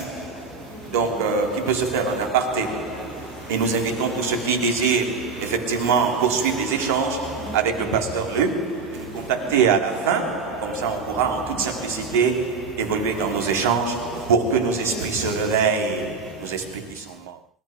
Donc, qui peut se faire en aparté. Et nous invitons tous ceux qui désirent effectivement poursuivre les échanges avec le pasteur Luc, contacter à la fin, comme ça on pourra en toute simplicité évoluer dans nos échanges pour que nos esprits se réveillent, nos esprits